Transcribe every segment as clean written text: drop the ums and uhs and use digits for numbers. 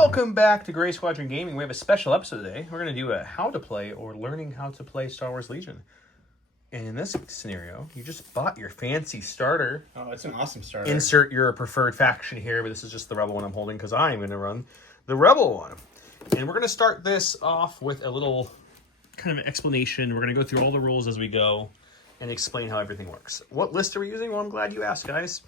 Welcome back to Gray Squadron Gaming. We have a special episode today. We're going to do a how to play or learning how to play Star Wars Legion. And in this scenario, you just bought your fancy starter. Oh, it's an awesome starter. Insert your preferred faction here, but this is just the Rebel one I'm holding because I'm going to run the Rebel one. And we're going to start this off with a little kind of explanation. We're going to go through all the rules as we go and explain how everything works. What list are we using? Well, I'm glad you asked, guys.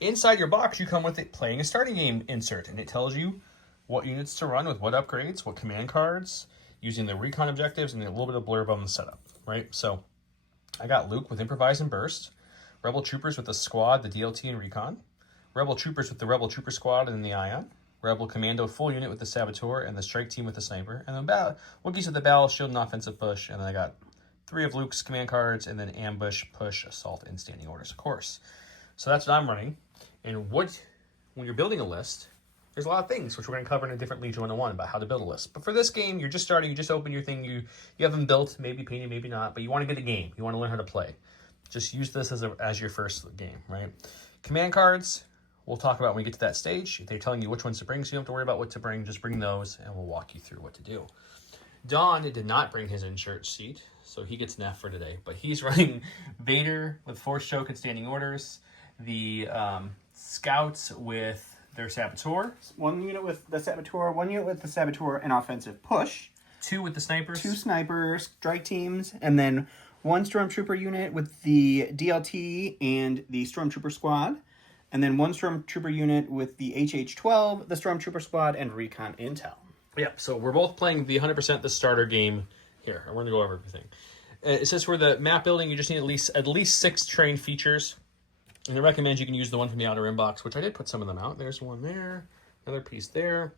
Inside your box, you come with it playing a starting game insert, and it tells you what units to run with what upgrades, what command cards, using the recon objectives, and a little bit of blurb on the setup, right? So I got Luke with Improvise and Burst, Rebel Troopers with the Squad, the DLT, and Recon, Rebel Troopers with the Rebel Trooper Squad and the Ion, Rebel Commando full unit with the Saboteur, and the Strike Team with the Sniper, and then Wookiees with the Battle, Shield, and Offensive Push, and then I got 3 of Luke's command cards, and then Ambush, Push, Assault, and Standing Orders, of course. So that's what I'm running, and when you're building a list, there's a lot of things, which we're going to cover in a different Legion 101 about how to build a list. But for this game, you're just starting, you just open your thing, you have them built, maybe painted, maybe not, but you want to get a game. You want to learn how to play. Just use this as your first game, right? Command cards, we'll talk about when we get to that stage. They're telling you which ones to bring, so you don't have to worry about what to bring. Just bring those, and we'll walk you through what to do. Don did not bring his insert sheet, so he gets an F for today. But he's running Vader with Force Choke and Standing Orders, the Scouts with their Saboteur. 1 unit with the Saboteur, 1 unit with the Saboteur and Offensive Push. 2 with the Snipers. 2 Snipers, Strike Teams, and then 1 Stormtrooper unit with the DLT and the Stormtrooper Squad. And then 1 Stormtrooper unit with the HH-12, the Stormtrooper Squad, and Recon Intel. Yeah, so we're both playing the 100% the starter game here. I want to go over everything. It says for the map building, you just need at least 6 train features. And it recommends you can use the one from the outer inbox, which I did put some of them out. There's one there, another piece there,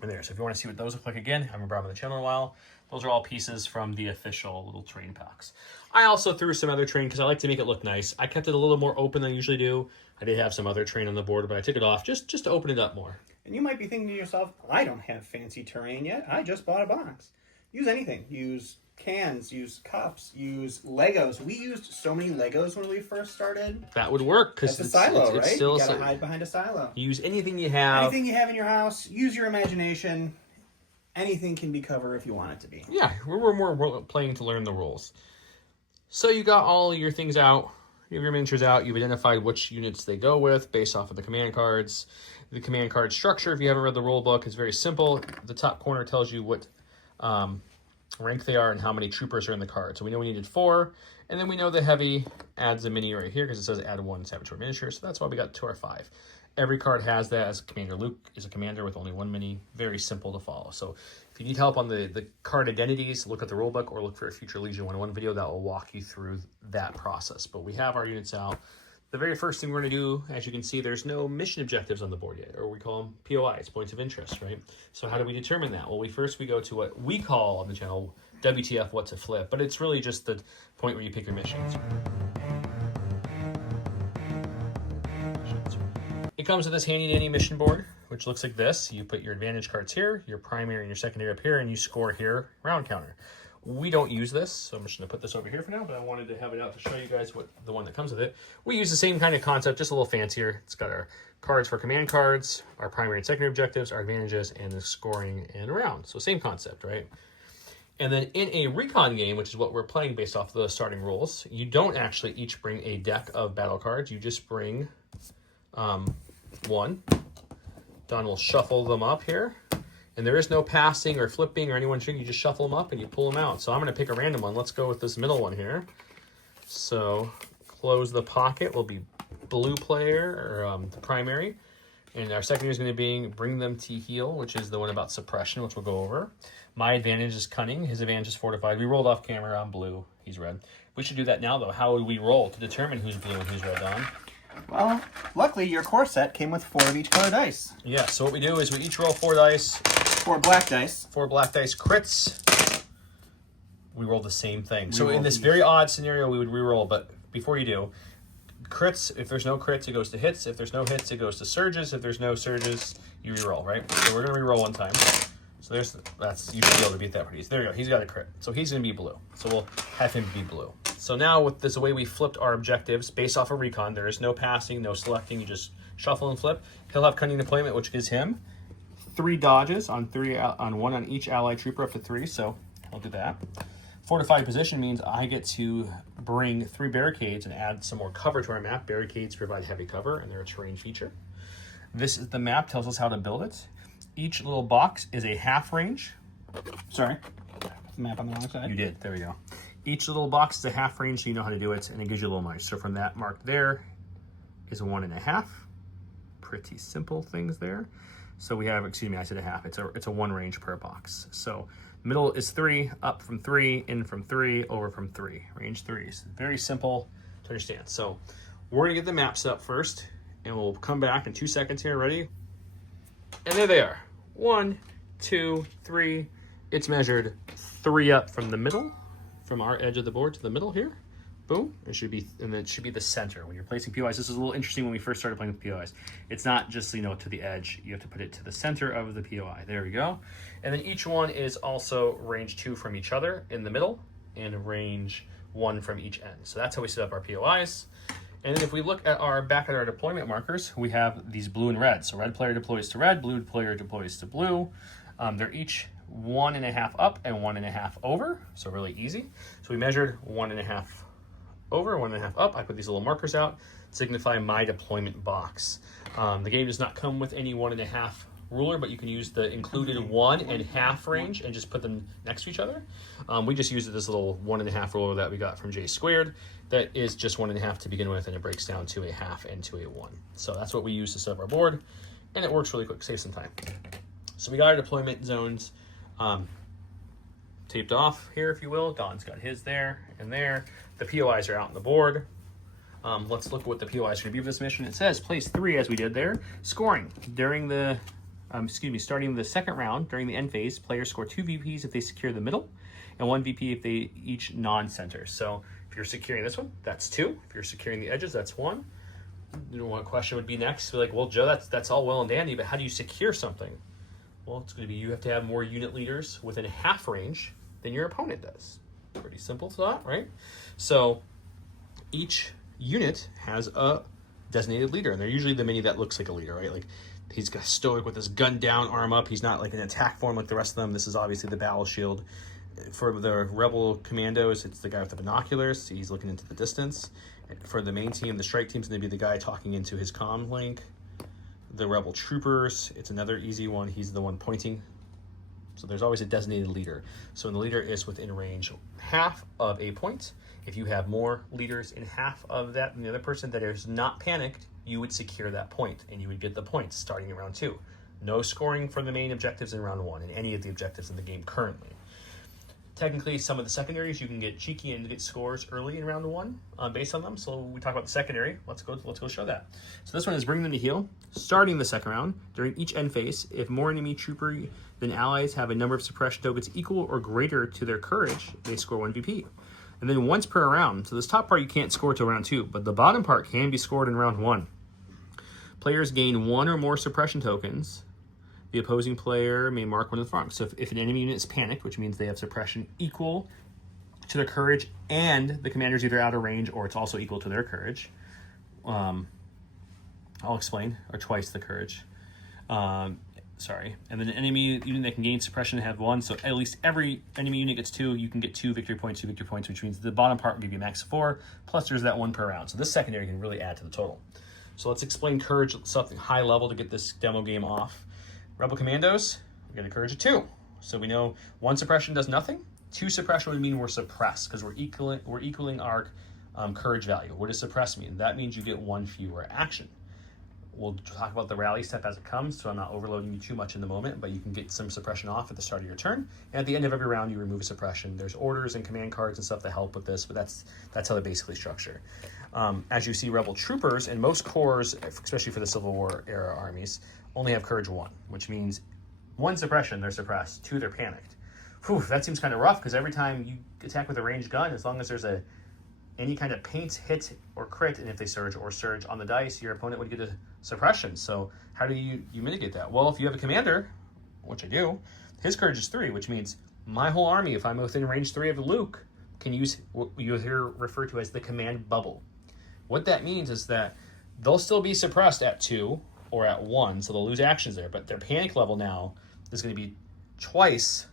and there. So if you want to see what those look like again, I haven't brought them on the channel in a while. Those are all pieces from the official little train packs. I also threw some other train because I like to make it look nice. I kept it a little more open than I usually do. I did have some other train on the board, but I took it off just to open it up more. And you might be thinking to yourself, I don't have fancy terrain yet. I just bought a box. Use anything. Use cans, use cups, use Legos. We used so many Legos when we first started. That would work because it's a silo, right? Still you gotta hide behind a silo. Use anything you have. Anything you have in your house. Use your imagination. Anything can be cover if you want it to be. Yeah, we're more playing to learn the rules. So you got all your things out. You have your miniatures out. You've identified which units they go with based off of the command cards. The command card structure, if you haven't read the rule book, is very simple. The top corner tells you what rank they are and how many troopers are in the card. So we know we needed 4, and then we know the heavy adds a mini right here because it says add 1 Saboteur miniature, so that's why we got to our 5. Every card has that as Commander. Luke is a commander with only 1 mini. Very simple to follow. So if you need help on the card identities, look at the rulebook or look for a future Legion 101 video that will walk you through that process. But we have our units out. The very first thing we're going to do, as you can see, there's no mission objectives on the board yet, or we call them POIs, points of interest, right? So how do we determine that? Well, we go to what we call on the channel WTF, what to flip, but it's really just the point where you pick your missions. It comes with this handy-dandy mission board, which looks like this. You put your advantage cards here, your primary and your secondary up here, and you score here, round counter. We don't use this, so I'm just going to put this over here for now, but I wanted to have it out to show you guys what the one that comes with it. We use the same kind of concept, just a little fancier. It's got our cards for command cards, our primary and secondary objectives, our advantages, and the scoring and round. So same concept, right? And then in a recon game, which is what we're playing based off the starting rules, you don't actually each bring a deck of battle cards. You just bring 1. Don will shuffle them up here. And there is no passing or flipping or anyone shooting. You just shuffle them up and you pull them out. So I'm going to pick a random one. Let's go with this middle one here. So close the pocket will be blue player, or the primary. And our secondary is going to be bring them to heal, which is the one about suppression, which we'll go over. My advantage is cunning. His advantage is fortified. We rolled off camera. I'm blue. He's red. We should do that now, though. How would we roll to determine who's blue and who's red, Don? Well, luckily your core set came with 4 of each color dice. Yeah, so what we do is we each roll 4 dice. 4 black dice. 4 black dice crits. We roll the same thing. So in this very odd scenario, we would re-roll, but before you do, crits, if there's no crits, it goes to hits. If there's no hits, it goes to surges. If there's no surges, you re-roll, right? So we're going to re-roll 1 time. So you should be able to beat that pretty easy. There you go. He's got a crit. So he's going to be blue. So we'll have him be blue. So now with this, the way we flipped our objectives based off of recon, there is no passing, no selecting. You just shuffle and flip. He'll have cunning deployment, which gives him 3 dodges on one on each allied trooper up to 3, so I'll do that. Fortified position means I get to bring 3 barricades and add some more cover to our map. Barricades provide heavy cover, and they're a terrain feature. This is the map, tells us how to build it. Each little box is a half range. Sorry, the map on the wrong side. You did, there we go. Each little box is a half range, so you know how to do it, and it gives you a little money. So from that mark there is a 1.5. Pretty simple things there. So we have, excuse me, I said a half. It's a 1 range per box. So middle is 3, up from 3, in from 3, over from 3. Range 3s. Very simple to understand. So we're gonna get the maps up first, and we'll come back in 2 seconds here. Ready? And there they are. 1, 2, 3. It's measured 3 up from the middle, from our edge of the board to the middle here. Boom. It should be, and then it should be the center. When you're placing POIs, this is a little interesting when we first started playing with POIs. It's not just, to the edge. You have to put it to the center of the POI. There we go. And then each one is also range 2 from each other in the middle and range 1 from each end. So that's how we set up our POIs. And then if we look at back at our deployment markers, we have these blue and red. So red player deploys to red, blue player deploys to blue. They're each 1.5 up and 1.5 over. So really easy. So we measured 1.5 over, 1.5 up. I put these little markers out, signify my deployment box. The game does not come with any 1.5 ruler, but you can use the included 1.5 range and just put them next to each other. We just used this little 1.5 ruler that we got from J Squared. That is just 1.5 to begin with, and it breaks down to a half and to a 1. So that's what we use to set up our board, and it works really quick, saves some time. So we got our deployment zones taped off here, if you will. Don's got his there and there. The POIs are out on the board. Let's look at what the POIs are going to be for this mission. It says place 3, as we did there. Scoring during the, starting the second round during the end phase, players score 2 VPs if they secure the middle, and 1 VP if they each non-center. So if you're securing this one, that's 2. If you're securing the edges, that's 1. What question would be next? Be like, well, Joe, that's all well and dandy, but how do you secure something? Well, it's going to be you have to have more unit leaders within half range than your opponent does. Pretty simple thought, right? So each unit has a designated leader, and they're usually the mini that looks like a leader, right? Like he's got stoic with his gun down, arm up. He's not like an attack form like the rest of them. This is obviously the battle shield. For the rebel commandos, it's the guy with the binoculars. He's looking into the distance. For the main team, the strike team's going to be the guy talking into his comm link. The rebel troopers, it's another easy one. He's the one pointing. So there's always a designated leader. So when the leader is within range half of a point, if you have more leaders in half of that than the other person that is not panicked, you would secure that point, and you would get the points starting in round 2. No scoring for the main objectives in round 1 and any of the objectives in the game currently. Technically, some of the secondaries you can get cheeky and get scores early in round 1 based on them. So we talk about the secondary. Let's go show that. So this one is bring them to heal. Starting the second round, during each end phase, if more enemy trooper than allies have a number of suppression tokens equal or greater to their courage, they score 1 VP. And then once per round. So this top part you can't score till round 2, but the bottom part can be scored in round 1. Players gain 1 or more suppression tokens. The opposing player may mark one of the farms. So if an enemy unit is panicked, which means they have suppression equal to their courage, and the commander's either out of range or it's also equal to their courage. I'll explain, or twice the courage. Sorry. And then an enemy unit that can gain suppression have 1. So at least every enemy unit gets 2. You can get 2 victory points, which means the bottom part will give you a max of 4. Plus there's that 1 per round. So this secondary can really add to the total. So let's explain courage, something high level to get this demo game off. Rebel Commandos, we get a courage of 2. So we know 1 suppression does nothing. 2 suppression would mean we're suppressed because we're equaling our courage value. What does suppress mean? That means you get 1 fewer action. We'll talk about the rally step as it comes, so I'm not overloading you too much in the moment, but you can get some suppression off at the start of your turn. And at the end of every round, you remove a suppression. There's orders and command cards and stuff that help with this, but that's how they basically structure. As you see, Rebel Troopers and most cores, especially for the Civil War era armies, only have courage 1, which means 1 suppression, they're suppressed, 2, they're panicked. Whew, that seems kind of rough because every time you attack with a ranged gun, as long as there's any kind of paint, hit, or crit, and if they surge on the dice, your opponent would get a suppression. So how do you mitigate that? Well, if you have a commander, which I do, his courage is 3, which means my whole army, if I'm within range 3 of Luke, can use what you hear referred to as the command bubble. What that means is that they'll still be suppressed at 2, or at 1, so they'll lose actions there. But their panic level now is going to be twice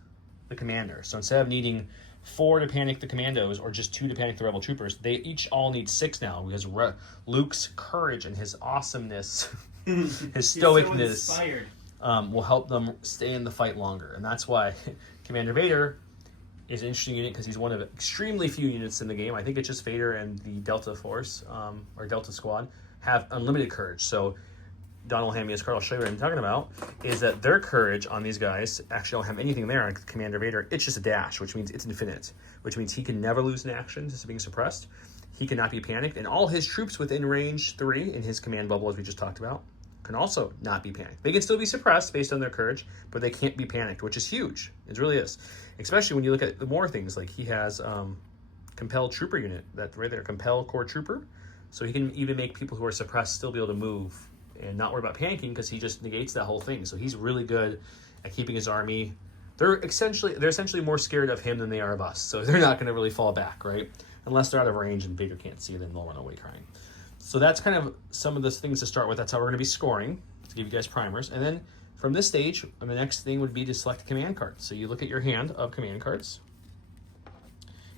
the commander. So instead of needing 4 to panic the commandos or just 2 to panic the rebel troopers, they each all need 6 now because Luke's courage and his awesomeness, his stoicness, will help them stay in the fight longer. And that's why Commander Vader is an interesting unit, because he's one of extremely few units in the game. I think it's just Vader and the Delta Force, or Delta Squad, have unlimited courage. So Donald Hamia's Carl, I'll show you what I'm talking about, is that their courage on these guys actually don't have anything there on Commander Vader. It's just a dash, which means it's infinite, which means he can never lose an action to being suppressed. He cannot be panicked, and all his troops within range 3 in his command bubble, as we just talked about, can also not be panicked. They can still be suppressed based on their courage, but they can't be panicked, which is huge. It really is. Especially when you look at the more things, like he has Compel Trooper unit, that right there, Compel Core Trooper. So he can even make people who are suppressed still be able to move and not worry about panicking, because he just negates that whole thing. So he's really good at keeping his army. They're essentially more scared of him than they are of us. So they're not going to really fall back, right? Unless they're out of range and Vader can't see, then they'll run away crying. So that's kind of some of the things to start with. That's how we're going to be scoring, to give you guys primers. And then from this stage, the next thing would be to select a command card. So you look at your hand of command cards,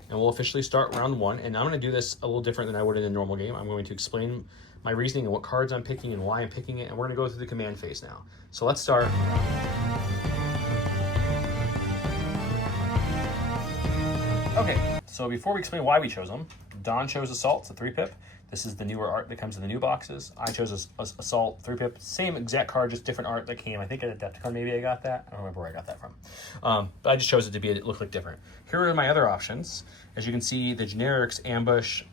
and we'll officially start round 1. And I'm going to do this a little different than I would in a normal game. I'm going to explain my reasoning and what cards I'm picking and why I'm picking it. And we're going to go through the command phase now. So let's start. Okay, so before we explain why we chose them, Don chose Assault, it's a 3-pip. This is the newer art that comes in the new boxes. I chose Assault 3-pip, same exact card, just different art that came. I think at Adepticon maybe I got that. I don't remember where I got that from. But I just chose it to be, it looked like different. Here are my other options. As you can see, the generics, Ambush,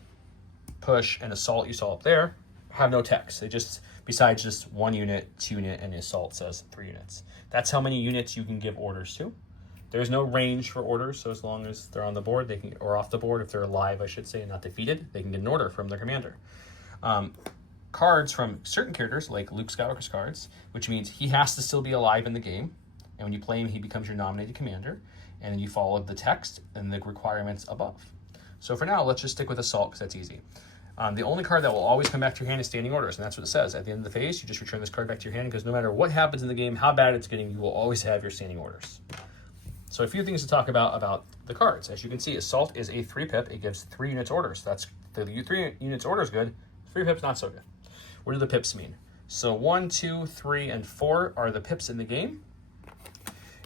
Push, and Assault you saw up there have no text. They just, besides just 1 unit, 2 unit, and Assault says 3 units. That's how many units you can give orders to. There's no range for orders, so as long as they're on the board, they can, or off the board, if they're alive, I should say, and not defeated, they can get an order from their commander. Cards from certain characters, like Luke Skywalker's cards, which means he has to still be alive in the game, and when you play him, he becomes your nominated commander, and then you follow the text and the requirements above. So for now, let's just stick with Assault, because that's easy. The only card that will always come back to your hand is Standing Orders, and that's what it says. At the end of the phase, you just return this card back to your hand, because no matter what happens in the game, how bad it's getting, you will always have your Standing Orders. So a few things to talk about the cards. As you can see, Assault is a 3-pip. It gives 3 units orders. That's the 3 units orders good. 3 pips not so good. What do the pips mean? So 1, 2, 3, and 4 are the pips in the game.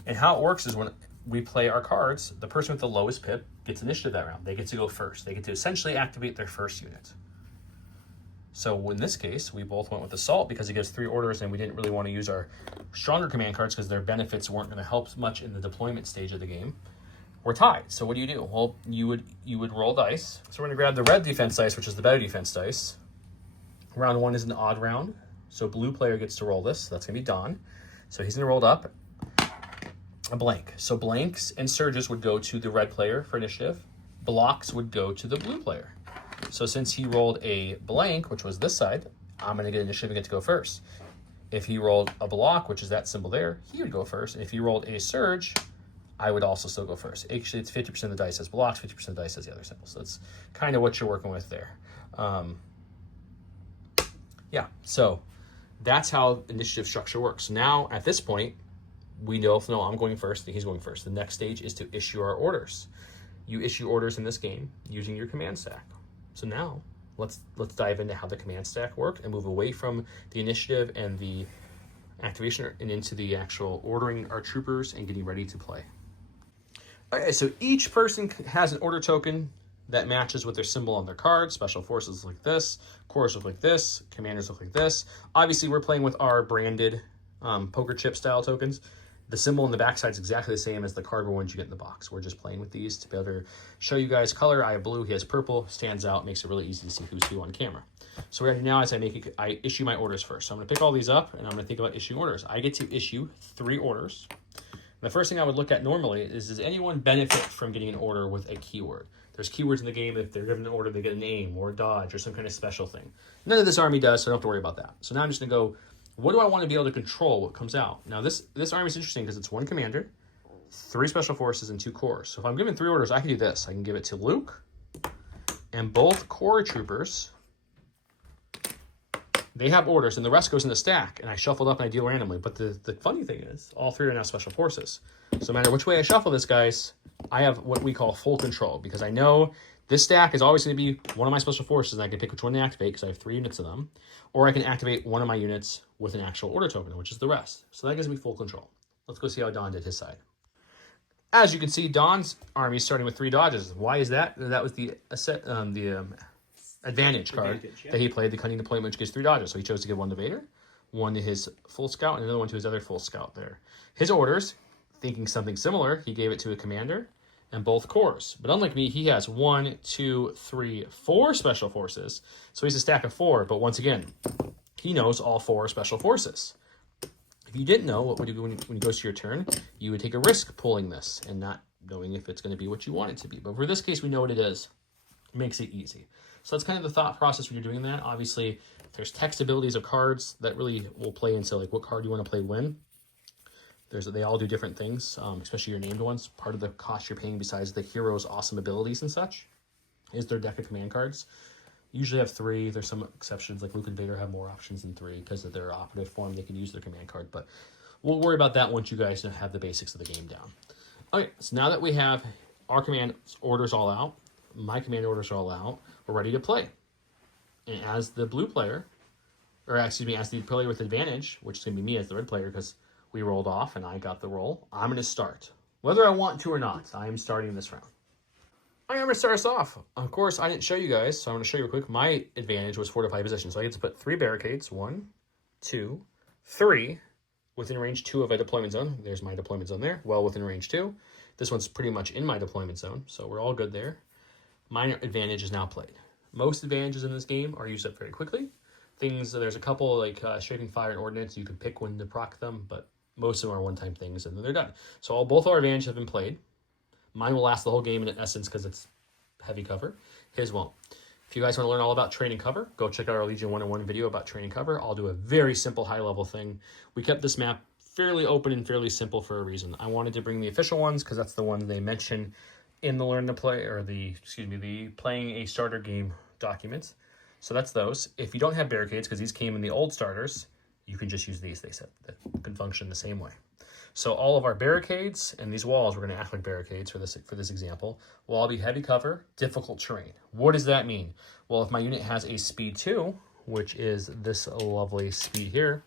And how it works is when we play our cards, the person with the lowest pip gets initiative that round. They get to go first. They get to essentially activate their first unit. So in this case, we both went with Assault because it gives 3 orders, and we didn't really want to use our stronger command cards because their benefits weren't going to help much in the deployment stage of the game. We're tied. So what do? Well, you would roll dice. So we're going to grab the red defense dice, which is the better defense dice. Round 1 is an odd round. So blue player gets to roll this. So that's going to be Don. So he's going to roll up a blank. So blanks and surges would go to the red player for initiative. Blocks would go to the blue player. So since he rolled a blank, which was this side, I'm going to get initiative and get to go first. If he rolled a block, which is that symbol there, he would go first. And if he rolled a surge, I would also still go first. Actually, it's 50% of the dice as blocks, 50% of the dice as the other symbol. So it's kind of what you're working with there. Yeah, so that's how initiative structure works. Now, at this point, we know if I'm going first, then he's going first. The next stage is to issue our orders. You issue orders in this game using your command stack. So now, let's dive into how the command stack works and move away from the initiative and the activation and into the actual ordering our troopers and getting ready to play. Okay, so each person has an order token that matches with their symbol on their card. Special forces look like this, cores look like this, commanders look like this. Obviously, we're playing with our branded poker chip style tokens. The symbol on the backside is exactly the same as the cardboard ones you get in the box. We're just playing with these to be able to show you guys color. I have blue, he has purple, stands out, makes it really easy to see who's who on camera. So right now, as I issue my orders first. So I'm gonna pick all these up and I'm gonna think about issuing orders. I get to issue 3 orders. And the first thing I would look at normally is, does anyone benefit from getting an order with a keyword? There's keywords in the game. If they're given an order, they get a name or a dodge or some kind of special thing. None of this army does, so I don't have to worry about that. So now I'm just gonna go, what do I want to be able to control what comes out? Now this army is interesting because it's 1 commander, 3 special forces, and 2 cores. So if I'm given 3 orders, I can do this. I can give it to Luke and both core troopers They have orders, and the rest goes in the stack, and I shuffle it up and I deal randomly. But the funny thing is, all 3 are now special forces. So no matter which way I shuffle this, guys, I have what we call full control, because I know this stack is always going to be one of my special forces, and I can pick which one to activate because I have 3 units of them, or I can activate one of my units with an actual order token, which is the rest. So that gives me full control. Let's go see how Don did his side. As you can see, Don's army is starting with 3 dodges. Why is that? That was the advantage card that he played, the cunning deployment, which gives 3 dodges. So he chose to give 1 to Vader, 1 to his full scout, and another 1 to his other full scout there. His orders, thinking something similar, he gave it to a commander and both cores. But unlike me, he has 1, 2, 3, 4 special forces. So he's a stack of 4, but once again, he knows all 4 special forces. If you didn't know, what would you do when it goes to your turn? You would take a risk pulling this and not knowing if it's going to be what you want it to be. But for this case, we know what it is. It makes it easy. So that's kind of the thought process when you're doing that. Obviously, there's text abilities of cards that really will play into like what card you want to play when. They all do different things, especially your named ones. Part of the cost you're paying, besides the hero's awesome abilities and such, is their deck of command cards. Usually have 3. There's some exceptions, like Luke and Vader have more options than 3 because of their operative form. They can use their command card, but we'll worry about that once you guys have the basics of the game down. Okay, so now that we have our command orders all out, my command orders are all out, we're ready to play. And as the blue player, or excuse me, as the player with advantage, which is going to be me as the red player because we rolled off and I got the roll, I'm going to start. Whether I want to or not, I am starting this round. I'm going to start us off. Of course, I didn't show you guys, so I'm going to show you real quick. My advantage was fortified position, so I get to put 3 barricades. 1, 2, 3, within range 2 of a deployment zone. There's my deployment zone there, well within range 2. This one's pretty much in my deployment zone, so we're all good there. My advantage is now played. Most advantages in this game are used up very quickly. There's a couple like Shaping Fire and Ordnance, you can pick when to proc them, but most of them are one-time things, and then they're done. So both our advantages have been played. Mine will last the whole game in essence because it's heavy cover. His won't. If you guys want to learn all about training cover, go check out our Legion 101 video about training cover. I'll do a very simple high-level thing. We kept this map fairly open and fairly simple for a reason. I wanted to bring the official ones because that's the ones they mention in the Learn to Play, or the Playing a Starter Game documents. So that's those. If you don't have barricades, because these came in the old starters, you can just use these, they said. That can function the same way. So all of our barricades and these walls, we're going to act like barricades for this example, will all be heavy cover, difficult terrain. What does that mean? Well, if my unit has a speed 2, which is this lovely speed here,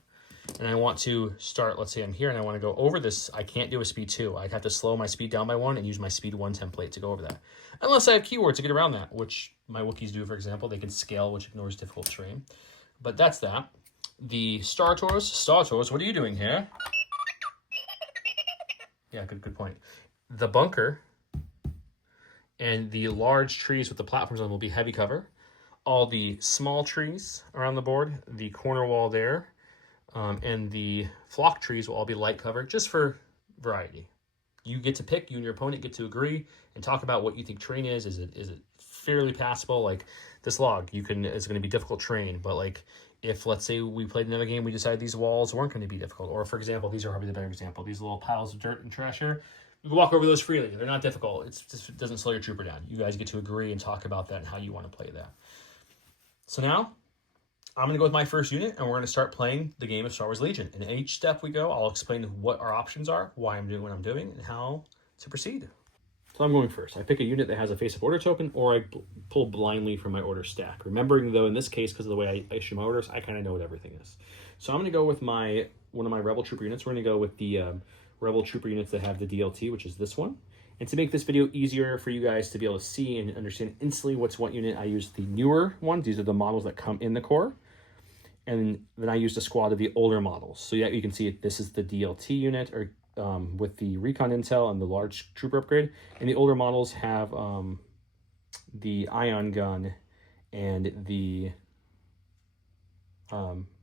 and I want to start, let's say I'm here and I want to go over this, I can't do a speed 2. I'd have to slow my speed down by 1 and use my speed 1 template to go over that. Unless I have keywords to get around that, which my Wookiees do, for example. They can scale, which ignores difficult terrain. But that's that. The Star Tours, what are you doing here? Yeah, good point. The bunker and the large trees with the platforms on will be heavy cover. All the small trees around the board, the corner wall there, and the flock trees will all be light cover, just for variety. You get to pick, you and your opponent get to agree and talk about what you think terrain is. Is it fairly passable? Like this log, it's going to be difficult terrain, but like if, let's say, we played another game, we decided these walls weren't going to be difficult. Or, for example, these are probably the better example. These little piles of dirt and trash here, you can walk over those freely. They're not difficult. It doesn't slow your trooper down. You guys get to agree and talk about that and how you want to play that. So now, I'm going to go with my first unit, and we're going to start playing the game of Star Wars Legion. And each step we go, I'll explain what our options are, why I'm doing what I'm doing, and how to proceed. So I'm going first. I pick a unit that has a face-up order token, or I pull blindly from my order stack. Remembering, though, in this case, because of the way I issue my orders, I kind of know what everything is. So I'm going to go with one of my Rebel Trooper units. We're going to go with the Rebel Trooper units that have the DLT, which is this one. And to make this video easier for you guys to be able to see and understand instantly what's what unit, I use the newer ones. These are the models that come in the core. And then I used a squad of the older models. So yeah, you can see this is the DLT unit, or with the recon intel and the large trooper upgrade. And the older models have the ion gun and the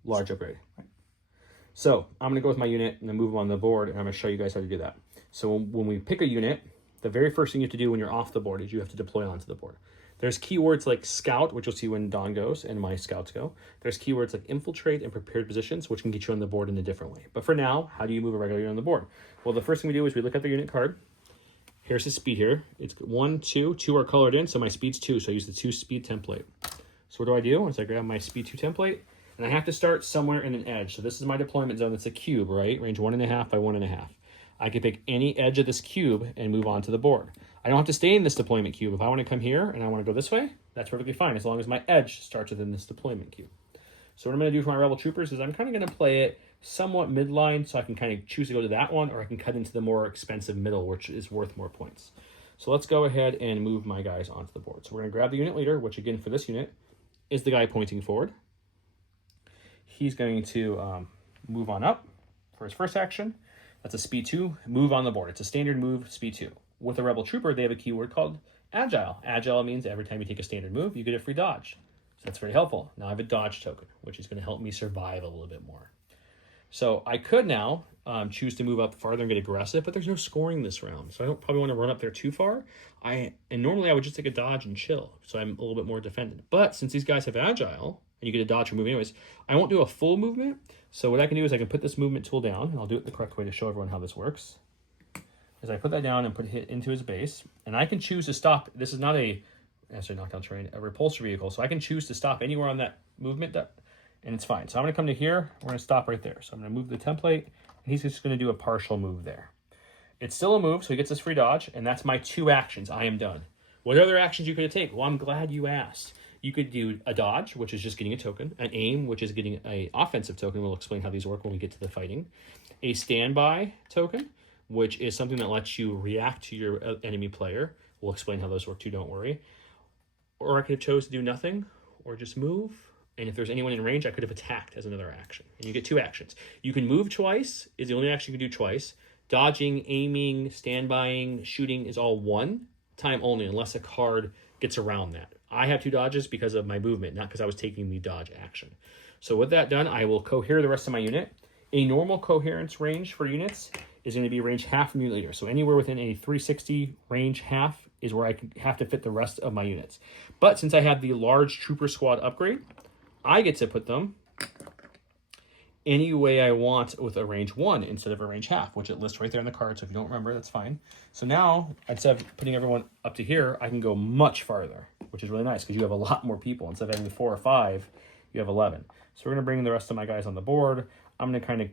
large upgrade. So I'm going to go with my unit and then move them on the board, and I'm going to show you guys how to do that. So when we pick a unit, the very first thing you have to do when you're off the board is you have to deploy onto the board. There's keywords like scout, which you'll see when Don goes and my scouts go. There's keywords like infiltrate and prepared positions, which can get you on the board in a different way. But for now, how do you move a regular unit on the board? Well, the first thing we do is we look at the unit card. Here's the speed here. It's 1, 2. 2 are colored in, so my speed's 2, so I use the 2 speed template. So what do? Is I grab my speed 2 template, And I have to start somewhere in an edge. So this is my deployment zone. It's a cube, right? Range 1.5 by 1.5. I can pick any edge of this cube and move on to the board. I don't have to stay in this deployment cube. If I want to come here and I want to go this way, that's perfectly fine, as long as my edge starts within this deployment cube. So what I'm going to do for my Rebel Troopers is I'm kind of going to play it somewhat midline, so I can kind of choose to go to that one, or I can cut into the more expensive middle, which is worth more points. So let's go ahead and move my guys onto the board. So we're going to grab the unit leader, which again for this unit is the guy pointing forward. He's going to move on up for his first action. That's a speed 2, move on the board. It's a standard move, speed 2. With a Rebel Trooper, they have a keyword called Agile. Agile means every time you take a standard move, you get a free dodge. So that's very helpful. Now I have a dodge token, which is going to help me survive a little bit more. So I could now choose to move up farther and get aggressive, but there's no scoring this round. So I don't probably want to run up there too far. And normally I would just take a dodge and chill, so I'm a little bit more defended. But since these guys have Agile, and you get a dodge for moving anyways, I won't do a full movement. So what I can do is I can put this movement tool down, and I'll do it the correct way to show everyone how this works. Is I put that down and put it into his base, and I can choose to stop. This is not a knockdown terrain, a repulsor vehicle, so I can choose to stop anywhere on that movement, and it's fine. So I'm going to come to here. We're going to stop right there. So I'm going to move the template, and he's just going to do a partial move there. It's still a move, so he gets this free dodge, and that's my 2 actions. I am done. What other actions you could take? Well, I'm glad you asked. You could do a dodge, which is just getting a token, an aim, which is getting an offensive token. We'll explain how these work when we get to the fighting. A standby token, which is something that lets you react to your enemy player. We'll explain how those work too, don't worry. Or I could have chose to do nothing, or just move. And if there's anyone in range, I could have attacked as another action. And you get 2 actions. You can move twice, is the only action you can do twice. Dodging, aiming, standbying, shooting is all 1 time only, unless a card gets around that. I have 2 dodges because of my movement, not because I was taking the dodge action. So with that done, I will cohere the rest of my unit. A normal coherence range for units is going to be range half from unit leader. So anywhere within a 360 range half is where I have to fit the rest of my units. But since I have the large trooper squad upgrade, I get to put them any way I want with a range 1 instead of a range half, which it lists right there on the card. So if you don't remember, that's fine. So now, instead of putting everyone up to here, I can go much farther, which is really nice because you have a lot more people. Instead of having 4 or 5, you have 11. So we're going to bring the rest of my guys on the board. I'm going to kind of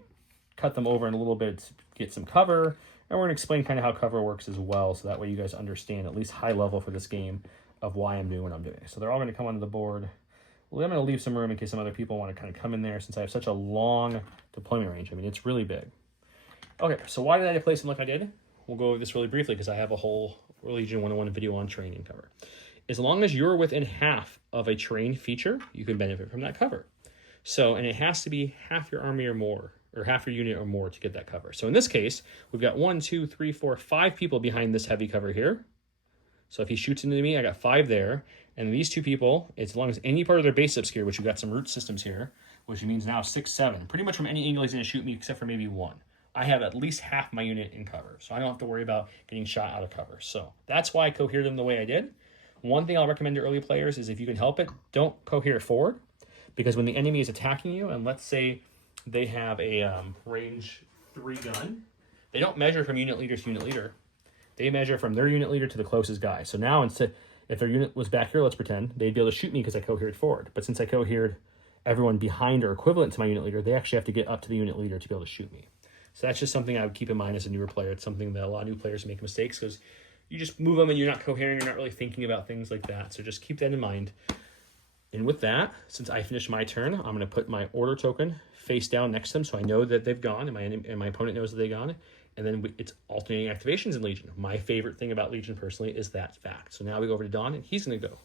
cut them over in a little bit to get some cover. And we're going to explain kind of how cover works as well, so that way you guys understand at least high level for this game of why I'm doing what I'm doing. So they're all going to come onto the board. Well, I'm going to leave some room in case some other people want to kind of come in there since I have such a long deployment range. I mean, it's really big. Okay, so why did I place them like I did? We'll go over this really briefly because I have a whole Legion 101 video on training cover. As long as you're within half of a terrain feature, you can benefit from that cover. So, and it has to be half your army or more, or half your unit or more to get that cover. So in this case, we've got 1, 2, 3, 4, 5 people behind this heavy cover here. So if he shoots into me, I got 5 there. And these 2 people, as long as any part of their base obscure, which we've got some root systems here, which means now 6, 7. Pretty much from any angle he's going to shoot me except for maybe 1. I have at least half my unit in cover, so I don't have to worry about getting shot out of cover. So that's why I cohere them the way I did. One thing I'll recommend to early players is if you can help it, don't cohere forward, because when the enemy is attacking you, and let's say they have a range 3 gun, they don't measure from unit leader to unit leader. They measure from their unit leader to the closest guy. So now instead, if their unit was back here, let's pretend, they'd be able to shoot me because I cohered forward. But since I cohered everyone behind or equivalent to my unit leader, they actually have to get up to the unit leader to be able to shoot me. So that's just something I would keep in mind as a newer player. It's something that a lot of new players make mistakes because you just move them and you're not cohering, you're not really thinking about things like that. So just keep that in mind. And with that, since I finished my turn, I'm going to put my order token face down next to them so I know that they've gone and my opponent knows that they've gone. And then it's alternating activations in Legion. My favorite thing about Legion personally is that fact. So now we go over to Don and he's going to go.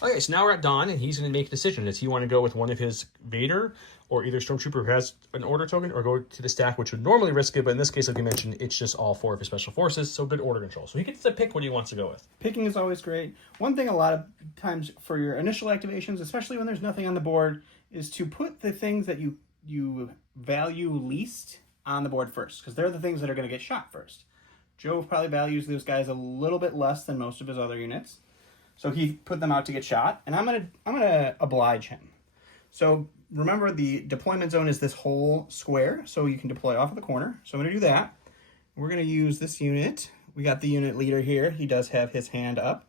Okay, so now we're at Don and he's going to make a decision. Does he want to go with one of his Vader or either Stormtrooper who has an order token or go to the stack, which would normally risk it, but in this case, like you mentioned, it's just all 4 of his special forces, so good order control. So he gets to pick what he wants to go with. Picking is always great. One thing a lot of times for your initial activations, especially when there's nothing on the board, is to put the things that you value least on the board first, because they're the things that are going to get shot first. Joe probably values those guys a little bit less than most of his other units, so he put them out to get shot, and I'm gonna oblige him. So remember, the deployment zone is this whole square, so you can deploy off of the corner. So I'm gonna do that. We're gonna use this unit. We got the unit leader here. He does have his hand up.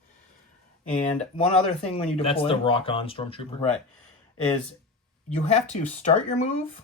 And one other thing when you deploy... That's the rock-on Stormtrooper? Right. Is you have to start your move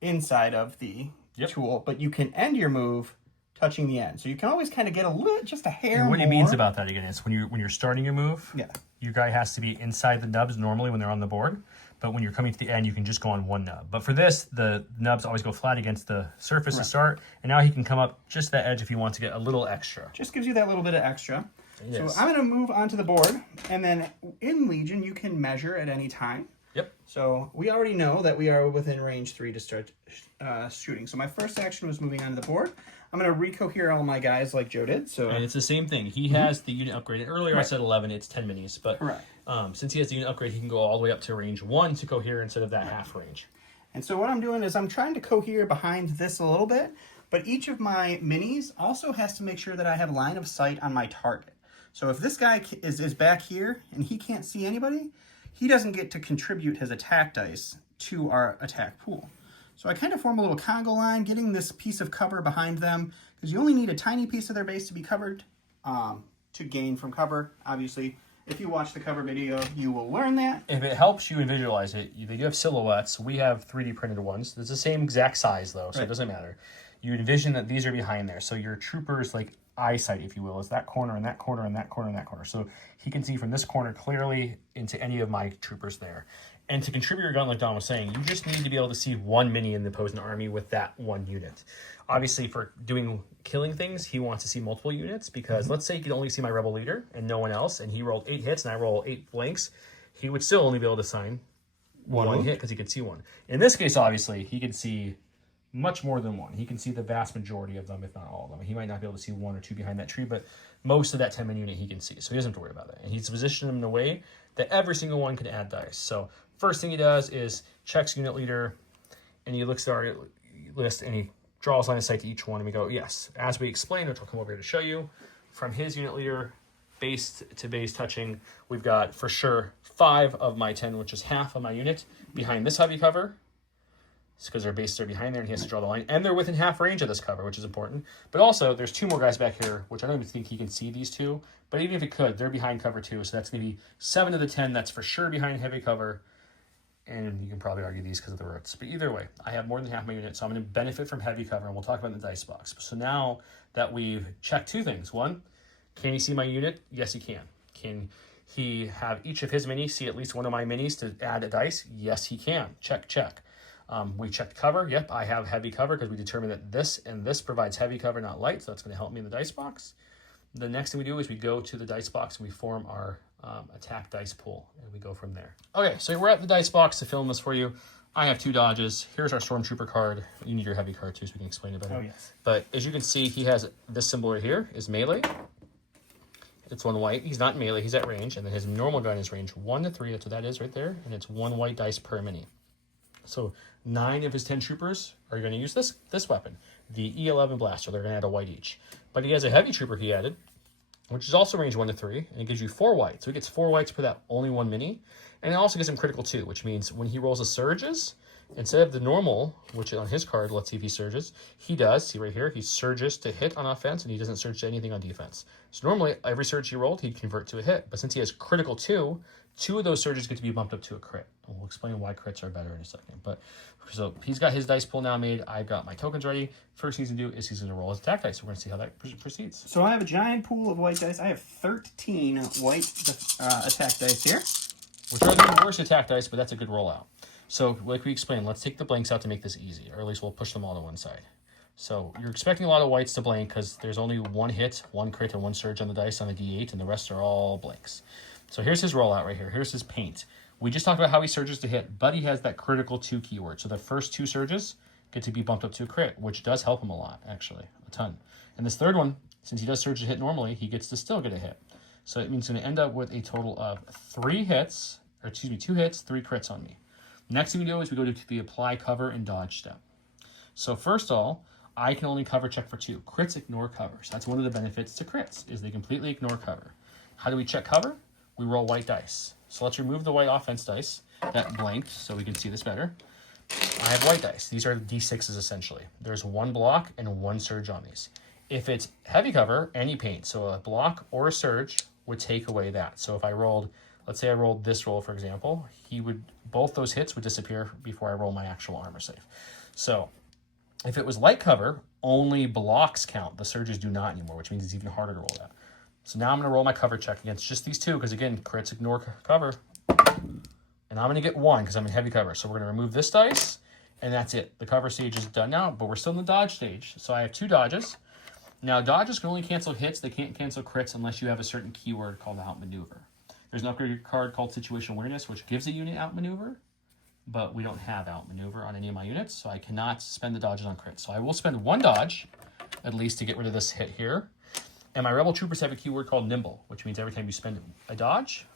inside of the Yep. tool, but you can end your move touching the end. So you can always kind of get a little, just a hair And what more. he means about that again is when you're starting your move, Yeah. your guy has to be inside the nubs normally when they're on the board. But when you're coming to the end, you can just go on one nub. But for this, the nubs always go flat against the surface to start. And now he can come up just that edge if you want to get a little extra. Just gives you that little bit of extra. So Yes. I'm going to move onto the board. And then in Legion, you can measure at any time. Yep. So we already know that we are within range 3 to start shooting. So my first action was moving onto the board. I'm going to recohere all my guys like Joe did. So And it's the same thing. He has the unit upgraded. Earlier I said 11, it's 10 minis. But Correct. Since he has the unit upgrade, he can go all the way up to range 1 to Cohere instead of that half range. And so what I'm doing is I'm trying to cohere behind this a little bit, but each of my minis also has to make sure that I have line of sight on my target. So if this guy is back here and he can't see anybody, he doesn't get to contribute his attack dice to our attack pool. So I kind of form a little Congo line, getting this piece of cover behind them, because you only need a tiny piece of their base to be covered to gain from cover. Obviously, if you watch the cover video, you will learn that. If it helps you visualize it, they do have silhouettes. We have 3D printed ones. It's the same exact size, though, so it doesn't matter. You envision that these are behind there. So your trooper's like eyesight, if you will, is that corner and that corner and that corner and that corner. So he can see from this corner clearly into any of my troopers there. And to contribute your gun, like Don was saying, you just need to be able to see one mini in the opposing army with that one unit. Obviously, for killing things, he wants to see multiple units because let's say he could only see my rebel leader and no one else, and he rolled 8 hits and I roll 8 blanks, he would still only be able to sign one hit because he could see one. In this case, obviously, he could see much more than one. He can see the vast majority of them, if not all of them. He might not be able to see 1 or 2 behind that tree, but most of that 10-man unit he can see, so he doesn't have to worry about that. And he's positioned them in a way that every single one can add dice. So first thing he does is checks unit leader, and he looks at our list, and he draws line of sight to each one, and we go, yes. As we explain, which I'll come over here to show you, from his unit leader, base to base touching, we've got for sure 5 of my 10, which is half of my unit, behind this heavy cover. It's because their bases are behind there and he has to draw the line. And they're within half range of this cover, which is important. But also, there's 2 more guys back here, which I don't even think he can see these 2. But even if he could, they're behind cover too. So that's going to be 7 of the 10. That's for sure behind heavy cover. And you can probably argue these because of the roots. But either way, I have more than half my unit. So I'm going to benefit from heavy cover. And we'll talk about it in the dice box. So now that we've checked 2 things. 1, can he see my unit? Yes, he can. Can he have each of his minis see at least one of my minis to add a dice? Yes, he can. Check, check. We checked cover. Yep, I have heavy cover because we determined that this and this provides heavy cover, not light. So that's going to help me in the dice box. The next thing we do is we go to the dice box and we form our attack dice pool, and we go from there. Okay, so we're at the dice box to film this for you. I have 2 dodges. Here's our Stormtrooper card. You need your heavy card too so we can explain it better. Oh, yes. But as you can see, he has this symbol right here is melee. It's 1 white. He's not melee. He's at range. And then his normal gun is range 1 to 3. That's what that is right there. And it's 1 white dice per mini. So 9 of his 10 troopers are going to use this weapon, the E11 blaster. They're going to add a white each. But he has a heavy trooper he added, which is also range 1 to 3, and it gives you 4 white. So he gets 4 whites per that only 1 mini. And it also gives him critical 2, which means when he rolls a surges, instead of the normal, which on his card, let's see if he surges, he does, see right here, he surges to hit on offense, and he doesn't surge to anything on defense. So normally, every surge he rolled, he'd convert to a hit. But since he has critical 2, 2 of those surges get to be bumped up to a crit. And we'll explain why crits are better in a second. But so he's got his dice pool now made. I've got my tokens ready. First thing he's going to do is he's going to roll his attack dice. So we're going to see how that proceeds. So I have a giant pool of white dice. I have 13 white attack dice here. Which are the worst attack dice, but that's a good rollout. So like we explained, let's take the blanks out to make this easy. Or at least we'll push them all to one side. So you're expecting a lot of whites to blank because there's only 1 hit, 1 crit, and 1 surge on the dice on the D8, and the rest are all blanks. So here's his rollout right here. Here's his paint. We just talked about how he surges to hit, but he has that critical 2 keyword. So the first 2 surges get to be bumped up to a crit, which does help him a lot, actually, a ton. And this third one, since he does surge to hit normally, he gets to still get a hit. So it means he's going to end up with a total of 2 hits, 3 crits on me. Next thing we do is we go to the apply, cover, and dodge step. So first of all, I can only cover check for 2. Crits ignore covers. That's one of the benefits to crits, is they completely ignore cover. How do we check cover? We roll white dice. So let's remove the white offense dice that blanked so we can see this better. I have white dice. These are D6s essentially. There's 1 block and 1 surge on these. If it's heavy cover, any paint, so a block or a surge would take away that. So if I rolled let's say I rolled this roll, for example, both those hits would disappear before I roll my actual armor save. So if it was light cover, only blocks count. The surges do not anymore, which means it's even harder to roll that. So now I'm going to roll my cover check against just these two, because again, crits ignore cover. And I'm going to get 1 because I'm in heavy cover. So we're going to remove this dice, and that's it. The cover stage is done now, but we're still in the dodge stage. So I have 2 dodges. Now, dodges can only cancel hits. They can't cancel crits unless you have a certain keyword called outmaneuver. There's an upgraded card called Situational Awareness, which gives a unit outmaneuver, but we don't have outmaneuver on any of my units, so I cannot spend the dodges on crits. So I will spend 1 dodge, at least, to get rid of this hit here. And my Rebel Troopers have a keyword called Nimble, which means every time you spend a dodge,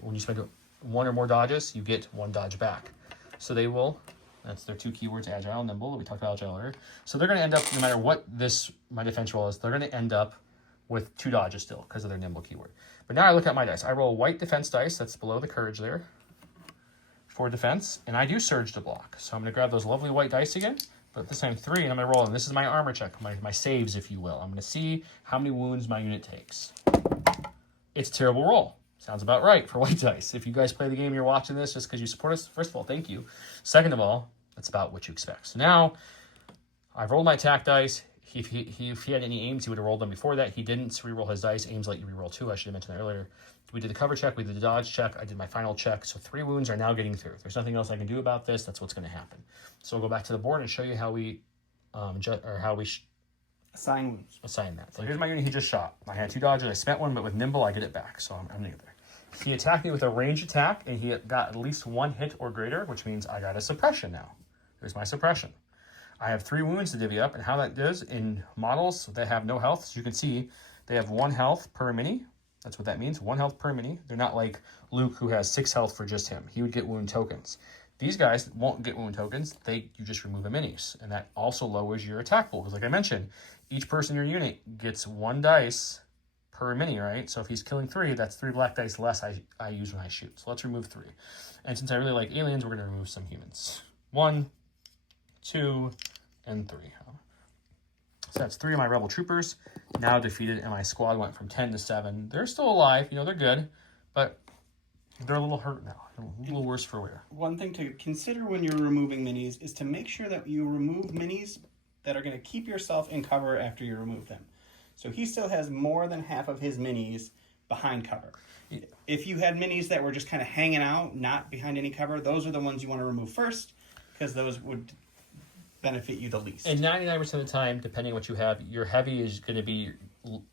when you spend 1 or more dodges, you get 1 dodge back. So they will, that's their 2 keywords, Agile and Nimble. We talked about Agile earlier. So they're going to end up, no matter what my defense roll is, they're going to end up with 2 dodges still because of their Nimble keyword. But now I look at my dice. I roll a white defense dice, that's below the courage there, for defense, and I do surge to block. So I'm going to grab those lovely white dice again, but this time 3, and I'm going to roll, and this is my armor check, my saves, if you will. I'm going to see how many wounds my unit takes. It's a terrible roll. Sounds about right for white dice. If you guys play the game and you're watching this just because you support us, first of all, thank you. Second of all, that's about what you expect. So now, I've rolled my attack dice. If he had any aims, he would have rolled them before that. He didn't, so reroll his dice. Aims let you reroll 2. I should have mentioned that earlier. We did the cover check. We did the dodge check. I did my final check. So 3 wounds are now getting through. There's nothing else I can do about this. That's what's going to happen. So we'll go back to the board and show you how we Assign wounds. Assign that. So here's my unit he just shot. I had 2 dodges. I spent 1, but with Nimble, I get it back. So I'm going to get there. He attacked me with a ranged attack, and he got at least 1 hit or greater, which means I got a suppression now. There's my suppression. I have 3 wounds to divvy up, and how that does in models that have no health, as you can see, they have 1 health per mini. That's what that means, 1 health per mini. They're not like Luke, who has 6 health for just him. He would get wound tokens. These guys won't get wound tokens. You just remove the minis, and that also lowers your attack pool. Because like I mentioned, each person in your unit gets 1 dice per mini, right? So if he's killing 3, that's 3 black dice less I use when I shoot. So let's remove 3. And since I really like aliens, we're going to remove some humans. 1, 2, and 3. So that's 3 of my Rebel Troopers now defeated, and my squad went from 10 to 7. They're still alive, they're good, but they're a little hurt now, a little worse for wear. One thing to consider when you're removing minis is to make sure that you remove minis that are going to keep yourself in cover after you remove them. So he still has more than half of his minis behind cover. If you had minis that were just kind of hanging out, not behind any cover, those are the ones you want to remove first, because those would benefit you the least. And 99% of the time, depending on what you have, your heavy is going to be,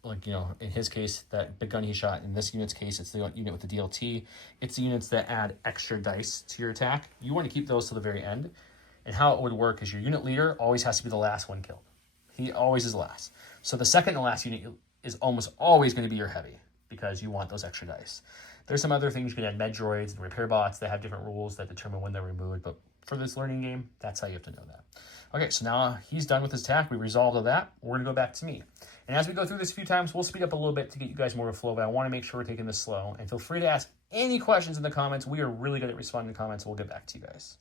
like, in his case, that big gun he shot. In this unit's case, it's the unit with the DLT. It's the units that add extra dice to your attack. You want to keep those to the very end. And how it would work is your unit leader always has to be the last one killed. He always is last. So the second to last unit is almost always going to be your heavy, because you want those extra dice. There's some other things. You can add med droids and repair bots that have different rules that determine when they're removed, but for this learning game, that's how you have to know that. Okay, so now he's done with his attack. We resolved all that. We're going to go back to me. And as we go through this a few times, we'll speed up a little bit to get you guys more of a flow, but I want to make sure we're taking this slow. And feel free to ask any questions in the comments. We are really good at responding to comments, so we'll get back to you guys.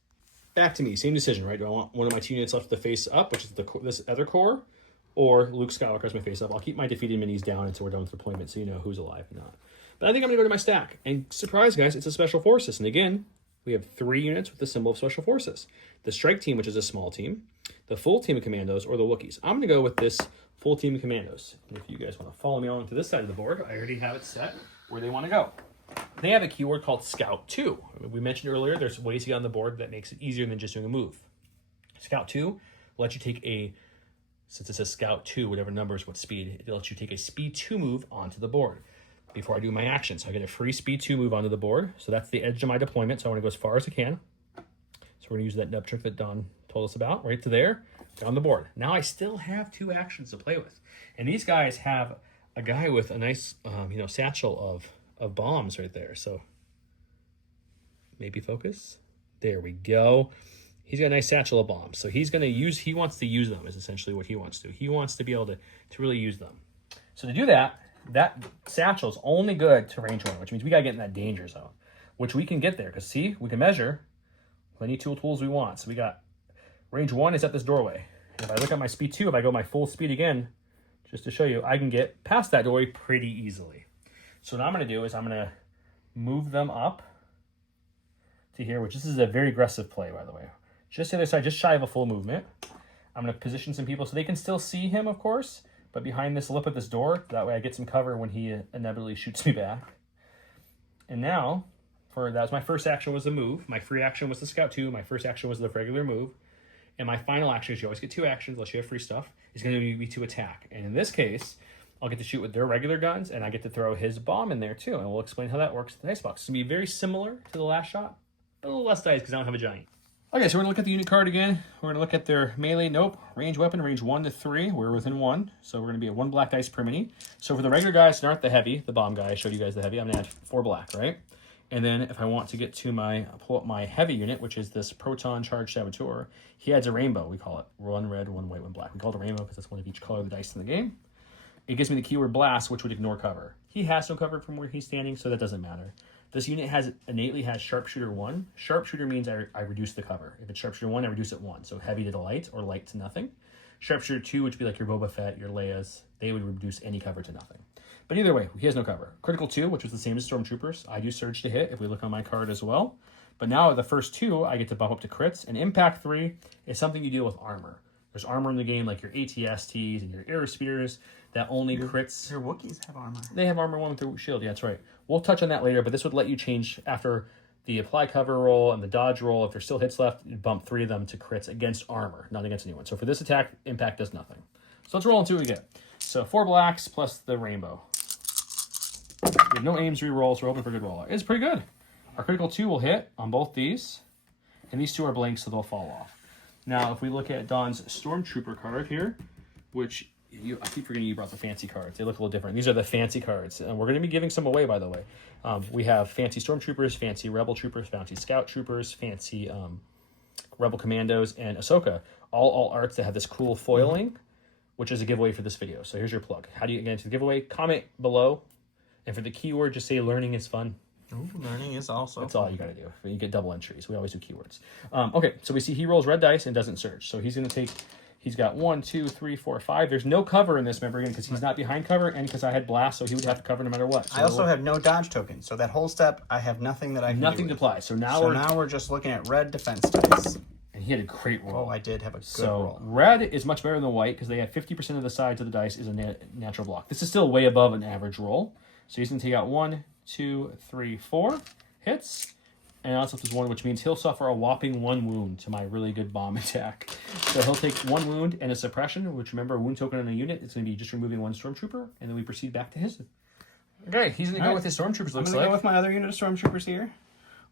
Back to me. Same decision, right? Do I want one of my 2 units left with the face up, which is this other core, or Luke Skywalker as my face up? I'll keep my defeated minis down until we're done with deployment, so you know who's alive and not. But I think I'm going to go to my stack. And surprise, guys, it's a Special Forces. And again, we have 3 units with the symbol of Special Forces. The Strike Team, which is a small team, the full team of Commandos, or the Wookiees. I'm going to go with this full team of Commandos. And if you guys want to follow me on to this side of the board, I already have it set where they want to go. They have a keyword called Scout 2. We mentioned earlier, there's ways to get on the board that makes it easier than just doing a move. Scout 2 lets you take since it says Scout 2, whatever number is what speed, it lets you take a Speed 2 move onto the board before I do my action. So I get a free Speed 2 move onto the board. So that's the edge of my deployment. So I want to go as far as I can. So we're going to use that nub trick that Don told us about, right to there, down the board. Now I still have 2 actions to play with. And these guys have a guy with a nice, satchel of bombs right there. So maybe focus. There we go. He's got a nice satchel of bombs. So he wants to use them is essentially what he wants to do. He wants to be able to really use them. So to do that satchel is only good to range 1, which means we got to get in that danger zone, which we can get there. Because see, we can measure any tools we want. So we got range 1 is at this doorway. If I look at my speed 2, if I go my full speed again, just to show you, I can get past that doorway pretty easily. So what I'm going to do is I'm going to move them up to here, which this is a very aggressive play, by the way. Just the other side, just shy of a full movement. I'm going to position some people so they can still see him, of course, but behind this lip of this door. That way I get some cover when he inevitably shoots me back. And now, that was my first action was the move. My free action was the Scout 2. My first action was the regular move. And my final action is you always get 2 actions unless you have free stuff. Is going to be to attack. And in this case, I'll get to shoot with their regular guns, and I get to throw his bomb in there too. And we'll explain how that works in the dice box. It's going to be very similar to the last shot, but a little less dice because I don't have a giant. Okay, so we're going to look at the unit card again. We're going to look at their melee. Nope. Range weapon, range 1 to 3. We're within 1. So we're going to be at 1 black dice per mini. So for the regular guys that aren't the heavy, the bomb guy, I showed you guys the heavy, I'm going to add 4 black, right? And then if I want to get to pull up my heavy unit, which is this Proton Charge Saboteur, he adds a rainbow. We call it 1 red, 1 white, 1 black. We call it a rainbow because that's one of each color of the dice in the game. It gives me the keyword blast, which would ignore cover. He has no cover from where he's standing, so that doesn't matter. This unit innately has Sharpshooter 1. Sharpshooter means I reduce the cover. If it's Sharpshooter 1, I reduce it 1. So heavy to the light or light to nothing. Sharpshooter 2, which would be like your Boba Fett, your Leia's, they would reduce any cover to nothing. But either way, he has no cover. Critical 2, which was the same as Stormtroopers. I do Surge to hit if we look on my card as well. But now the first 2, I get to bump up to crits. And Impact 3 is something you deal with armor. There's armor in the game like your ATSTs and your Air Spears that only crits. Your Wookiees have armor. They have armor 1 with their shield. Yeah, that's right. We'll touch on that later, but this would let you change after the apply cover roll and the dodge roll. If there's still hits left, you bump 3 of them to crits against armor, not against anyone. So for this attack, Impact does nothing. So let's roll and see what we get. So 4 blacks plus the rainbow. We have no aims re-rolls. We're hoping for a good roll. It's pretty good. Our critical 2 will hit on both these, and these 2 are blank, so they'll fall off. Now, if we look at Don's Stormtrooper card here, which I keep forgetting you brought the fancy cards. They look a little different. These are the fancy cards, and we're going to be giving some away, by the way. We have fancy Stormtroopers, fancy Rebel Troopers, fancy Scout Troopers, fancy Rebel Commandos, and Ahsoka. All arts that have this cool foiling, which is a giveaway for this video. So here's your plug. How do you get into the giveaway? Comment below, and for the keyword, just say learning is fun. Ooh, learning is also That's all you got to do. You get double entries. We always do keywords. Okay, so we see he rolls red dice and doesn't surge. So he's going to take... He's got 1, 2, 3, 4, 5. There's no cover in this, remember, again, because he's not behind cover and because I had blast, so he would have to cover no matter what. So I also have no dodge token, so that whole step, I have nothing that I can nothing do to apply. So now we're just looking at red defense dice. And he had a great roll. Oh, I did have a good So roll. red is much better than white because they have 50% of the sides of the dice is a natural block. This is still way above an average roll. So he's going to take out 1, 2, 3, 4 hits. And also this 1, which means he'll suffer a whopping 1 wound to my really good bomb attack. So he'll take 1 wound and a suppression, which remember, a wound token on a unit, it's going to be just removing 1 Stormtrooper, and then we proceed back to his. Okay, he's going to go with his Stormtroopers, looks like. I'm going to go with my other unit of Stormtroopers here.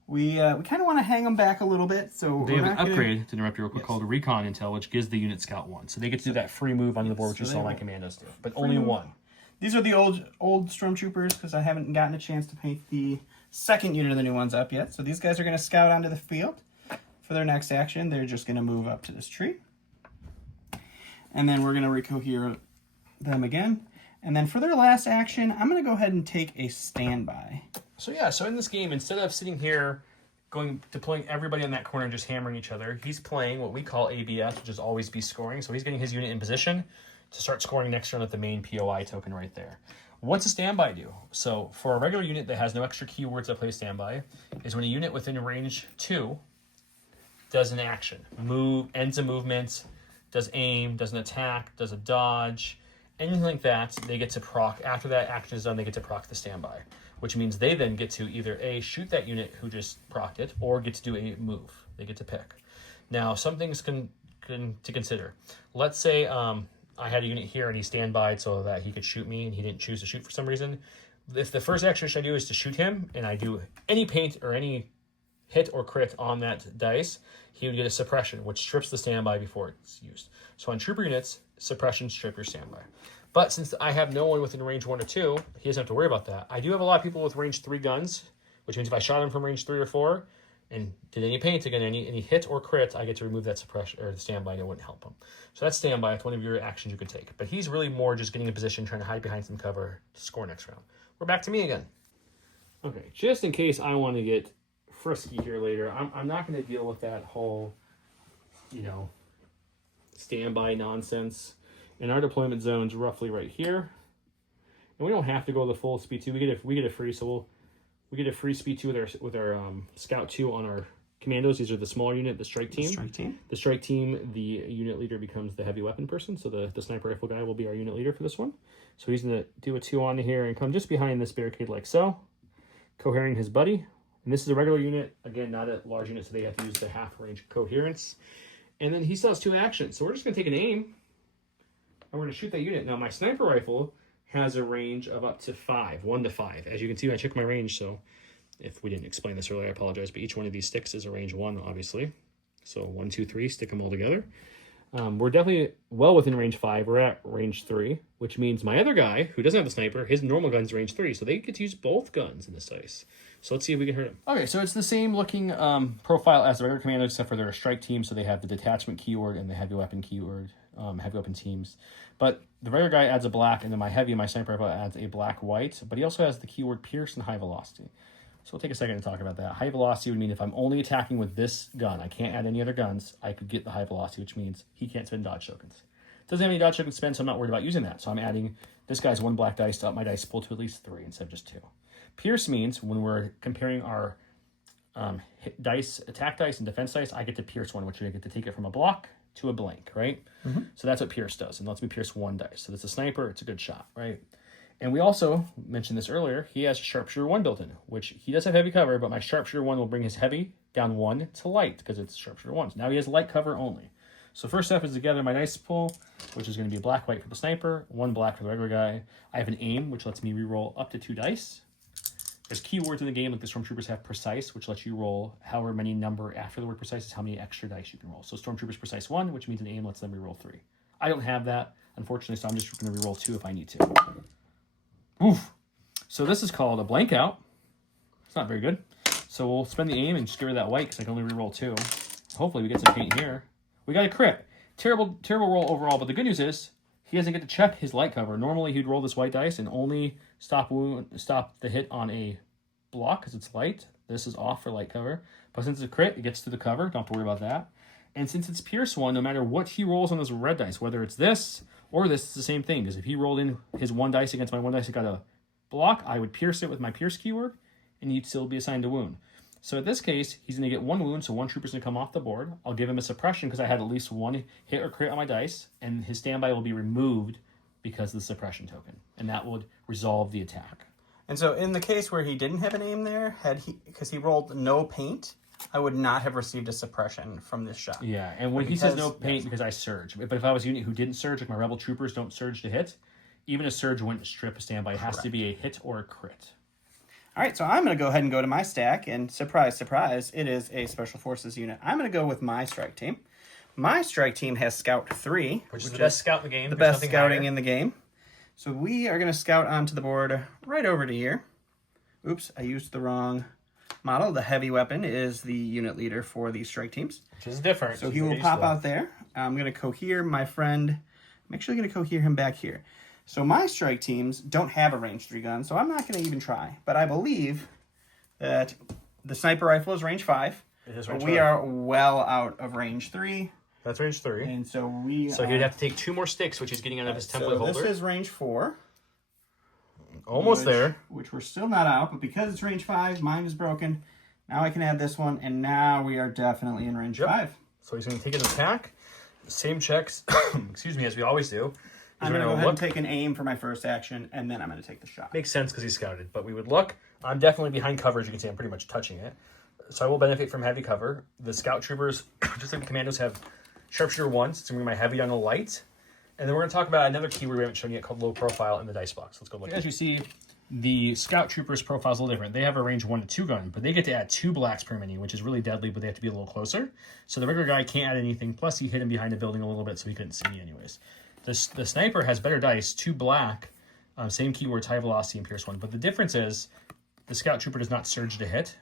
We kind of want to hang them back a little bit, so they have an upgrade, to interrupt you real quick, called Recon Intel, which gives the unit Scout 1. So they get to do that free move on the board, which is all my commandos do, but only 1. These are the old Stormtroopers, because I haven't gotten a chance to paint the second unit of the new ones up yet. So these guys are going to scout onto the field. For their next action, they're just going to move up to this tree. And then we're going to recohere them again. And then for their last action, I'm going to go ahead and take a standby. So yeah, so in this game, instead of sitting here deploying everybody on that corner and just hammering each other, he's playing what we call ABS, which is always be scoring. So he's getting his unit in position to start scoring next turn at the main POI token right there. What's a standby do? So for a regular unit that has no extra keywords that play standby, is when a unit within range 2 does an action, ends a movement, does aim, does an attack, does a dodge, anything like that, they get to proc. After that action is done, they get to proc the standby, which means they then get to either A, shoot that unit who just procced it, or get to do a move. They get to pick. Now, some things to consider. Let's say I had a unit here and he standbyed so that he could shoot me and he didn't choose to shoot for some reason. If the first action I do is to shoot him and I do any paint or any hit or crit on that dice, he would get a suppression, which strips the standby before it's used. So on trooper units, suppression strip your standby. But since I have no one within range 1 or 2, he doesn't have to worry about that. I do have a lot of people with range 3 guns, which means if I shot him from range 3 or 4 and did any paint again, any hit or crit, I get to remove that suppression or the standby, and it wouldn't help him. So that's standby. It's one of your actions you could take. But he's really more just getting in position, trying to hide behind some cover to score next round. We're back to me again. Okay, just in case I want to get frisky here later, I'm not going to deal with that whole, standby nonsense. And our deployment zone's roughly right here. And we don't have to go the full speed 2. We get a free, so We get a free speed 2 with our Scout 2 on our commandos. These are the smaller unit, the strike team. The strike team, the unit leader becomes the heavy weapon person. So the sniper rifle guy will be our unit leader for this one. So he's going to do a 2 on here and come just behind this barricade like so, cohering his buddy. And this is a regular unit. Again, not a large unit, so they have to use the half-range coherence. And then he still has 2 actions. So we're just going to take an aim, and we're going to shoot that unit. Now, my sniper rifle has a range of up to 5, 1 to 5. As you can see, I checked my range, so if we didn't explain this earlier, I apologize, but each one of these sticks is a range 1, obviously. So 1, 2, 3, stick them all together. We're definitely well within range 5. We're at range 3, which means my other guy, who doesn't have the sniper, his normal gun's range 3, so they get to use both guns in this dice. So let's see if we can hurt him. Okay, so it's the same looking profile as the regular commando, except for they're a strike team, so they have the detachment keyword and the heavy weapon keyword, heavy weapon teams. But the regular guy adds a black, and then my sniper rifle adds a black-white, but he also has the keyword Peirce and high velocity. So we'll take a second to talk about that. High velocity would mean if I'm only attacking with this gun, I can't add any other guns, I could get the high velocity, which means he can't spend dodge tokens. Doesn't have any dodge tokens to spend, so I'm not worried about using that. So I'm adding this guy's 1 black dice to up my dice pool to at least 3 instead of just 2. Peirce means when we're comparing our attack dice and defense dice, I get to Peirce 1, which I get to take it from a block to a blank, right? So that's what Peirce does, and lets me Peirce 1 dice. So that's a sniper, it's a good shot, right? And we also mentioned this earlier, he has Sharpshooter 1 built in, which he does have heavy cover, but my Sharpshooter 1 will bring his heavy down 1 to light because it's Sharpshooter 1. So now he has light cover only. So first step is to gather my dice pool, which is going to be a black-white for the sniper, 1 black for the regular guy. I have an aim, which lets me reroll up to 2 dice. There's keywords in the game, like the Stormtroopers have precise, which lets you roll however many number after the word precise is how many extra dice you can roll. So Stormtroopers precise 1, which means an aim lets them reroll 3. I don't have that, unfortunately, so I'm just going to reroll 2 if I need to. Oof. So this is called a blank out. It's not very good. So we'll spend the aim and just get rid of that white because I can only reroll 2. Hopefully we get some paint here. We got a crit. Terrible roll overall, but the good news is he doesn't get to check his light cover. Normally he'd roll this white dice and only stop the hit on a block because it's light. This is off for light cover. But since it's a crit, it gets to the cover. Don't have to worry about that. And since it's Peirce 1, no matter what he rolls on those red dice, whether it's this or this, it's the same thing. Because if he rolled in his 1 dice against my 1 dice, it got a block, I would Peirce it with my Peirce keyword, and he'd still be assigned a wound. So in this case, he's going to get 1 wound, so 1 trooper's going to come off the board. I'll give him a suppression because I had at least 1 hit or crit on my dice, and his standby will be removed because of the suppression token, and that would resolve the attack. And so in the case where he didn't have an aim there, because he rolled no paint, I would not have received a suppression from this shot. Yeah, and when he says no paint, because I surge. But if I was a unit who didn't surge, like my rebel troopers don't surge to hit, even a surge wouldn't strip a standby. It has to be a hit or a crit. All right, so I'm going to go ahead and go to my stack, and surprise, surprise, it is a Special Forces unit. I'm going to go with my strike team. My strike team has Scout 3. Which is the best scout in the game. The best scouting in the game. So we are going to scout onto the board right over to here. Oops, I used the wrong model. The heavy weapon is the unit leader for these strike teams. Which is different. So he will pop out there. I'm going to cohere my friend. I'm actually going to cohere him back here. So my strike teams don't have a range 3 gun, so I'm not going to even try. But I believe that the sniper rifle is range 5. It is range 5. We are well out of range 3. That's range 3. And so he'd have to take 2 more sticks, which he's getting out of his template holder. This is range 4. Almost there. Which we're still not out, but because it's range 5, mine is broken. Now I can add this one, and now we are definitely in range 5. So he's going to take an attack. Same checks, excuse me, as we always do. I'm going to go ahead and take an aim for my first action, and then I'm going to take the shot. Makes sense because he's scouted, but we would look. I'm definitely behind cover, as you can see. I'm pretty much touching it. So I will benefit from heavy cover. The scout troopers, just like the commandos, have Sharpshooter 1, so it's going to bring my heavy on the light. And then we're going to talk about another keyword we haven't shown yet called low profile in the dice box. Let's go look. As you see, the scout troopers profile is a little different. They have a range 1 to 2 gun, but they get to add 2 blacks per mini, which is really deadly, but they have to be a little closer. So the regular guy can't add anything. Plus, he hid him behind a building a little bit, so he couldn't see me anyways. The sniper has better dice, 2 black, same keywords, high velocity and Peirce 1. But the difference is the scout trooper does not surge to hit,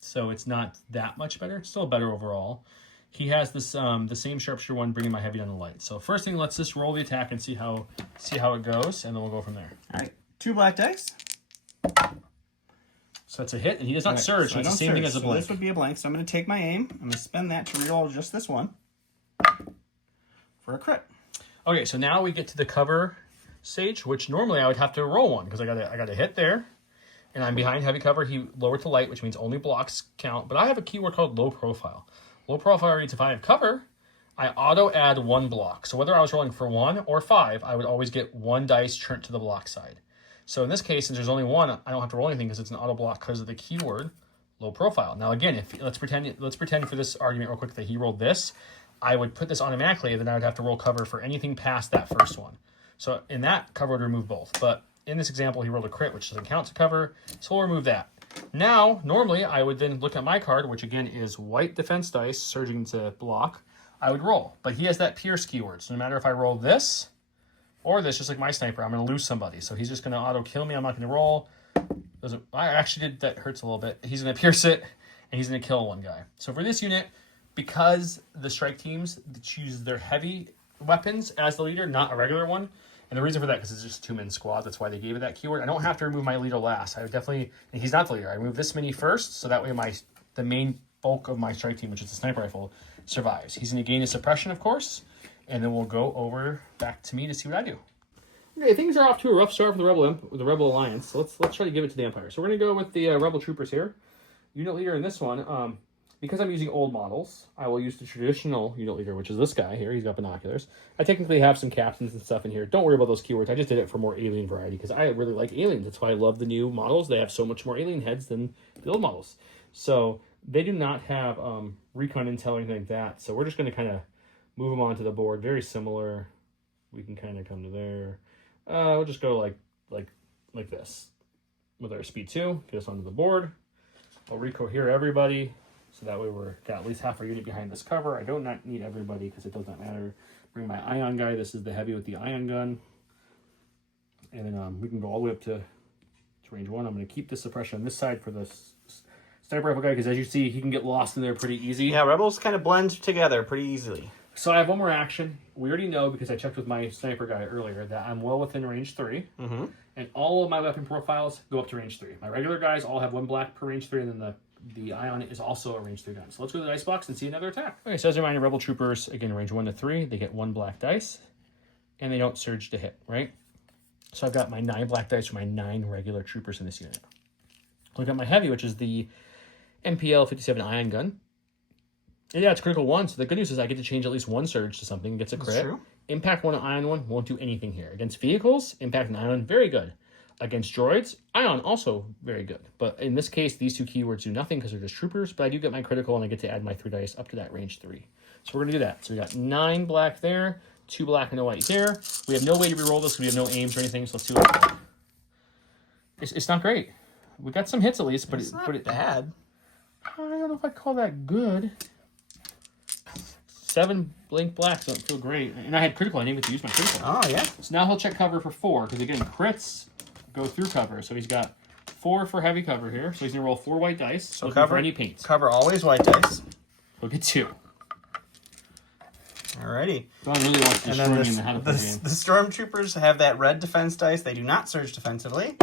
so it's not that much better. It's still better overall. He has this the same Sharpshooter 1 bringing my heavy down the light. So first thing, let's just roll the attack and see how it goes, and then we'll go from there. All right, 2 black dice. So that's a hit, and he does not surge, so it's the same thing as a blank. This would be a blank, so I'm going to take my aim. I'm going to spend that to reroll just this one for a crit. Okay, so now we get to the cover stage, which normally I would have to roll 1 because I got a hit there, and I'm behind heavy cover, he lowered to light, which means only blocks count. But I have a keyword called low profile. Low profile reads if I have cover, I auto add 1 block. So whether I was rolling for 1 or 5, I would always get 1 dice turned to the block side. So in this case, since there's only 1, I don't have to roll anything because it's an auto block because of the keyword low profile. Now again, if let's pretend for this argument real quick that he rolled this, I would put this automatically, and then I would have to roll cover for anything past that first one. So in that, cover would remove both. But in this example, he rolled a crit, which doesn't count to cover, so we'll remove that. Now, normally, I would then look at my card, which again is white defense dice, surging to block. I would roll. But he has that Peirce keyword, so no matter if I roll this or this, just like my sniper, I'm going to lose somebody. So he's just going to auto-kill me. I'm not going to roll. I actually did, that hurts a little bit. He's going to Peirce it, and he's going to kill one guy. So for this unit, because the strike teams choose their heavy weapons as the leader, not a regular one, and the reason for that, because it's just a 2-man squad, that's why they gave it that keyword. I don't have to remove my leader last. I would definitely, and he's not the leader. I remove this mini first, so that way the main bulk of my strike team, which is the sniper rifle, survives. He's going to gain a suppression, of course, and then we'll go over back to me to see what I do. Okay, things are off to a rough start for the Rebel Alliance. So let's try to give it to the Empire. So we're going to go with the Rebel Troopers here. Unit leader in this one, because I'm using old models, I will use the traditional unit leader, which is this guy here. He's got binoculars. I technically have some captains and stuff in here. Don't worry about those keywords. I just did it for more alien variety because I really like aliens. That's why I love the new models. They have so much more alien heads than the old models. So they do not have recon intel or anything like that. So we're just going to kind of move them onto the board. Very similar. We can kind of come to there. We'll just go like this with our speed 2. Get us onto the board. I'll recohere everybody. So that way we're got at least half our unit behind this cover. I do not need everybody because it does not matter. Bring my ion guy. This is the heavy with the ion gun. And then we can go all the way up to range 1. I'm going to keep the suppression on this side for the sniper rifle guy because as you see, he can get lost in there pretty easy. Yeah, rebels kind of blend together pretty easily. So I have one more action. We already know because I checked with my sniper guy earlier that I'm well within range 3. Mm-hmm. And all of my weapon profiles go up to range 3. My regular guys all have 1 black per range 3, and then the Ion is also a range 3 gun. So let's go to the dice box and see another attack. Okay, so as a reminder, Rebel Troopers, again, range 1 to 3. They get 1 black dice, and they don't surge to hit, right? So I've got my 9 black dice for my 9 regular troopers in this unit. Look at my heavy, which is the MPL 57 Ion gun. And yeah, it's critical 1, so the good news is I get to change at least 1 surge to something and gets a crit. That's true. Impact 1 and Ion 1 won't do anything here. Against vehicles, Impact and Ion, very good. Against droids, Ion also very good. But in this case, these 2 keywords do nothing because they're just troopers, but I do get my critical and I get to add my 3 dice up to that range 3. So we're going to do that. So we got 9 black there, 2 black and no white here. We have no way to reroll this because we have no aims or anything, so let's do it. It's not great. We got some hits at least, but it's not bad. I don't know if I'd call that good. 7 blank blacks don't feel great. And I had critical. I didn't get to use my critical. Oh, yeah. So now he'll check cover for 4, because again, crits go through cover. So he's got 4 for heavy cover here. So he's going to roll 4 white dice. So cover for any paints. Cover always white dice. He'll get 2. Alrighty. Don really wants to destroy me in the how to play game. The Stormtroopers have that red defense dice. They do not surge defensively.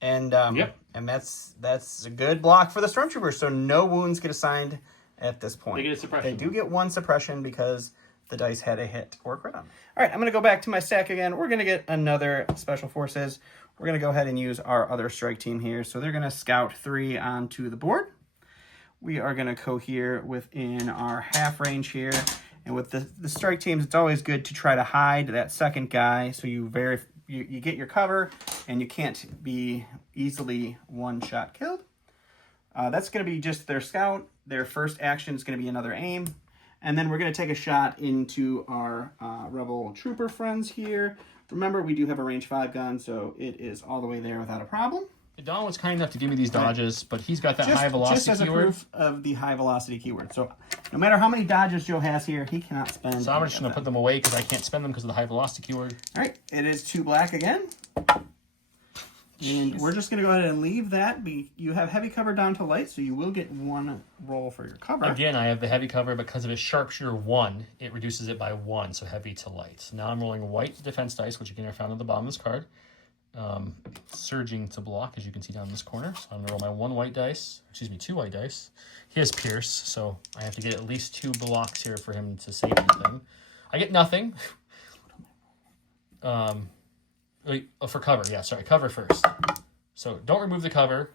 And yep. And that's a good block for the Stormtroopers. So no wounds get assigned at this point. They get a suppression. They do get 1 suppression because the dice had a hit or a crit on them. All right, I'm going to go back to my stack again. We're going to get another Special Forces. We're going to go ahead and use our other strike team here. So they're going to scout 3 onto the board. We are going to cohere within our half range here. And with the strike teams, it's always good to try to hide that second guy so you get your cover and you can't be easily one-shot killed. That's going to be just their scout. Their first action is going to be another aim. And then we're going to take a shot into our Rebel Trooper friends here. Remember, we do have a range 5 gun, so it is all the way there without a problem. Don was kind enough to give me these dodges, but he's got that high velocity just as a keyword. proof of the high velocity keyword. So no matter how many dodges Joe has here, he cannot spend. So I'm just going to put them away because I can't spend them because of the high velocity keyword. All right, it is 2 black again. And we're just going to go ahead and leave that. You have heavy cover down to light, so you will get 1 roll for your cover. Again, I have the heavy cover because of his sharpshooter 1. It reduces it by 1, so heavy to light. So now I'm rolling white defense dice, which again I found at the bottom of this card. Surging to block, as you can see down in this corner. So I'm going to roll my 2 white dice. He has Peirce, so I have to get at least 2 blocks here for him to save anything. I get nothing. For cover, yeah, sorry, cover first. So don't remove the cover.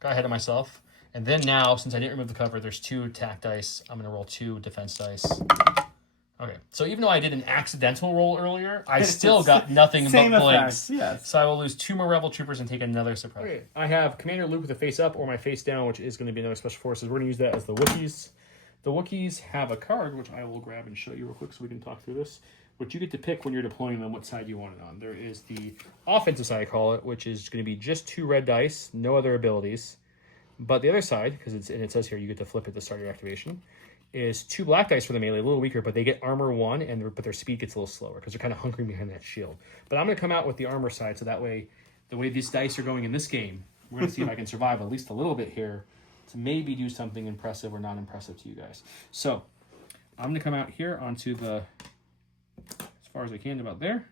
Got ahead of myself. And then now, since I didn't remove the cover, there's 2 attack dice. I'm going to roll 2 defense dice. Okay, so even though I did an accidental roll earlier, I still got nothing but blanks. Yes. So I will lose 2 more Rebel Troopers and take another suppression. Okay, I have Commander Luke with a face up or my face down, which is going to be another Special Forces. We're going to use that as the Wookiees. The Wookiees have a card, which I will grab and show you real quick so we can talk through this, which you get to pick when you're deploying them what side you want it on. There is the offensive side, I call it, which is going to be just 2 red dice, no other abilities. But the other side, because it says here you get to flip at the start of your activation, is 2 black dice for the melee, a little weaker, but they get armor 1, but their speed gets a little slower because they're kind of hunkering behind that shield. But I'm going to come out with the armor side, so that way, the way these dice are going in this game, we're going to see if I can survive at least a little bit here to maybe do something impressive or not impressive to you guys. So I'm going to come out here onto the, as far as I can, about there.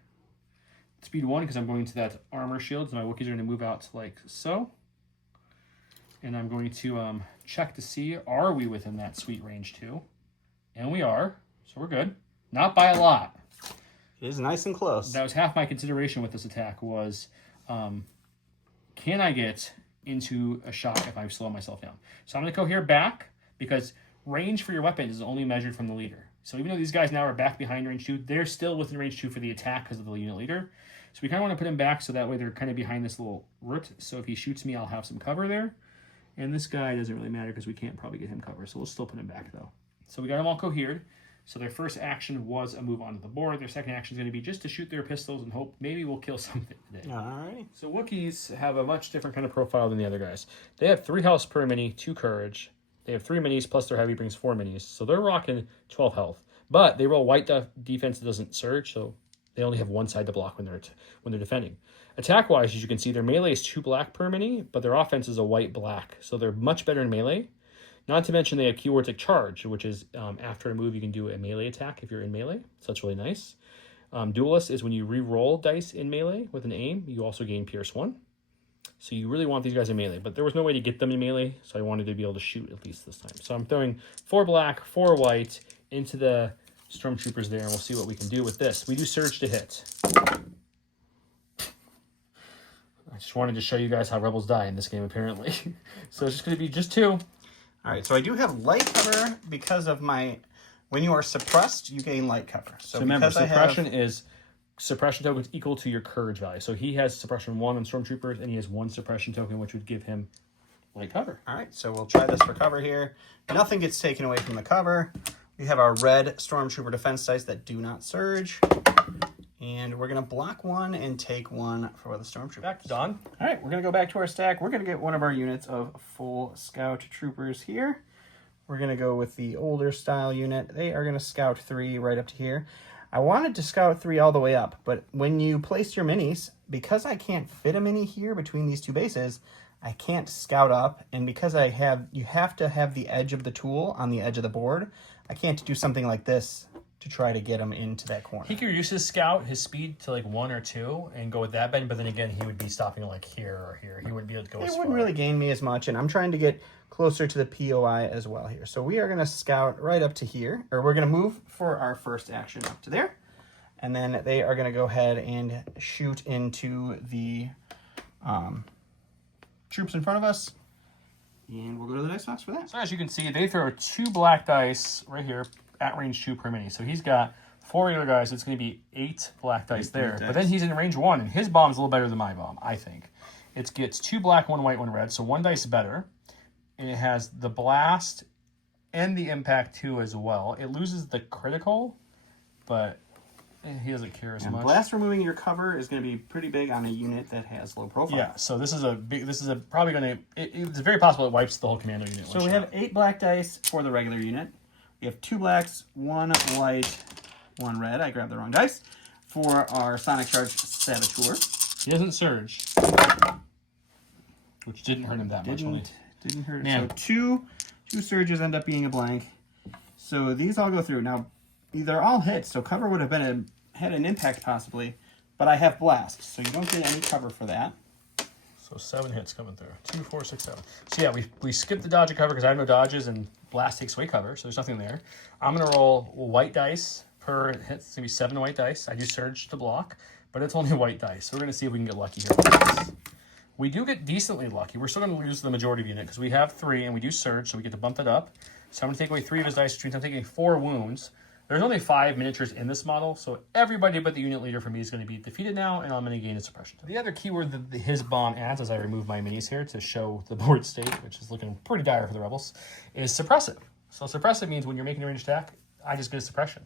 Speed 1, because I'm going to that armor shield, so my Wookiees are going to move out like so. And I'm going to check to see, are we within that sweet range 2? And we are, so we're good. Not by a lot. It is nice and close. That was half my consideration with this attack was, can I get into a shot if I slow myself down? So I'm going to Cohere back, because range for your weapon is only measured from the leader. So even though these guys now are back behind range 2, they're still within range 2 for the attack because of the unit leader. So we kind of want to put him back so that way they're kind of behind this little root. So if he shoots me, I'll have some cover there. And this guy doesn't really matter because we can't probably get him covered. So we'll still put him back, though. So we got them all cohered. So their first action was a move onto the board. Their second action is going to be just to shoot their pistols and hope maybe we'll kill something today. All right. So Wookiees have a much different kind of profile than the other guys. They have 3 health per mini, 2 courage. They have 3 minis, plus their heavy brings 4 minis. So they're rocking 12 health. But they roll white defense that doesn't surge, so they only have 1 side to block when they're defending. Attack-wise, as you can see, their melee is 2 black per mini, but their offense is a white-black. So they're much better in melee. Not to mention they have Keywordtic Charge, which is after a move you can do a melee attack if you're in melee. So that's really nice. Duelist is when you re-roll dice in melee with an aim, you also gain Peirce 1. So you really want these guys in melee, but there was no way to get them in melee, so I wanted to be able to shoot at least this time. So I'm throwing 4 black, 4 white into the Stormtroopers there, and we'll see what we can do with this. We do surge to hit. I just wanted to show you guys how Rebels die in this game, apparently. So it's just going to be just 2. All right, so I do have light cover because of my... When you are suppressed, you gain light cover. So remember, suppression is suppression tokens equal to your courage value. So he has suppression 1 on Stormtroopers, and he has 1 suppression token, which would give him light cover. All right, so we'll try this for cover here. Nothing gets taken away from the cover. We have our red Stormtrooper defense dice that do not surge. And we're going to block 1 and take 1 for the Stormtrooper. Back to Don. All right, we're going to go back to our stack. We're going to get one of our units of full Scout Troopers here. We're going to go with the older style unit. They are going to Scout 3 right up to here. I wanted to Scout 3 all the way up, but when you place your minis, because I can't fit a mini here between these 2 bases, I can't Scout up. And because you have to have the edge of the tool on the edge of the board, I can't do something like this to try to get him into that corner. He could reduce his scout, his speed to like 1 or 2 and go with that bend, but then again, he would be stopping like here or here. He wouldn't be able to go as far. It wouldn't really gain me as much, and I'm trying to get closer to the POI as well here. So we are going to Scout right up to here, or we're going to move for our first action up to there, and then they are going to go ahead and shoot into the troops in front of us, and we'll go to the dice box for that. So as you can see, they throw 2 black dice right here at range 2 per mini. So he's got 4 regular guys, so it's going to be 8 black dice there. But then he's in range 1, and his bomb's a little better than my bomb, I think. It gets 2 black, 1 white, 1 red, so 1 dice better. And it has the blast and the impact too as well. It loses the critical, but he doesn't care as much. Blast removing your cover is going to be pretty big on a unit that has low profile. Yeah, so this is probably going to, it's very possible it wipes the whole commando unit. So we have 8 black dice for the regular unit. We have 2 blacks, 1 white, 1 red. I grabbed the wrong dice. For our Sonic Charge Saboteur. He doesn't surge, which didn't hurt him that much. Didn't hurt him. So two surges end up being a blank. So these all go through. Now, they're all hits, so cover would have been had an impact possibly, but I have blast, so you don't get any cover for that. So 7 hits coming through. 2, 4, 6, 7. So yeah, we skipped the dodge and cover because I have no dodges and blast takes away cover, so there's nothing there. I'm going to roll white dice per hit. It's going to be 7 white dice. I do surge to block, but it's only white dice. So we're going to see if we can get lucky here. We do get decently lucky. We're still going to lose the majority of unit because we have 3 and we do surge, so we get to bump that up. So I'm going to take away 3 of his dice, which means I'm taking 4 wounds. There's only 5 miniatures in this model, so everybody but the unit leader for me is going to be defeated now, and I'm going to gain a suppression. The other keyword that his bomb adds, as I remove my minis here to show the board state, which is looking pretty dire for the rebels, is suppressive. So suppressive means when you're making a ranged attack, I just get a suppression.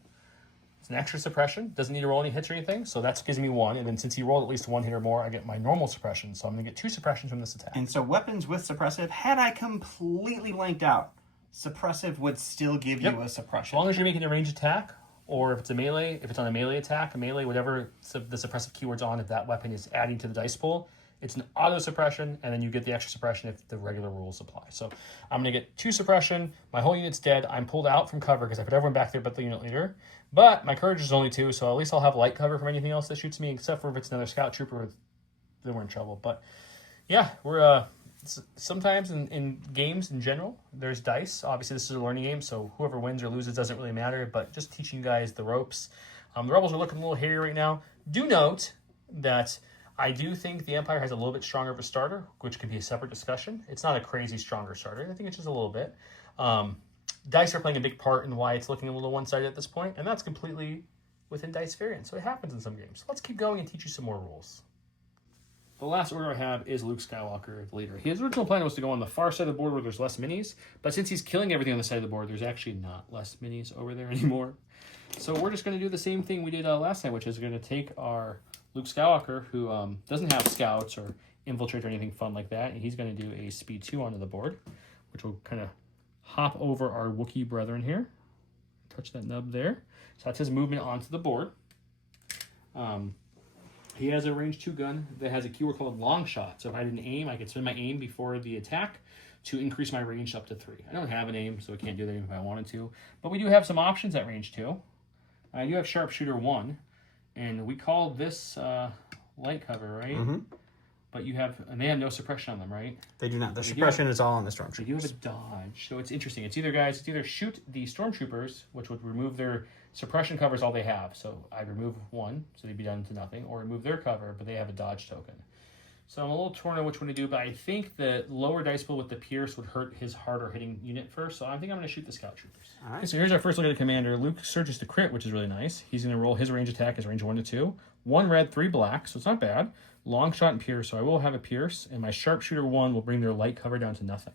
It's an extra suppression, doesn't need to roll any hits or anything, so that gives me 1, and then since he rolled at least 1 hit or more, I get my normal suppression, so I'm going to get 2 suppressions from this attack. And so weapons with suppressive, had I completely blanked out, suppressive would still give you a suppression. As long as you're making a ranged attack, or if it's a melee, if it's on a melee attack, a melee, whatever the suppressive keyword's on, if that weapon is adding to the dice pool, it's an auto suppression, and then you get the extra suppression if the regular rules apply. So I'm going to get 2 suppression. My whole unit's dead. I'm pulled out from cover because I put everyone back there but the unit leader. But my courage is only 2, so at least I'll have light cover from anything else that shoots me, except for if it's another scout trooper, then we're in trouble. But yeah, we're sometimes in games in general, there's dice. Obviously, this is a learning game, so whoever wins or loses doesn't really matter, but just teaching you guys the ropes. The rebels are looking a little hairy right now. Do note that I do think the Empire has a little bit stronger of a starter, which could be a separate discussion. It's not a crazy stronger starter. I think it's just a little bit. Dice are playing a big part in why it's looking a little one-sided at this point, and that's completely within dice variance, so it happens in some games. Let's keep going and teach you some more rules. The last order I have is Luke Skywalker, the leader. His original plan was to go on the far side of the board where there's less minis, but since he's killing everything on the side of the board, there's actually not less minis over there anymore. So we're just going to do the same thing we did last time, which is we're going to take our Luke Skywalker, who doesn't have scouts or infiltrate or anything fun like that, and he's going to do a speed 2 onto the board, which will kind of hop over our Wookiee brethren here. Touch that nub there. So that's his movement onto the board. He has a range 2 gun that has a keyword called long shot. So if I didn't aim, I could spend my aim before the attack to increase my range up to 3. I don't have an aim, so I can't do that if I wanted to. But we do have some options at range 2. I do have sharpshooter 1, and we call this light cover, right? Mm-hmm. But you have, and they have no suppression on them, right? They do not. The suppression is all on the stormtroopers. They do have a dodge, so it's interesting. It's either shoot the stormtroopers, which would remove their suppression covers all they have. So I remove 1, so they'd be down to nothing, or remove their cover, but they have a dodge token. So I'm a little torn on which one to do, but I think the lower dice pool with the Peirce would hurt his harder hitting unit first, so I think I'm going to shoot the scout troopers. All right. Okay, so here's our first look at the commander. Luke surges to crit, which is really nice. He's going to roll his range attack as range 1 to 2. 1 red, 3 black, so it's not bad. Long shot and Peirce, so I will have a Peirce, and my sharpshooter 1 will bring their light cover down to nothing.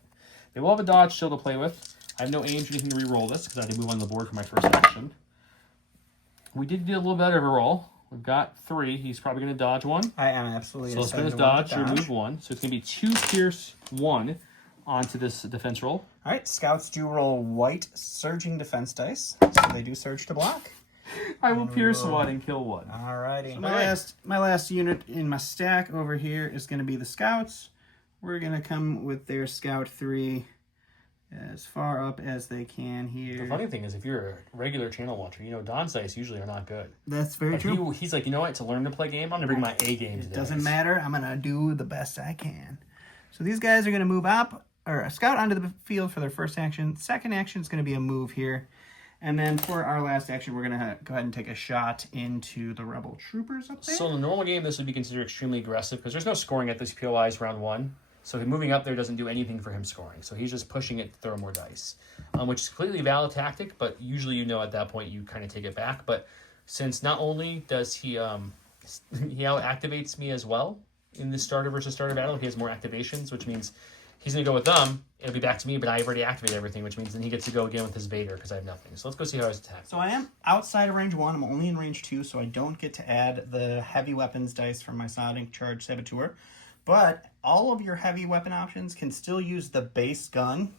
They will have a dodge still to play with. I have no aims or anything to re-roll this, because I did move on the board for my first action. We did get a little better of a roll. We've got 3. He's probably going to dodge 1. I am absolutely. So let's spin his dodge to remove 1. So it's going to be 2 Peirce 1 onto this defense roll. All right, scouts do roll white surging defense dice, so they do surge to block. I will Peirce 1 and kill 1. All righty. So my last unit in my stack over here is going to be the scouts. We're going to come with their scout 3 as far up as they can here. The funny thing is, if you're a regular channel watcher, you know Don's dice usually are not good. That's very true. He's like, you know what? To learn to play game, I'm going to bring my A game today. It doesn't matter. I'm going to do the best I can. So these guys are going to move up, or a scout onto the field for their first action. Second action is going to be a move here. And then for our last action, we're going to go ahead and take a shot into the rebel troopers up there. So in the normal game, this would be considered extremely aggressive because there's no scoring at this POI's round 1. So moving up there doesn't do anything for him scoring. So he's just pushing it to throw more dice, which is a completely valid tactic, but usually at that point you kind of take it back. But since not only does he out-activates me as well in this starter versus starter battle, he has more activations, which means he's going to go with them. It'll be back to me, but I've already activated everything, which means then he gets to go again with his Vader because I have nothing. So let's go see how his attack. So I am outside of range 1. I'm only in range 2, so I don't get to add the heavy weapons dice from my Sonic Charge Saboteur. But all of your heavy weapon options can still use the base gun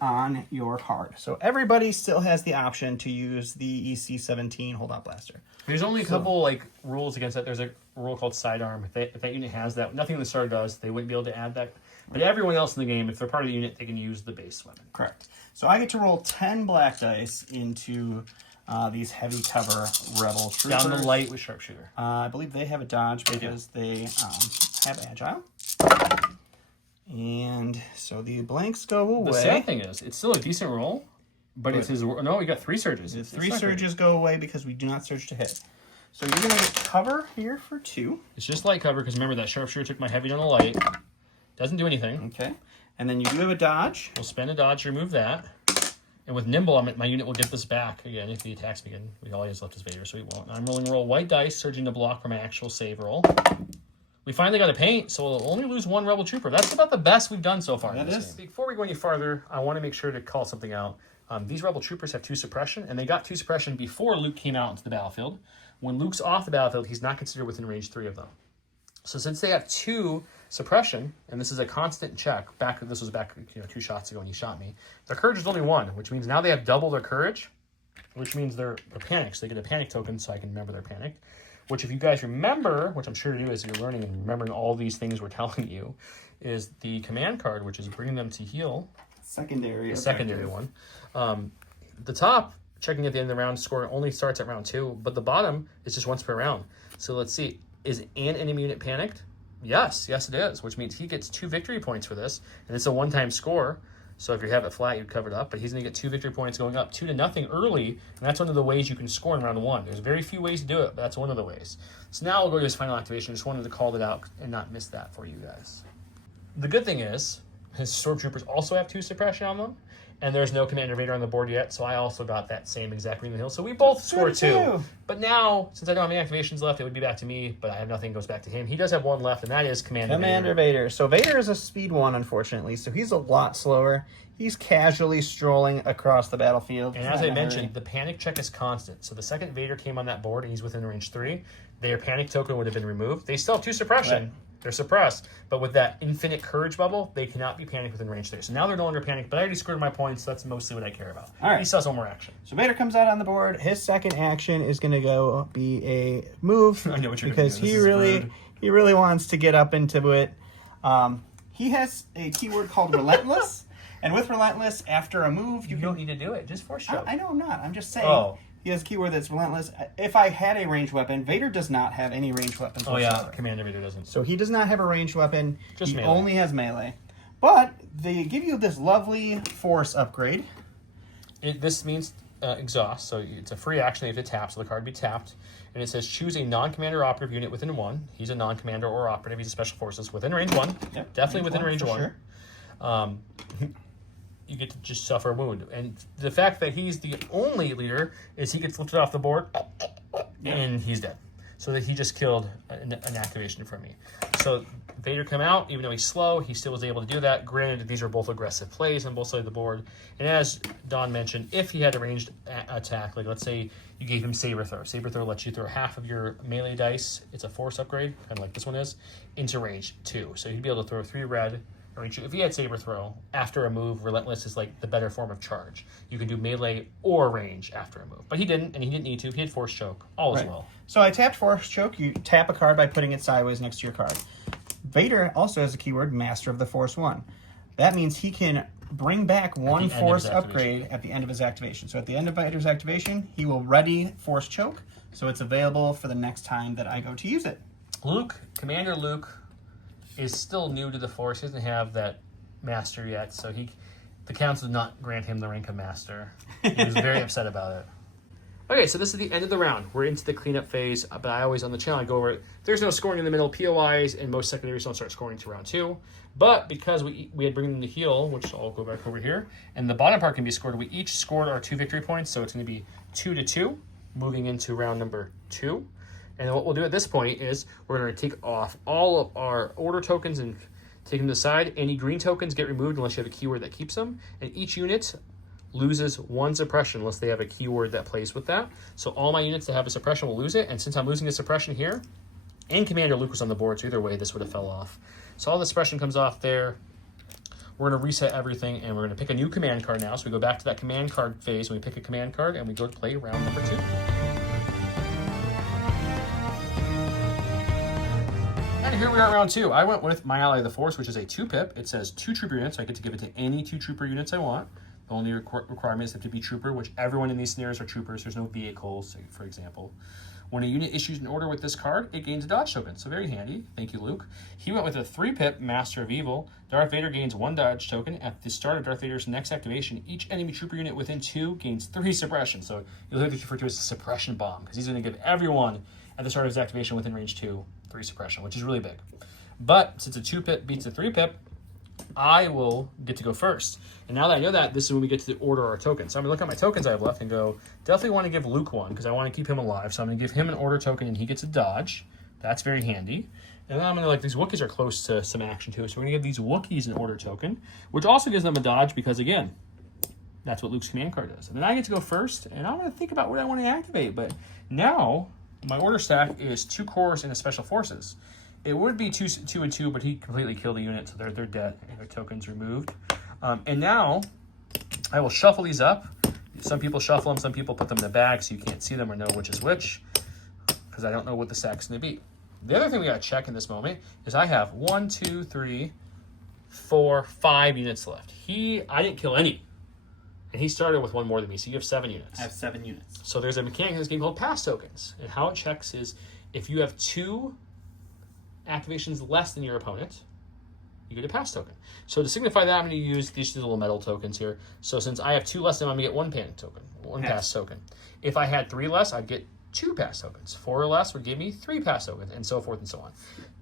on your card. So everybody still has the option to use the EC-17 holdout blaster. There's only a couple rules against that. There's a rule called sidearm. If that unit has that, nothing in the starter does, they wouldn't be able to add that. But everyone else in the game, if they're part of the unit, they can use the base weapon. Correct. So I get to roll 10 black dice into these heavy cover rebel troopers. Down the light with sharpshooter. I believe they have a dodge because they have agile. And so the blanks go away. The sad thing is, it's still a decent roll, but it's his... No, we got 3 surges. The 3 surges go away because we do not surge to hit. So you're going to get cover here for 2. It's just light cover, because remember that sharpshooter took my heavy down the light. Doesn't do anything. Okay. And then you do have a dodge. We'll spend a dodge to remove that. And with nimble, my unit will get this back again if he attacks me again. All he has left is Vader, so he won't. I'm rolling roll white dice, surging to block for my actual save roll. We finally got a paint, so we'll only lose 1 Rebel Trooper. That's about the best we've done so far in this game. Before we go any farther, I want to make sure to call something out. These Rebel Troopers have 2 Suppression, and they got 2 Suppression before Luke came out into the battlefield. When Luke's off the battlefield, he's not considered within range 3 of them. So since they have 2 Suppression, and this is a constant check, this was back 2 shots ago when he shot me, their courage is only 1, which means now they have double their courage, which means they're panicked. So they get a panic token so I can remember they're panicked. Which, if you guys remember, which I'm sure you do as you're learning and remembering all these things we're telling you, is the command card, which is bringing them to heal. Secondary. The secondary one. The top, checking at the end of the round, score only starts at round 2, but the bottom is just once per round. So let's see. Is an enemy unit panicked? Yes, it is, which means he gets 2 victory points for this, and it's a one-time score. So if you have it flat, you'd cover it up, but he's going to get 2 victory points going up 2-0 early, and that's one of the ways you can score in round 1. There's very few ways to do it, but that's one of the ways. So now we'll go to his final activation. Just wanted to call it out and not miss that for you guys. The good thing is, his Stormtroopers also have 2 suppression on them, and there's no Commander Vader on the board yet, so I also got that same exact Ring of the Hill. So we both scored 2. But now, since I don't have any activations left, it would be back to me, but I have nothing, goes back to him. He does have 1 left, and that is Commander Vader. So Vader is a speed 1, unfortunately, so he's a lot slower. He's casually strolling across the battlefield. And as I mentioned, the panic check is constant. So the second Vader came on that board and he's within range 3, their panic token would have been removed. They still have 2 suppression. Right. They're suppressed. But with that infinite courage bubble, they cannot be panicked within range 3. So now they're no longer panicked, but I already scored my points, so that's mostly what I care about. All right. He still has 1 more action. So Vader comes out on the board. His second action is going to go be a move. I know what you're because he really wants to get up into it. He has a keyword called Relentless. And with Relentless, after a move, you don't need to do it. Just force choke. I know I'm not. I'm just saying. He has a keyword that's Relentless. If I had a ranged weapon, Vader does not have any ranged weapons whatsoever. Commander Vader doesn't. So he does not have a ranged weapon. Just melee. Only has melee. But they give you this lovely force upgrade. This means exhaust, so it's a free action. They have to tap, so the card be tapped. And it says choose a non-commander operative unit within 1. He's a non-commander or operative. He's a special forces within range 1. Yep, definitely within range 1. Sure. You get to just suffer a wound. And the fact that he's the only leader is he gets lifted off the board and he's dead. So that he just killed an activation from me. So Vader come out, even though he's slow, he still was able to do that. Granted, these are both aggressive plays on both sides of the board. And as Don mentioned, if he had a ranged attack, like let's say you gave him Saber Throw. Saber Throw lets you throw half of your melee dice, it's a force upgrade, kind of like this one is, into range 2. So he'd be able to throw 3 red. If he had Saber Throw, after a move, Relentless is like the better form of charge. You can do melee or range after a move. But he didn't, and he didn't need to. He had Force Choke. All is well. So I tapped Force Choke. You tap a card by putting it sideways next to your card. Vader also has a keyword, Master of the Force 1. That means he can bring back 1 Force upgrade at the end of his activation. So at the end of Vader's activation, he will ready Force Choke, so it's available for the next time that I go to use it. Luke, Commander Luke, is still new to the Force. He doesn't have that Master yet, so the Council did not grant him the rank of Master. He was very upset about it. Okay, so this is the end of the round. We're into the cleanup phase, but I always on the channel I go over it. There's no scoring in the middle. POIs and most secondaries don't start scoring to round 2. But because we had bring them to heal, which I'll go back over here, and the bottom part can be scored, we each scored our 2 victory points, so it's going to be 2-2, moving into round number 2. And then what we'll do at this point is we're going to take off all of our order tokens and take them to the side. Any green tokens get removed unless you have a keyword that keeps them. And each unit loses 1 suppression unless they have a keyword that plays with that. So all my units that have a suppression will lose it. And since I'm losing a suppression here, and Commander Luke was on the board, so either way this would have fell off. So all the suppression comes off there. We're going to reset everything, and we're going to pick a new command card now. So we go back to that command card phase, and we pick a command card, and we go to play round number 2. And here we are at round 2. I went with my Ally of the Force, which is a 2-pip. It says 2 trooper units, so I get to give it to any 2 trooper units I want. The only requirement is to be trooper, which everyone in these scenarios are troopers. There's no vehicles, for example. When a unit issues an order with this card, it gains a dodge token, so very handy. Thank you, Luke. He went with a 3-pip Master of Evil. Darth Vader gains 1 dodge token. At the start of Darth Vader's next activation, each enemy trooper unit within 2 gains 3 suppression. So you'll hear this referred to as a suppression bomb, because he's going to give everyone at the start of his activation within range 2, 3 suppression, which is really big. But since a 2-pip beats a 3-pip, I will get to go first. And now that I know that, this is when we get to order our tokens. So I'm going to look at my tokens I have left and go, definitely want to give Luke one because I want to keep him alive. So I'm going to give him an order token and he gets a dodge. That's very handy. And then I'm going to, these Wookiees are close to some action too. So we're going to give these Wookiees an order token, which also gives them a dodge because, again, that's what Luke's command card does. And then I get to go first, and I'm going to think about what I want to activate. But now my order stack is 2 cores and a special forces. It would be 2 and 2, but he completely killed the unit, so they're dead and their tokens removed. And now I will shuffle these up. Some people shuffle them, some people put them in the bag so you can't see them or know which is which, because I don't know what the stack's going to be. The other thing we got to check in this moment is I have 1, 2, 3, 4, 5 units left. I didn't kill any. And he started with 1 more than me, so you have 7 units. I have 7 units. So there's a mechanic in this game called pass tokens. And how it checks is if you have 2 activations less than your opponent, you get a pass token. So to signify that, I'm going to use these little metal tokens here. So since I have 2 less than them, I'm going to get 1 panic token, 1 pass token. If I had 3 less, I'd get 2 pass tokens. 4 or less would give me 3 pass tokens, and so forth and so on.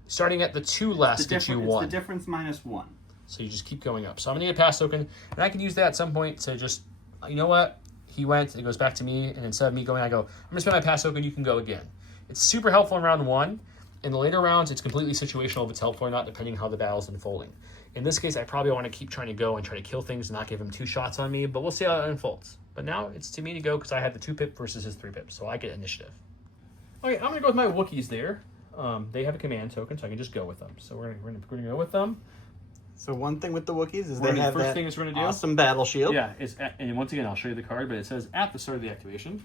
Starting at the 2 less gets you 1. It's the difference minus 1. So you just keep going up. So I'm going to get a pass token, and I can use that at some point to just, you know what? He went, it goes back to me, and instead of me going, I go, I'm going to spend my pass token, you can go again. It's super helpful in round 1. In the later rounds, it's completely situational if it's helpful or not, depending how the battle's unfolding. In this case, I probably want to keep trying to go and try to kill things and not give him 2 shots on me, but we'll see how it unfolds. But now it's to me to go because I had the 2-pip versus his 3-pip, so I get initiative. Okay, I'm going to go with my Wookiees there. They have a command token, so I can just go with them. So we're gonna go with them. So one thing with the Wookiees is they have that we're gonna do, awesome battle shield. Yeah, and once again, I'll show you the card, but it says at the start of the activation.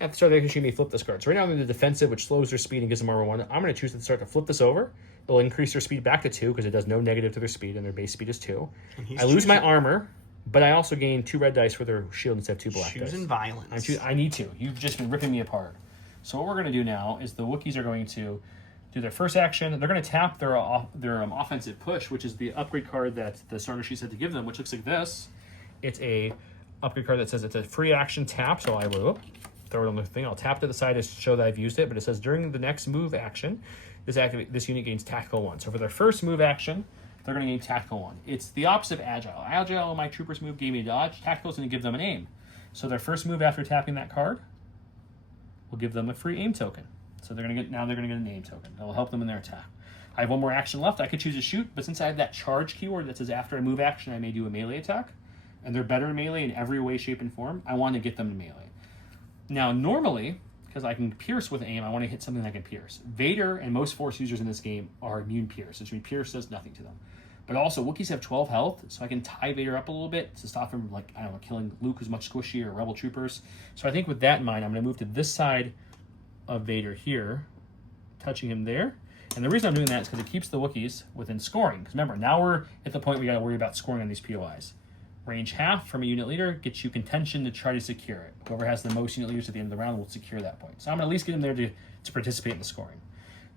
At the start of the activation, you may flip this card. So right now I'm in the defensive, which slows their speed and gives them armor 1. I'm going to choose at the start to flip this over. It'll increase their speed back to 2 because it does no negative to their speed, and their base speed is 2. I lose my armor, but I also gain 2 red dice for their shield instead of 2 black dice. Choosing violence. I need to. You've just been ripping me apart. So what we're going to do now is the Wookiees are going to do their first action. They're going to tap their offensive push, which is the upgrade card that the starter sheet said to give them, which looks like this. It's a upgrade card that says it's a free action tap, so I will throw it on the thing. I'll tap to the side to show that I've used it, but it says during the next move action, this unit gains tactical 1. So for their first move action, they're going to gain tactical 1. It's the opposite of agile. Agile, my troopers move gave me a dodge. Tactical is going to give them an aim. So their first move after tapping that card will give them a free aim token. So they're going to get an aim token. That will help them in their attack. I have 1 more action left. I could choose to shoot, but since I have that charge keyword that says after a move action, I may do a melee attack, and they're better in melee in every way, shape, and form, I want to get them to melee. Now, normally, because I can pierce with aim, I want to hit something that can pierce. Vader and most Force users in this game are immune Peirce, which means Peirce does nothing to them. But also, Wookiees have 12 health, so I can tie Vader up a little bit to stop him, killing Luke who's much squishy or Rebel troopers. So I think with that in mind, I'm going to move to this side of Vader here, touching him there. And the reason I'm doing that is because it keeps the Wookiees within scoring. Because remember, now we're at the point we got to worry about scoring on these POIs. Range half from a unit leader gets you contention to try to secure it. Whoever has the most unit leaders at the end of the round will secure that point. So I'm going to at least get him there to participate in the scoring.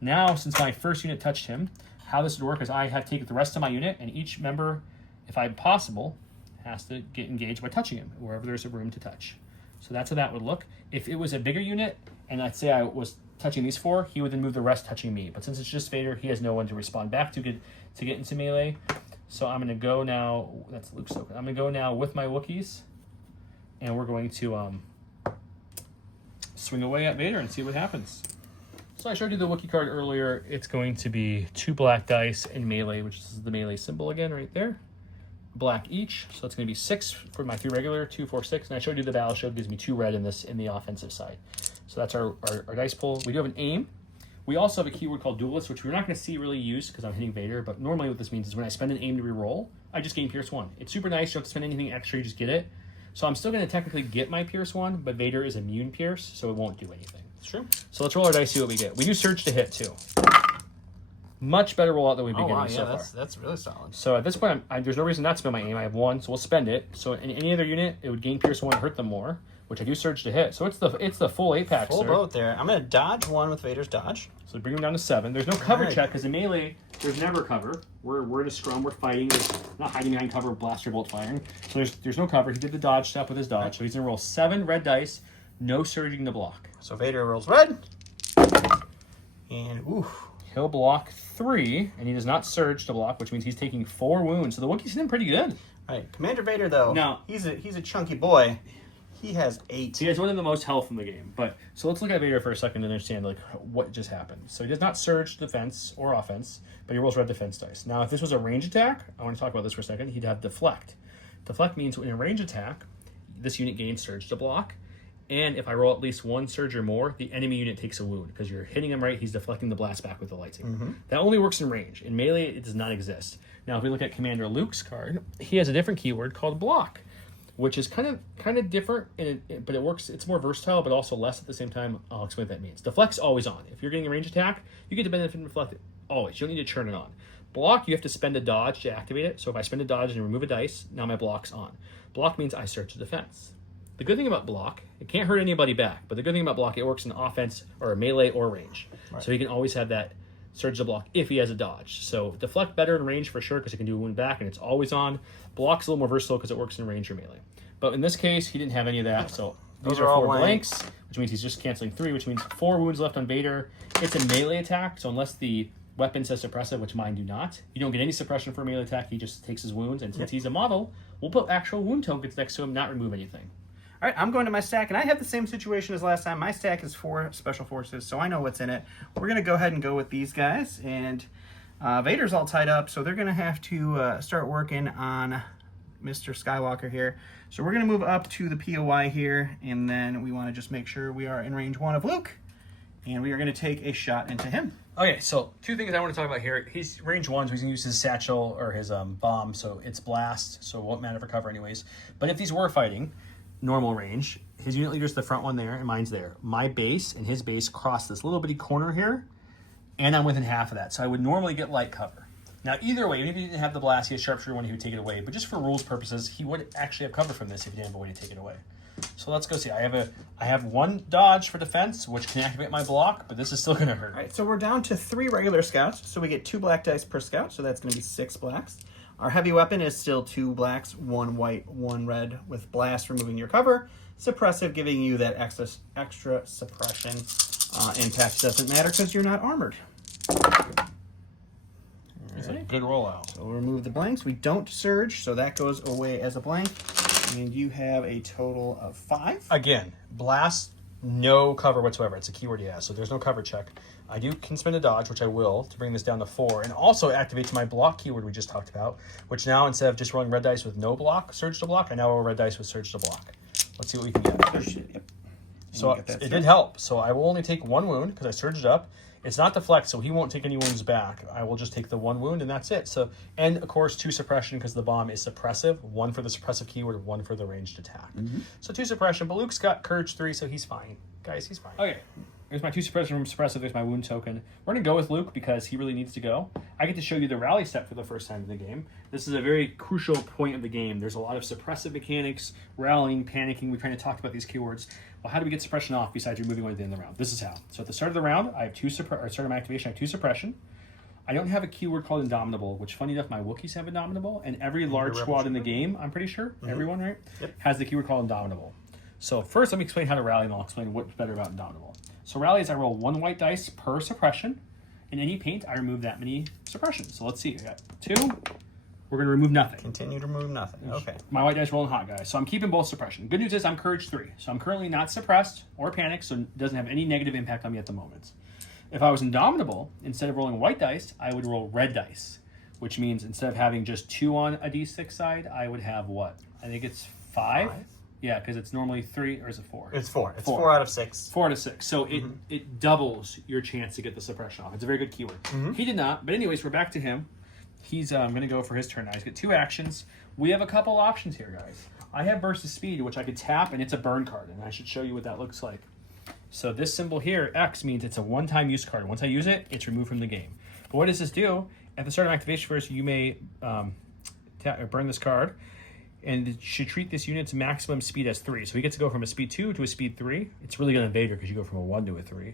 Now, since my first unit touched him, how this would work is I have taken the rest of my unit, and each member, if I'm possible, has to get engaged by touching him, wherever there's a room to touch. So that's how that would look. If it was a bigger unit, and let's say I was touching these 4, he would then move the rest touching me. But since it's just Vader, he has no one to respond back to get into melee. So I'm going to go now, that's Luke's token. I'm going to go now with my Wookiees, and we're going to swing away at Vader and see what happens. So I showed you the Wookiee card earlier. It's going to be 2 black dice in melee, which is the melee symbol again right there. Black each, so it's going to be 6 for my 3 regular, 2, 4, 6. And I showed you the battle shield gives me 2 red in the offensive side. So that's our dice pool. We do have an aim. We also have a keyword called Duelist, which we're not going to see really used because I'm hitting Vader, but normally what this means is when I spend an aim to reroll, I just gain Peirce 1. It's super nice, you don't have to spend anything extra, you just get it. So I'm still going to technically get my Peirce 1, but Vader is immune Peirce, so it won't do anything. It's true. So let's roll our dice, see what we get. We do Surge to hit too. Much better rollout than we've been getting so far. That's really solid. So at this point, there's no reason not to spend my aim. I have 1, so we'll spend it. So in any other unit, it would gain Peirce 1 and hurt them more, which I do Surge to hit. So it's the full 8-pack, Full boat there. I'm going to dodge 1 with Vader's dodge. So bring him down to 7. There's no cover check because in melee, there's never cover. We're in a scrum. We're fighting. There's not hiding behind cover, blaster bolt firing. So there's no cover. He did the dodge step with his dodge. So he's going to roll 7 red dice, no surging to block. So Vader rolls red. And, ooh. He'll block 3, and he does not surge to block, which means he's taking 4 wounds. So the Wookiee's hitting pretty good. All right, Commander Vader, though, No. he's a chunky boy. He has 8. He has one of the most health in the game. But so let's look at Vader for a second and understand like what just happened. So he does not surge defense or offense, but he rolls red defense dice. Now, if this was a range attack, I want to talk about this for a second. He'd have Deflect. Deflect means in a range attack, this unit gains surge to block. And if I roll at least 1 surge or more, the enemy unit takes a wound. Because you're hitting him right, he's deflecting the blast back with the lightsaber. That only works in range. In melee, it does not exist. Now, if we look at Commander Luke's card, he has a different keyword called block, which is kind of different, but it works. It's more versatile, but also less at the same time. I'll explain what that means. Deflect's always on. If you're getting a range attack, you get the benefit from Deflect always. You don't need to turn it on. Block, you have to spend a dodge to activate it. So if I spend a dodge and remove a dice, now my block's on. Block means I search the defense. The good thing about block, it can't hurt anybody back, but the good thing about block, it works in offense or melee or range. Right. So he can always have that surge to block if he has a dodge. So deflect better in range for sure because he can do a wound back and it's always on. Block's a little more versatile because it works in range or melee. But in this case, he didn't have any of that. So those are 4 blanks, which means he's just canceling 3, which means 4 wounds left on Vader. It's a melee attack, so unless the weapon says suppressive, which mine do not, you don't get any suppression for a melee attack. He just takes his wounds, and since he's a model, we'll put actual wound tokens next to him, not remove anything. All right, I'm going to my stack, and I have the same situation as last time. My stack is 4 Special Forces, so I know what's in it. We're going to go ahead and go with these guys, and Vader's all tied up, so they're going to have to start working on Mr. Skywalker here. So we're going to move up to the POI here, and then we want to just make sure we are in range 1 of Luke, and we are going to take a shot into him. Okay, so 2 things I want to talk about here. He's range 1, so he's going to use his satchel or his bomb, so it's blast, so it won't matter for cover anyways. But if these were fighting normal range, his unit leader's the front one there, and mine's there. My base and his base cross this little bitty corner here, and I'm within half of that, so I would normally get light cover. Now, either way, even if he didn't have the blast, he has sharpshooter one, he would take it away. But just for rules purposes, he would actually have cover from this if he didn't have a way to take it away. So let's go see. I have 1 dodge for defense, which can activate my block, but this is still going to hurt. All right, so we're down to 3 regular scouts, so we get 2 black dice per scout, so that's going to be 6 blacks. Our heavy weapon is still 2 blacks, 1 white, 1 red, with blast removing your cover, suppressive giving you that extra suppression. Impact doesn't matter because you're not armored. It's a good rollout. So we'll remove the blanks. We don't surge, so that goes away as a blank. And you have a total of 5. Again, blast, no cover whatsoever. It's a keyword he has, so there's no cover check. I can spend a dodge, which I will, to bring this down to 4, and also activates my block keyword we just talked about, which now, instead of just rolling red dice with no block, surge to block, I now roll red dice with surge to block. Let's see what we can get. Yep. So it did help. So I will only take 1 wound because I surged up. It's not deflect, so he won't take any wounds back. I will just take the 1 wound, and that's it. So, and of course, 2 suppression because the bomb is suppressive. 1 for the suppressive keyword, 1 for the ranged attack. So 2 suppression, but Luke's got courage 3, so he's fine. Guys, he's fine. Okay. There's my 2 suppression from suppressive. There's my wound token. We're going to go with Luke because he really needs to go. I get to show you the rally step for the first time in the game. This is a very crucial point of the game. There's a lot of suppressive mechanics, rallying, panicking. We kind of talked about these keywords. Well, how do we get suppression off besides removing one at the end of the round? This is how. So at the start of the round, I have start of my activation, I have 2 suppression. I don't have a keyword called Indomidable, which, funny enough, my Wookiees have Indomidable, and every large squad in the game, I'm pretty sure, everyone, right, has the keyword called Indomidable. So first, let me explain how to rally, and I'll explain what's better about Indomitable. So rally is I roll 1 white dice per suppression. In any paint, I remove that many suppressions. So let's see. I got 2. We're going to remove nothing. Continue to remove nothing. Okay. My white dice rolling hot, guys. So I'm keeping both suppression. Good news is I'm courage 3. So I'm currently not suppressed or panicked, so it doesn't have any negative impact on me at the moment. If I was Indomitable, instead of rolling white dice, I would roll red dice, which means instead of having just 2 on a d6 side, I would have what? I think it's 5? Yeah, because it's normally 3, or is it 4? It's 4. It's 4 out of 6. 4 out of 6. So it doubles your chance to get the suppression off. It's a very good keyword. He did not. But anyways, we're back to him. He's going to go for his turn now. He's got 2 actions. We have a couple options here, guys. I have Burst of Speed, which I could tap, and it's a burn card. And I should show you what that looks like. So this symbol here, X, means it's a one-time use card. Once I use it, it's removed from the game. But what does this do? At the start of activation first, you may burn this card. And it should treat this unit's maximum speed as 3. So he gets to go from a speed 2 to a speed 3. It's really going to Vader because you go from a 1 to a 3.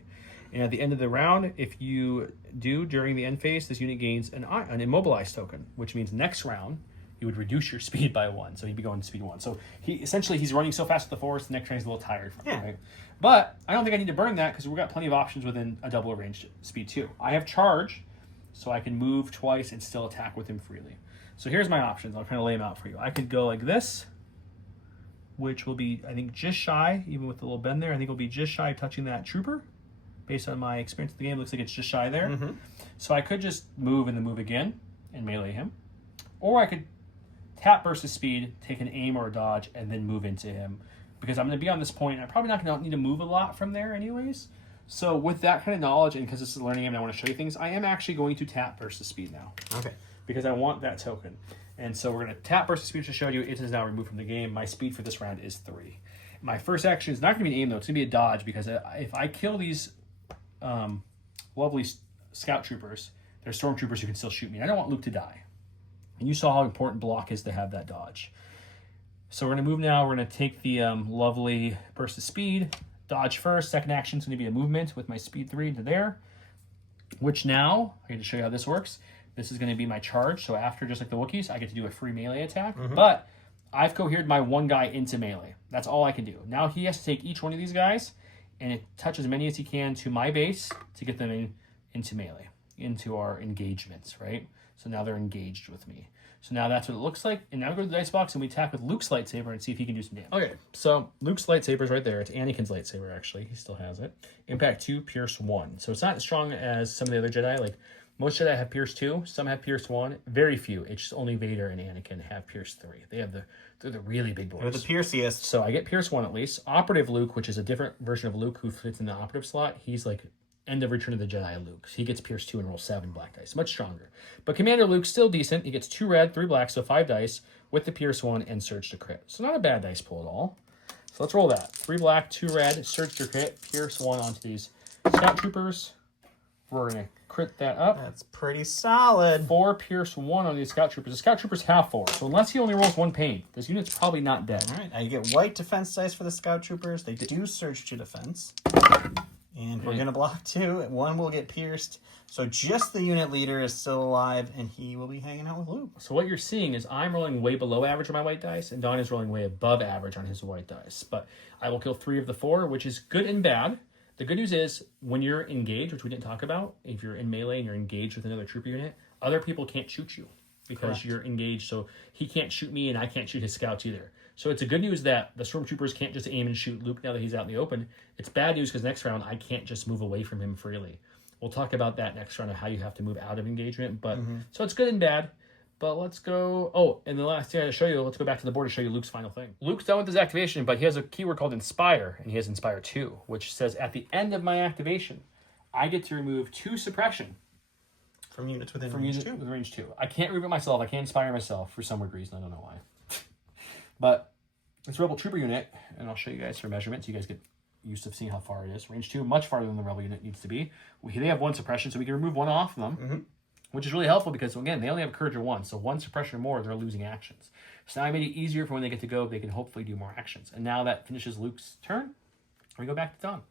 And at the end of the round, if you do during the end phase, this unit gains an immobilized token, which means next round, you would reduce your speed by 1. So he'd be going speed 1. So he's running so fast with the force, the next train's a little tired from it, right? But I don't think I need to burn that because we've got plenty of options within a double range speed 2. I have charge, so I can move twice and still attack with him freely. So here's my options. I'll kind of lay them out for you. I could go like this, which will be, I think, just shy, even with the little bend there. I think it'll be just shy of touching that trooper. Based on my experience with the game, it looks like it's just shy there. So I could just move and then move again and melee him. Or I could tap versus speed, take an aim or a dodge, and then move into him. Because I'm going to be on this point, and I'm probably not going to need to move a lot from there anyways. So with that kind of knowledge, and because this is a learning game and I want to show you things, I am actually going to tap versus speed now. Okay. Because I want that token. And so we're going to tap versus speed to show you it is now removed from the game. My speed for this round is 3. My first action is not going to be an aim, though. It's going to be a dodge, because if I kill these lovely scout troopers, they're stormtroopers who can still shoot me. I don't want Luke to die. And you saw how important block is to have that dodge. So we're going to move now. We're going to take the lovely burst of speed. Dodge first. Second action is going to be a movement with my speed 3 into there. Which now, I get to show you how this works. This is going to be my charge. So after, just like the Wookiees, I get to do a free melee attack. But I've cohered my one guy into melee. That's all I can do. Now he has to take each one of these guys and it touch as many as he can to my base to get them into melee, into our engagements, right? So now they're engaged with me. So now that's what it looks like. And now we go to the dice box and we attack with Luke's lightsaber and see if he can do some damage. Okay, so Luke's lightsaber is right there. It's Anakin's lightsaber, actually. He still has it. Impact 2, Peirce 1. So it's not as strong as some of the other Jedi. Like, most Jedi have Peirce 2. Some have Peirce 1. Very few. It's just only Vader and Anakin have Peirce 3. They're the really big boys. They're the Peirceiest. So I get Peirce 1 at least. Operative Luke, which is a different version of Luke who fits in the operative slot. He's like end of Return of the Jedi Luke. So he gets Peirce 2 and roll 7 black dice. Much stronger. But Commander Luke's still decent. He gets 2 red, 3 black, so 5 dice with the Peirce 1 and Surge to crit. So not a bad dice pull at all. So let's roll that. 3 black, 2 red, Surge to crit, Peirce 1 onto these Scout Troopers. We're going to crit that up. That's pretty solid. 4 Peirce 1 on these Scout Troopers. The Scout Troopers have 4. So unless he only rolls 1 pain, this unit's probably not dead. All right, now you get white defense dice for the Scout Troopers. They do Surge to defense. And we're going to block 2. 1 will get pierced. So just the unit leader is still alive, and he will be hanging out with Luke. So what you're seeing is I'm rolling way below average on my white dice, and Don is rolling way above average on his white dice. But I will kill 3 of the 4, which is good and bad. The good news is, when you're engaged, which we didn't talk about, if you're in melee and you're engaged with another trooper unit, other people can't shoot you because you're engaged. So he can't shoot me, and I can't shoot his scouts either. So it's a good news that the stormtroopers can't just aim and shoot Luke now that he's out in the open. It's bad news because next round I can't just move away from him freely. We'll talk about that next round of how you have to move out of engagement. But so it's good and bad. But let's go. Oh, and the last thing I show you, let's go back to the board to show you Luke's final thing. Luke's done with his activation, but he has a keyword called Inspire, and he has Inspire 2, which says at the end of my activation, I get to remove 2 suppression from units within range 2. With range 2. I can't remove it myself. I can't inspire myself for some weird reason. I don't know why. But it's a Rebel Trooper unit, and I'll show you guys for measurement so you guys get used to seeing how far it is. Range 2, much farther than the Rebel unit needs to be. They have 1 suppression, so we can remove 1 off them, which is really helpful because, again, they only have Courage of 1, so 1 suppression or more, they're losing actions. So now I made it easier for when they get to go, they can hopefully do more actions. And now that finishes Luke's turn, we go back to Don. All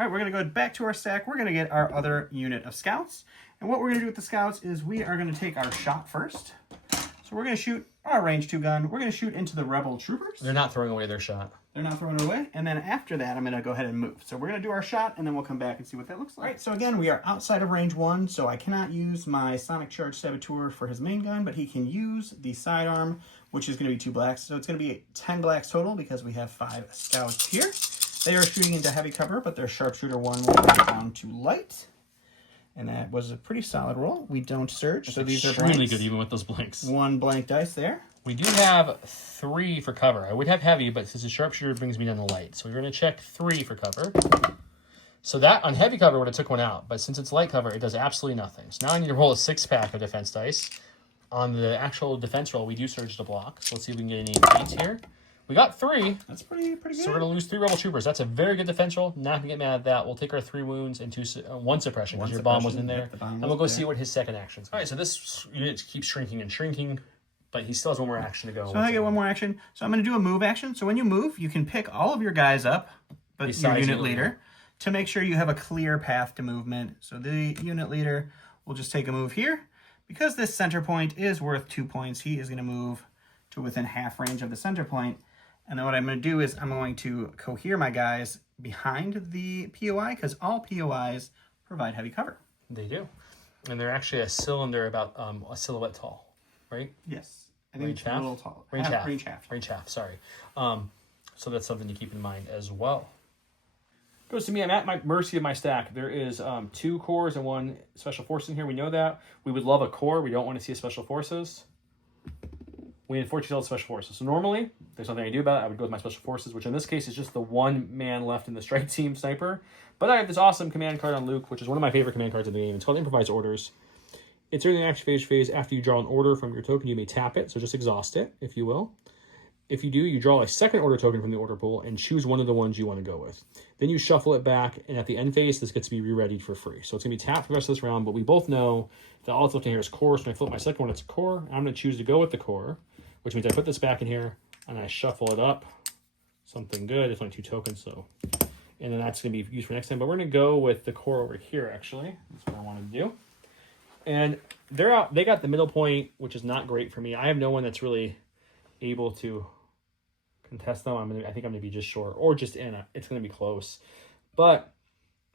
right, we're going to go back to our stack. We're going to get our other unit of scouts. And what we're going to do with the scouts is we are going to take our shot first. So we're going to shoot our range 2 gun. We're going to shoot into the Rebel troopers. They're not throwing away their shot. They're not throwing it away. And then after that, I'm going to go ahead and move. So we're going to do our shot, and then we'll come back and see what that looks like. All right, so again, we are outside of range 1, so I cannot use my Sonic Charge Saboteur for his main gun, but he can use the sidearm, which is going to be 2 blacks. So it's going to be 10 blacks total because we have 5 scouts here. They are shooting into heavy cover, but their Sharpshooter 1 will go down to light. And that was a pretty solid roll. We don't surge, so these are blanks. Really good even with those blanks. 1 blank dice there. We do have 3 for cover. I would have heavy, but since the Sharpshooter brings me down to light. So we're going to check 3 for cover. So that, on heavy cover, would have took 1 out. But since it's light cover, it does absolutely nothing. So now I need to roll a 6-pack of defense dice. On the actual defense roll, we do surge to block. So let's see if we can get any 8s here. We got 3. That's pretty good. So we're going to lose 3 Rebel Troopers. That's a very good defense roll. Not going to get mad at that. We'll take our 3 wounds and 1 suppression because your bomb was in there. And we'll go see what his second action is. All right, so this unit keeps shrinking and shrinking, but he still has 1 more action to go. So I get 1 more action. So I'm going to do a move action. So when you move, you can pick all of your guys up, but your unit leader, to make sure you have a clear path to movement. So the unit leader will just take a move here. because this center point is worth 2 points, he is going to move to within half range of the center point. And then what I'm going to do is I'm going to cohere my guys behind the POI, because all POIs provide heavy cover. They do. And they're actually a cylinder about a silhouette tall, right? Yes. I think it's a little tall. Range half. Range half. Range half, sorry. So that's something to keep in mind as well. Goes to me. I'm at my mercy of my stack. There is 2 cores and 1 special force in here. We know that. We would love a core. We don't want to see a special forces. We unfortunately don't have special forces. So normally, there's nothing I do about it. I would go with my special forces, which in this case is just the 1 man left in the strike team sniper. But I have this awesome command card on Luke, which is one of my favorite command cards in the game. It's called Improvise Orders. It's during the activation phase. After you draw an order from your token, you may tap it. So just exhaust it, if you will. If you do, you draw a second order token from the order pool and choose one of the ones you want to go with. Then you shuffle it back, and at the end phase, this gets to be re-readied for free. So it's going to be tapped for the rest of this round, but we both know that all that's left in here is core. So when I flip my second one, it's a core. I'm going to choose to go with the core, which means I put this back in here, and I shuffle it up. Something good. It's only 2 tokens, so... And then that's going to be used for next time. But we're going to go with the core over here, actually. That's what I wanted to do. And they're out. They got the middle point, which is not great for me. I have no one that's really able to contest them. I think I'm going to be just short or just in. It's going to be close. But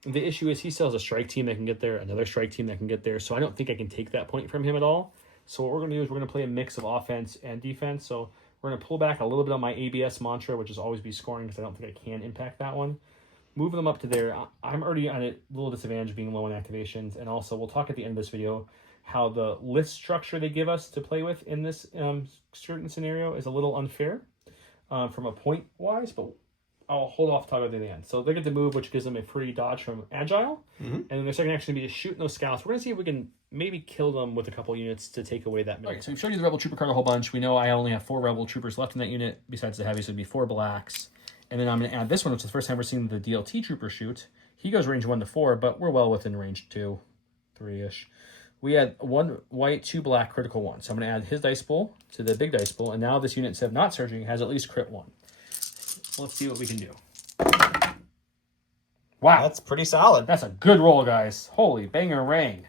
the issue is he still has a strike team that can get there, another strike team that can get there. So I don't think I can take that point from him at all. So what we're going to do is we're going to play a mix of offense and defense. So we're going to pull back a little bit on my ABS mantra, which is always be scoring, because I don't think I can impact that one. Move them up to there. I'm already on a little disadvantage being low in activations. And also, we'll talk at the end of this video how the list structure they give us to play with in this certain scenario is a little unfair from a point-wise, but I'll hold off talking about it at the end. So they get to move, which gives them a free dodge from Agile. And then their second action will be to shoot those scouts. We're going to see if we can maybe kill them with a couple units to take away that middle. All right, so we've shown you the Rebel Trooper card a whole bunch. We know I only have 4 Rebel Troopers left in that unit. Besides the heavy, so it'd be 4 blacks. And then I'm going to add this one, which is the first time we're seeing the DLT Trooper shoot. He goes range 1 to 4, but we're well within range 2, 3-ish. We had 1 white, 2 black, critical 1. So I'm going to add his dice pool to the big dice pool. And now this unit, instead of not surging, has at least crit 1. Let's see what we can do. Wow. That's pretty solid. That's a good roll, guys. Holy banger rain.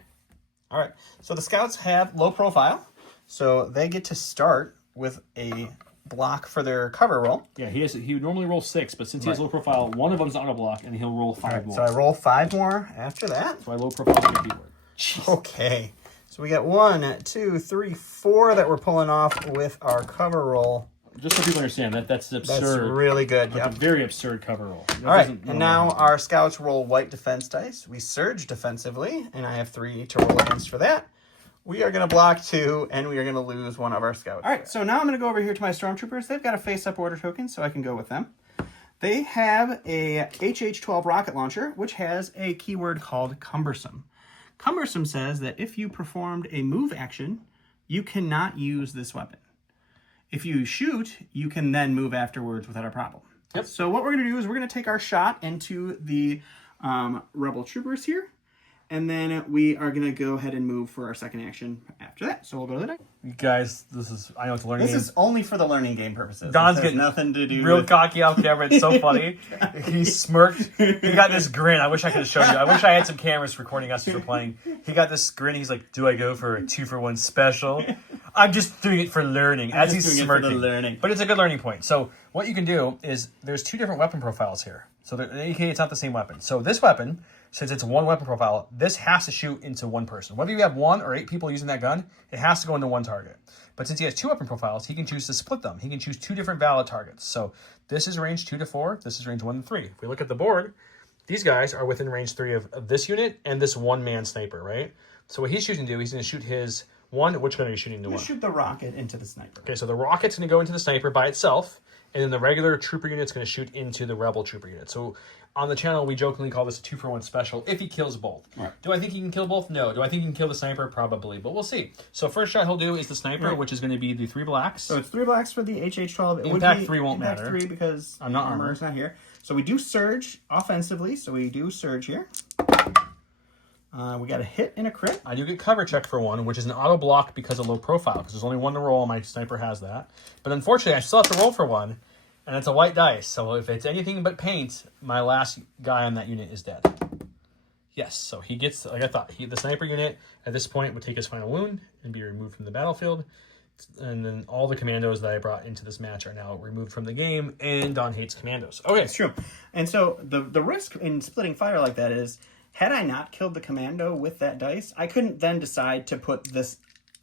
All right. So the scouts have low profile. So they get to start with a block for their cover roll. Yeah, he would normally roll 6, but since he has low profile, one of them is auto block, and he'll roll 5 more. So I roll 5 more after that. So I low profile is my keyword. Jeez. Okay. So we got 1, 2, 3, 4 that we're pulling off with our cover roll. Just so people understand, that's absurd. That's really good. That's a very absurd cover roll. All right, and now our scouts roll white defense dice. We surge defensively, and I have 3 to roll against for that. We are going to block 2, and we are going to lose one of our scouts. All right, so now I'm going to go over here to my stormtroopers. They've got a face-up order token, so I can go with them. They have a HH-12 rocket launcher, which has a keyword called Cumbersome. Cumbersome says that if you performed a move action, you cannot use this weapon. If you shoot, you can then move afterwards without a problem. Yep. So what we're going to do is we're going to take our shot into the Rebel Troopers here. And then we are going to go ahead and move for our second action after that. So we'll go to the deck. You guys, I know it's a learning game. This is only for the learning game purposes. Don's getting nothing to do real with... cocky off camera. It's so funny. He smirked. He got this grin. I wish I could have shown you. I wish I had some cameras recording us as we're playing. He got this grin. He's like, do I go for a 2-for-1 special? I'm just doing it for learning. As he's smirking. But it's a good learning point. So what you can do is there's 2 different weapon profiles here. So the AK, it's not the same weapon. So this weapon, since it's 1 weapon profile, this has to shoot into 1 person. Whether you have 1 or 8 people using that gun, it has to go into 1 target. But since he has 2 weapon profiles, he can choose to split them. He can choose 2 different valid targets. So this is range 2 to 4. This is range 1 to 3. If we look at the board, these guys are within range 3 of this unit and this 1-man sniper, right? So what he's choosing to do, he's going to shoot his 1. Which gun are you shooting into? Shoot the rocket into the sniper. Okay, so the rocket's going to go into the sniper by itself, and then the regular trooper unit's going to shoot into the rebel trooper unit. So on the channel, we jokingly call this a 2-for-1 special if he kills both. Right. Do I think he can kill both? No. Do I think he can kill the sniper? Probably, but we'll see. So first shot he'll do is the sniper, which is going to be the 3 blacks. So it's 3 blacks for the HH-12. Impact 3 won't Impact matter. 3 because I'm not armor's not here. So we do surge offensively, so we do surge here. We got a hit and a crit. I do get cover check for 1, which is an auto block because of low profile, because there's only 1 to roll, and my sniper has that. But unfortunately, I still have to roll for 1, and it's a white dice. So if it's anything but paint, my last guy on that unit is dead. Yes, so he gets, like I thought, the sniper unit at this point would take his final wound and be removed from the battlefield. And then all the commandos that I brought into this match are now removed from the game, and Don hates commandos. Okay. It's true. And so the risk in splitting fire like that is, had I not killed the commando with that dice, I couldn't then decide to put this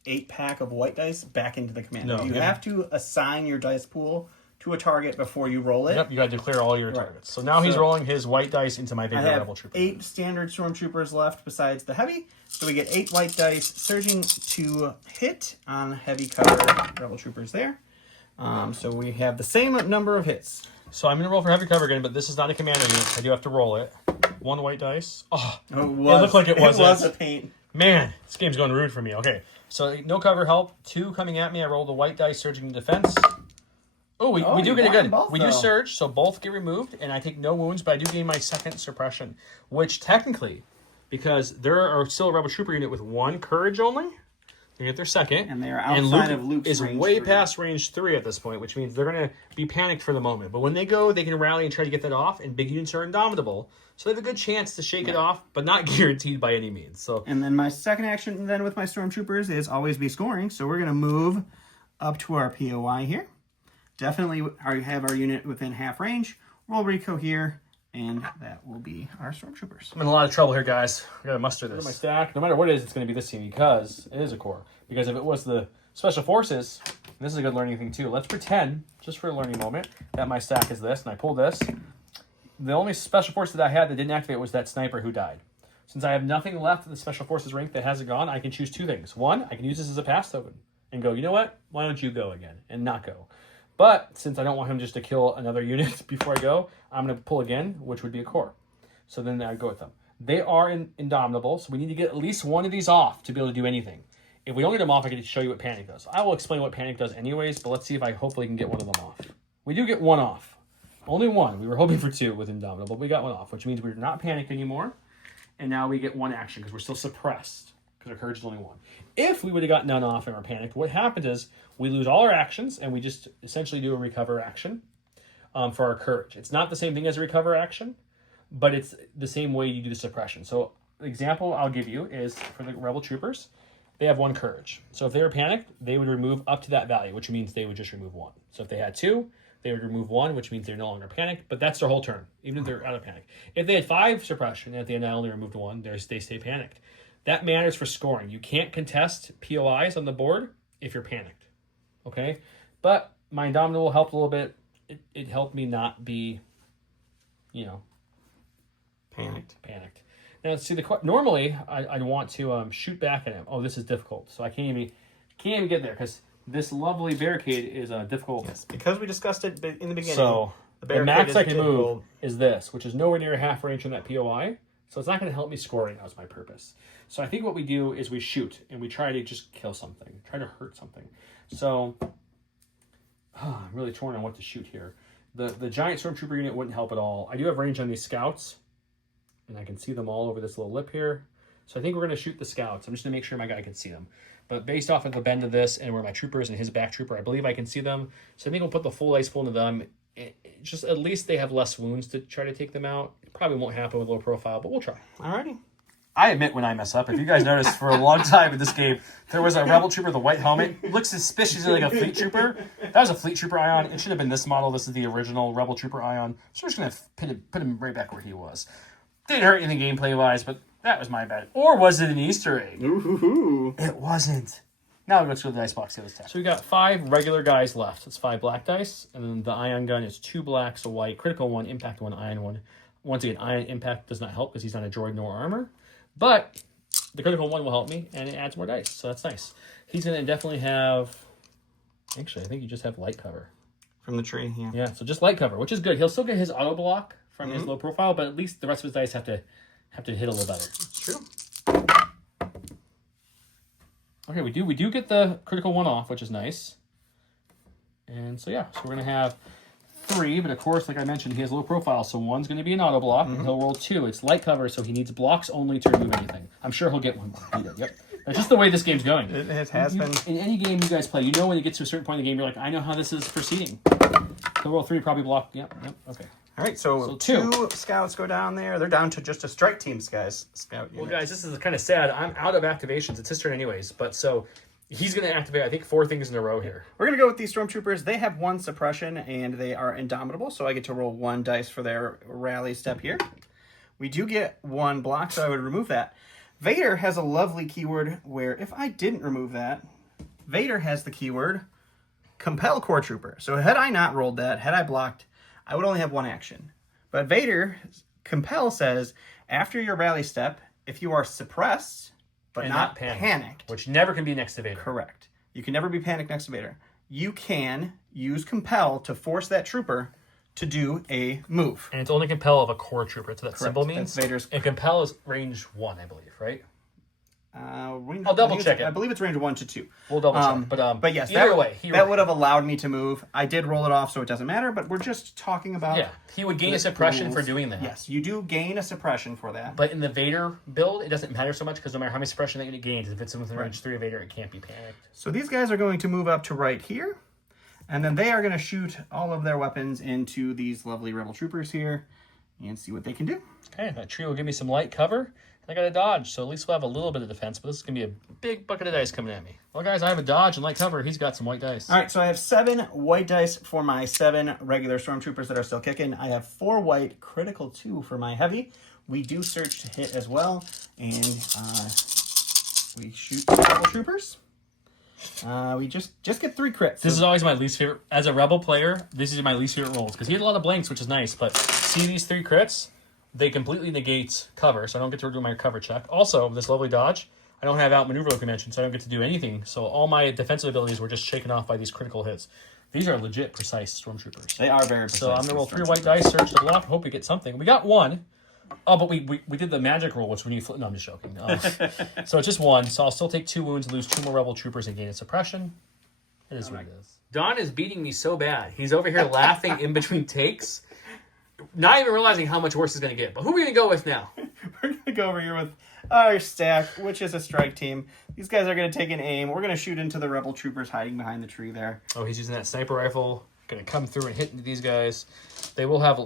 8-pack of white dice back into the commando. No, you have to assign your dice pool to a target before you roll it. Yep, you got to declare all your targets. So now he's rolling his white dice into my favorite rebel trooper. 8 standard stormtroopers left besides the heavy. So we get 8 white dice surging to hit on heavy cover rebel troopers there. So we have the same number of hits. So I'm going to roll for heavy cover again, but this is not a commando unit. I do have to roll it. 1 white dice. Oh, it looked like it wasn't. It was a pain. Man, this game's going rude for me. Okay, so no cover help. 2 coming at me. I rolled a white dice surging to defense. Oh, we do get a good. We do surge, so both get removed, and I take no wounds, but I do gain my second suppression, which technically, because there are still a rebel trooper unit with 1 courage only, they get their second, and they are outside of Luke's is range way 3. past range 3 at this point, which means they're going to be panicked for the moment. But when they go, they can rally and try to get that off, and big units are Indomidable, so they have a good chance to shake it off, but not guaranteed by any means. So, and then my second action then with my stormtroopers is always be scoring, so we're going to move up to our POI here. Definitely have our unit within half range. Roll Recohere, and that will be our stormtroopers. I'm in a lot of trouble here, guys. We got to muster this. My stack, no matter what it is, it's going to be this team because it is a core. Because if it was the Special Forces, and this is a good learning thing too. Let's pretend, just for a learning moment, that my stack is this, and I pull this. The only Special Force that I had that didn't activate was that sniper who died. Since I have nothing left in the Special Forces rank that hasn't gone, I can choose 2 things. 1, I can use this as a pass token and go, you know what? Why don't you go again and not go? But since I don't want him just to kill another unit before I go, I'm going to pull again, which would be a core. So then I go with them. They are Indomitable, so we need to get at least 1 of these off to be able to do anything. If we don't get them off, I can show you what Panic does. I will explain what Panic does anyways, but let's see if I hopefully can get 1 of them off. We do get 1 off. Only 1. We were hoping for 2 with Indomitable, but we got 1 off, which means we're not panicked anymore. And now we get 1 action because we're still suppressed because our courage is only 1. If we would have got none off and we're panicked, what happens is we lose all our actions and we just essentially do a recover action for our courage. It's not the same thing as a recover action, but it's the same way you do the suppression. So the example I'll give you is for the rebel troopers, they have 1 courage. So if they were panicked, they would remove up to that value, which means they would just remove 1. So if they had 2, they would remove 1, which means they're no longer panicked, but that's their whole turn, even if they're out of panic. If they had 5 suppression and at the end I only removed 1, they stay panicked. That matters for scoring. You can't contest POIs on the board if you're panicked, okay? But my Indomitable helped a little bit. It helped me not be, Panicked. Now, see, normally I'd want to shoot back at him. Oh, this is difficult, so I can't even get there because this lovely barricade is difficult. Yes, because we discussed it in the beginning. So the max I can move is this, which is nowhere near half range on that POI. So it's not going to help me score right now is my purpose. So I think what we do is we shoot and we try to just kill something, try to hurt something. So I'm really torn on what to shoot here. The giant stormtrooper unit wouldn't help at all. I do have range on these scouts, and I can see them all over this little lip here. So I think we're going to shoot the scouts. I'm just going to make sure my guy can see them. But based off of the bend of this and where my trooper is and his back trooper, I believe I can see them. So I think we'll put the full ice pool into them. Just at least they have less wounds to try to take them out. It probably won't happen with low profile, but we'll try. Alrighty. I admit when I mess up. If you guys noticed, for a long time in this game, there was a rebel trooper with a white helmet. It looks suspiciously like a fleet trooper. That was a fleet trooper ion. It should have been this model. This is the original rebel trooper ion. So we're just going to put him right back where he was. Didn't hurt anything gameplay-wise, but that was my bad. Or was it an Easter egg? Ooh. It wasn't. Now let's go to the dice box. So we got 5 regular guys left. It's 5 black dice, and then the ion gun is 2 blacks, a white, critical 1, impact 1, ion 1. Once again, ion impact does not help because he's not a droid nor armor, but the critical 1 will help me, and it adds more dice, so that's nice. He's going to definitely have... Actually, I think you just have light cover. From the tree, yeah. Yeah, so just light cover, which is good. He'll still get his auto block from his low profile, but at least the rest of his dice have to hit a little better. It's true. Okay, we do get the critical 1 off, which is nice. And so yeah, so we're gonna have 3, but of course, like I mentioned, he has low profile, so 1's gonna be an auto block, and he'll roll 2. It's light cover, so he needs blocks only to remove anything. I'm sure he'll get 1 more. He did, yep. That's just the way this game's going. It has been. In any game you guys play, you know when you get to a certain point in the game, you're like, I know how this is proceeding. He'll roll 3, probably block. Yep, okay. All right, so two scouts go down there. They're down to just a strike team, guys. Scout unit. Well, guys, this is kind of sad. I'm out of activations. It's his turn anyways, but so he's going to activate, I think, 4 things in a row here. We're going to go with these Stormtroopers. They have 1 suppression, and they are Indomitable, so I get to roll 1 dice for their rally step here. We do get 1 block, so I would remove that. Vader has a lovely keyword where if I didn't remove that, Vader has the keyword Compel Core Trooper. So had I not rolled that, had I blocked, I would only have 1 action. But Vader, Compel says, after your rally step, if you are suppressed, but not panicked. Which never can be next to Vader. Correct. You can never be panicked next to Vader. You can use Compel to force that trooper to do a move. And it's only Compel of a core trooper. So that symbol means. That's Vader's. And Compel is range 1, I believe, right? I'll double check it. I believe it's range 1 to 2. We'll double check. But yes, either way, that would have allowed me to move. I did roll it off, so it doesn't matter. But we're just talking about. Yeah, he would gain a suppression rules. for doing that. Yes, you do gain a suppression for that. But in the Vader build, it doesn't matter so much because no matter how many suppression that unit gains, if it's within range 3 of Vader, it can't be panicked. So these guys are going to move up to right here, and then they are going to shoot all of their weapons into these lovely rebel troopers here, and see what they can do. Okay, that tree will give me some light cover. I got a dodge, so at least we'll have a little bit of defense, but this is going to be a big bucket of dice coming at me. Well, guys, I have a dodge and light cover. He's got some white dice. All right, so I have 7 white dice for my 7 regular stormtroopers that are still kicking. I have 4 white, critical 2 for my heavy. We do search to hit as well, and we shoot rebel troopers. We just get 3 crits. This is always my least favorite. As a rebel player, this is my least favorite rolls, because he had a lot of blanks, which is nice, but see these 3 crits? They completely negate cover, so I don't get to do my cover check. Also, this lovely dodge, I don't have outmaneuver convention, so I don't get to do anything. So all my defensive abilities were just shaken off by these critical hits. These are legit precise stormtroopers. They are very precise. So I'm going to roll 3 white dice, search the block, hope we get something. We got 1. Oh, but we did the magic roll, which when you flip... No, I'm just joking. So it's just 1, so I'll still take 2 wounds, lose 2 more rebel troopers, and gain a suppression. It is what it is. Don is beating me so bad. He's over here laughing in between takes. Not even realizing how much worse it's going to get. But who are we going to go with now? We're going to go over here with our stack, which is a strike team. These guys are going to take an aim. We're going to shoot into the rebel troopers hiding behind the tree there. Oh, he's using that sniper rifle. Going to come through and hit into these guys. They will have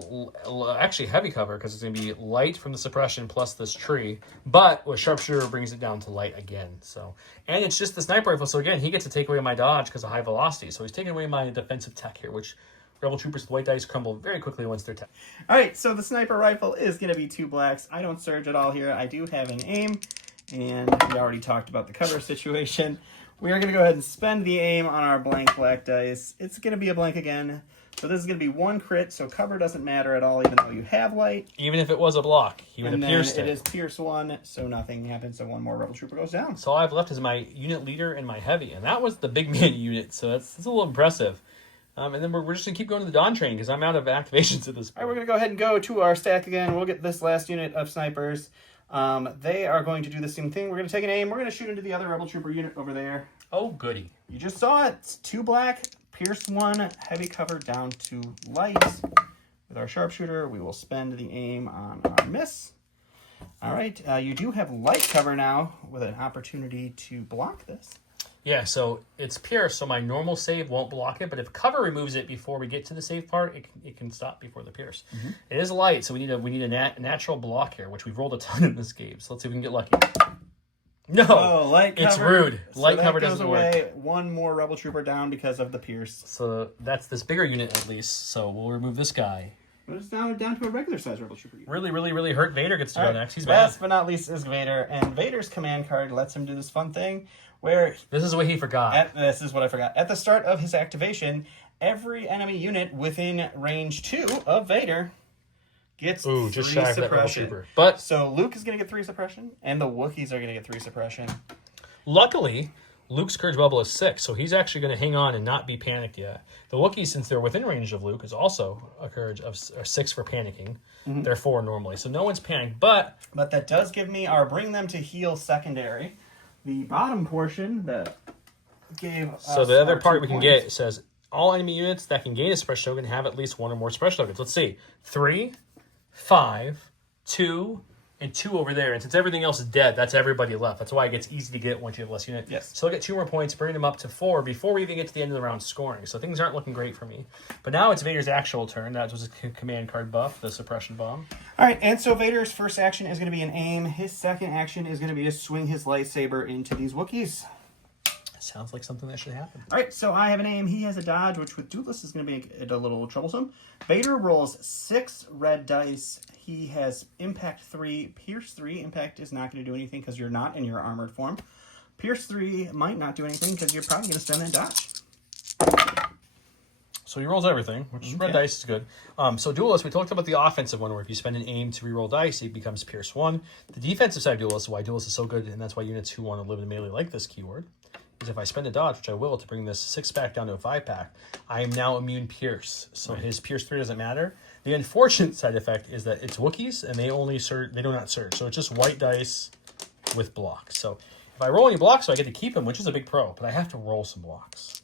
actually heavy cover because it's going to be light from the suppression plus this tree. But with sharpshooter brings it down to light again. So, and it's just the sniper rifle. So again, he gets to take away my dodge because of high velocity. So he's taking away my defensive tech here, which... Rebel troopers with white dice crumble very quickly once they're tapped. All right, so the sniper rifle is going to be 2 blacks. I don't surge at all here. I do have an aim, and we already talked about the cover situation. We are going to go ahead and spend the aim on our blank black dice. It's going to be a blank again. So this is going to be 1 crit, so cover doesn't matter at all, even though you have light. Even if it was a block, he would have pierced it. And then it is Peirce 1, so nothing happens, so 1 more rebel trooper goes down. So all I've left is my unit leader and my heavy, and that was the big man unit, so that's a little impressive. And then we're just going to keep going to the Dawn train because I'm out of activations at this point. All right, we're going to go ahead and go to our stack again. We'll get this last unit of snipers. They are going to do the same thing. We're going to take an aim. We're going to shoot into the other rebel trooper unit over there. Oh, goody. You just saw it. 2 black, Peirce 1, heavy cover down to light. With our sharpshooter, we will spend the aim on our miss. All right, you do have light cover now with an opportunity to block this. Yeah, so it's Peirce, so my normal save won't block it, but if cover removes it before we get to the save part, it can stop before the Peirce. Mm-hmm. It is light, so we need a natural block here, which we've rolled a ton in this game. So let's see if we can get lucky. No, light cover. It's rude. So light cover doesn't away. work. 1 more rebel trooper down because of the Peirce. So that's this bigger unit at least. So we'll remove this guy. But it's now down to a regular size rebel trooper unit. Really hurt. Vader gets to go next. He's Last bad. but not least is Vader, and Vader's command card lets him do this fun thing where... This is what he forgot. This is what I forgot. At the start of his activation, every enemy unit within range 2 of Vader gets 3 just shy of that rebel suppression. trooper. But so Luke is going to get 3 suppression, and the Wookiees are going to get 3 suppression. luckily, Luke's courage bubble is 6, so he's actually going to hang on and not be panicked yet. The Wookiees, since they're within range of Luke, is also a courage of 6 for panicking. Mm-hmm. They're 4 normally, so no one's panicked. But that does give me our bring them to heal secondary. The bottom portion that gave us so the other part we can points. get says all enemy units that can gain a suppression token have at least 1 or more suppression tokens. Let's see. 3, 5, 2, and 2 over there. And since everything else is dead, that's everybody left. That's why it gets easy to get once you have less unit. Yes. So I'll get 2 more points, bring them up to 4 before we even get to the end of the round scoring. So things aren't looking great for me. But now it's Vader's actual turn. That was a command card buff, the Suppression Bomb. All right, and so Vader's first action is going to be an aim. His second action is going to be to swing his lightsaber into these Wookiees. Sounds like something that should happen. All right, so I have an aim. He has a dodge, which with Duelist is going to make it a little troublesome. Vader rolls 6 red dice. He has Impact 3, Peirce 3. Impact is not going to do anything because you're not in your armored form. Peirce 3 might not do anything because you're probably going to spend that dodge. So he rolls everything, which red dice is good. So Duelist, we talked about the offensive one, where if you spend an aim to reroll dice, it becomes Peirce 1. The defensive side of Duelist, why Duelist is so good, and that's why units who want to live in melee like this keyword, is if I spend a dodge, which I will, to bring this 6-pack down to a 5-pack, I am now immune Peirce. So his Peirce 3 doesn't matter. The unfortunate side effect is that it's Wookiees, and they only surge, they do not surge. So it's just white dice with blocks. So if I roll any blocks, so I get to keep them, which is a big pro, but I have to roll some blocks.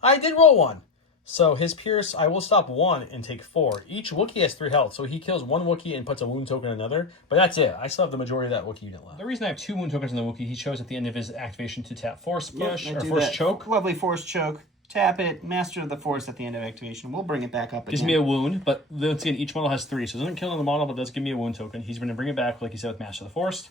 I did roll 1. So his Peirce, I will stop 1 and take 4. Each Wookiee has 3 health, so he kills 1 Wookiee and puts a wound token on another. But that's it. I still have the majority of that Wookiee unit left. The reason I have 2 wound tokens on the Wookiee, he chose at the end of his activation to tap Force Push, or Force Choke. Lovely Force Choke. Tap it, Master of the Force at the end of activation. We'll bring it back up again. Gives me a wound, but once again, each model has 3, so it doesn't kill the model, but it does give me a wound token. He's going to bring it back, like you said, with Master of the Force.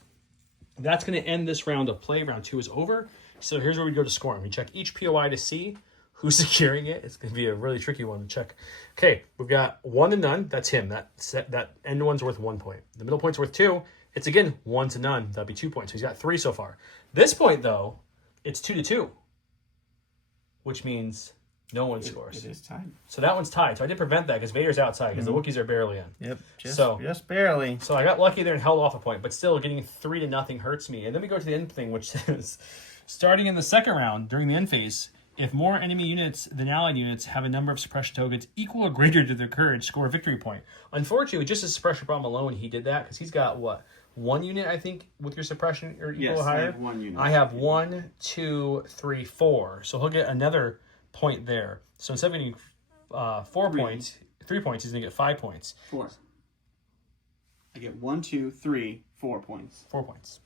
That's going to end this round of play. Round 2 is over. So here's where we go to scoring. We check each POI to see who's securing it. It's going to be a really tricky one to check. Okay, we've got 1 to none. That's him. That end one's worth 1 point. The middle point's worth 2. It's, again, 1 to none. That'd be 2 points. So he's got 3 so far. This point, though, it's 2 to 2, which means no one scores. It is tied. So that one's tied. So I did prevent that because Vader's outside because the Wookiees are barely in. Yep, just barely. So I got lucky there and held off a point, but still getting 3 to nothing hurts me. And then we go to the end thing, which says, starting in the second round, during the end phase, if more enemy units than allied units have a number of suppression tokens equal or greater to their courage, score a victory point. Unfortunately, just a suppression bomb alone, he did that because he's got, what, 1 unit, I think, with your suppression or equal or higher? I have 1 unit. I have 1, 2, 3, 4. So he'll get another point there. So instead of getting 4 points, 3 points, he's going to get 5 points. 4. I get 1, 2, 3, 4 points. 4 points.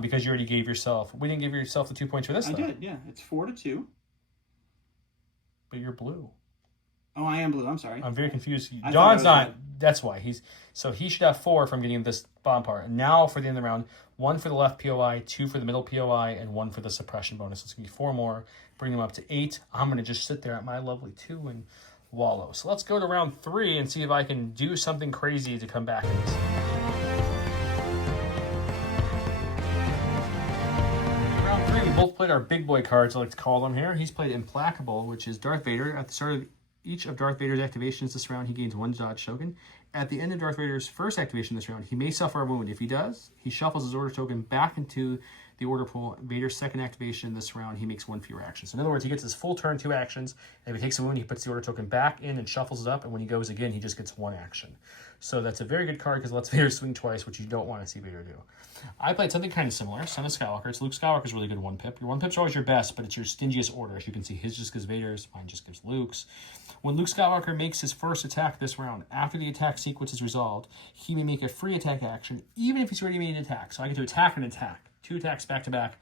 Because you already gave yourself... We didn't give yourself the 2 points for this, though. I did, yeah. It's 4 to 2. But you're blue. Oh, I am blue. I'm sorry. I'm very confused. John's not. That's why. So he should have 4 from getting this bomb part. And now for the end of the round, 1 for the left POI, 2 for the middle POI, and 1 for the suppression bonus. So it's going to be 4 more. Bring them up to 8. I'm going to just sit there at my lovely 2 and wallow. So let's go to round 3 and see if I can do something crazy to come back in this. Round 3, we both played our big boy cards, I like to call them here. He's played Implacable, which is Darth Vader. At the start of each of Darth Vader's activations this round, he gains 1 dodge token. At the end of Darth Vader's first activation this round, he may suffer a wound. If he does, he shuffles his order token back into the order pool. Vader's second activation this round, he makes 1 fewer action. So in other words, he gets his full turn 2 actions, and if he takes a wound, he puts the order token back in and shuffles it up, and when he goes again, he just gets 1 action. So that's a very good card because it lets Vader swing twice, which you don't want to see Vader do. I played something kind of similar, Son of Skywalker. It's Luke Skywalker's really good 1-pip. Your 1-pips are always your best, but it's your stingiest order. As you can see, his just gives Vader's, mine just gives Luke's. When Luke Skywalker makes his first attack this round, after the attack sequence is resolved, he may make a free attack action, even if he's already made an attack. So I get to attack and attack. 2 attacks back to back,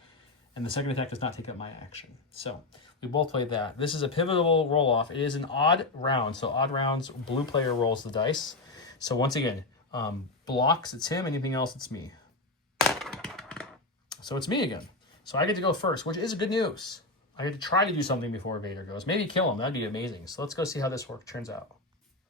and the second attack does not take up my action. So we both played that. This is a pivotal roll-off. It is an odd round. So odd rounds, blue player rolls the dice. So once again, blocks, it's him. Anything else, it's me. So it's me again. So I get to go first, which is good news. I get to try to do something before Vader goes. Maybe kill him. That'd be amazing. So let's go see how this turns out.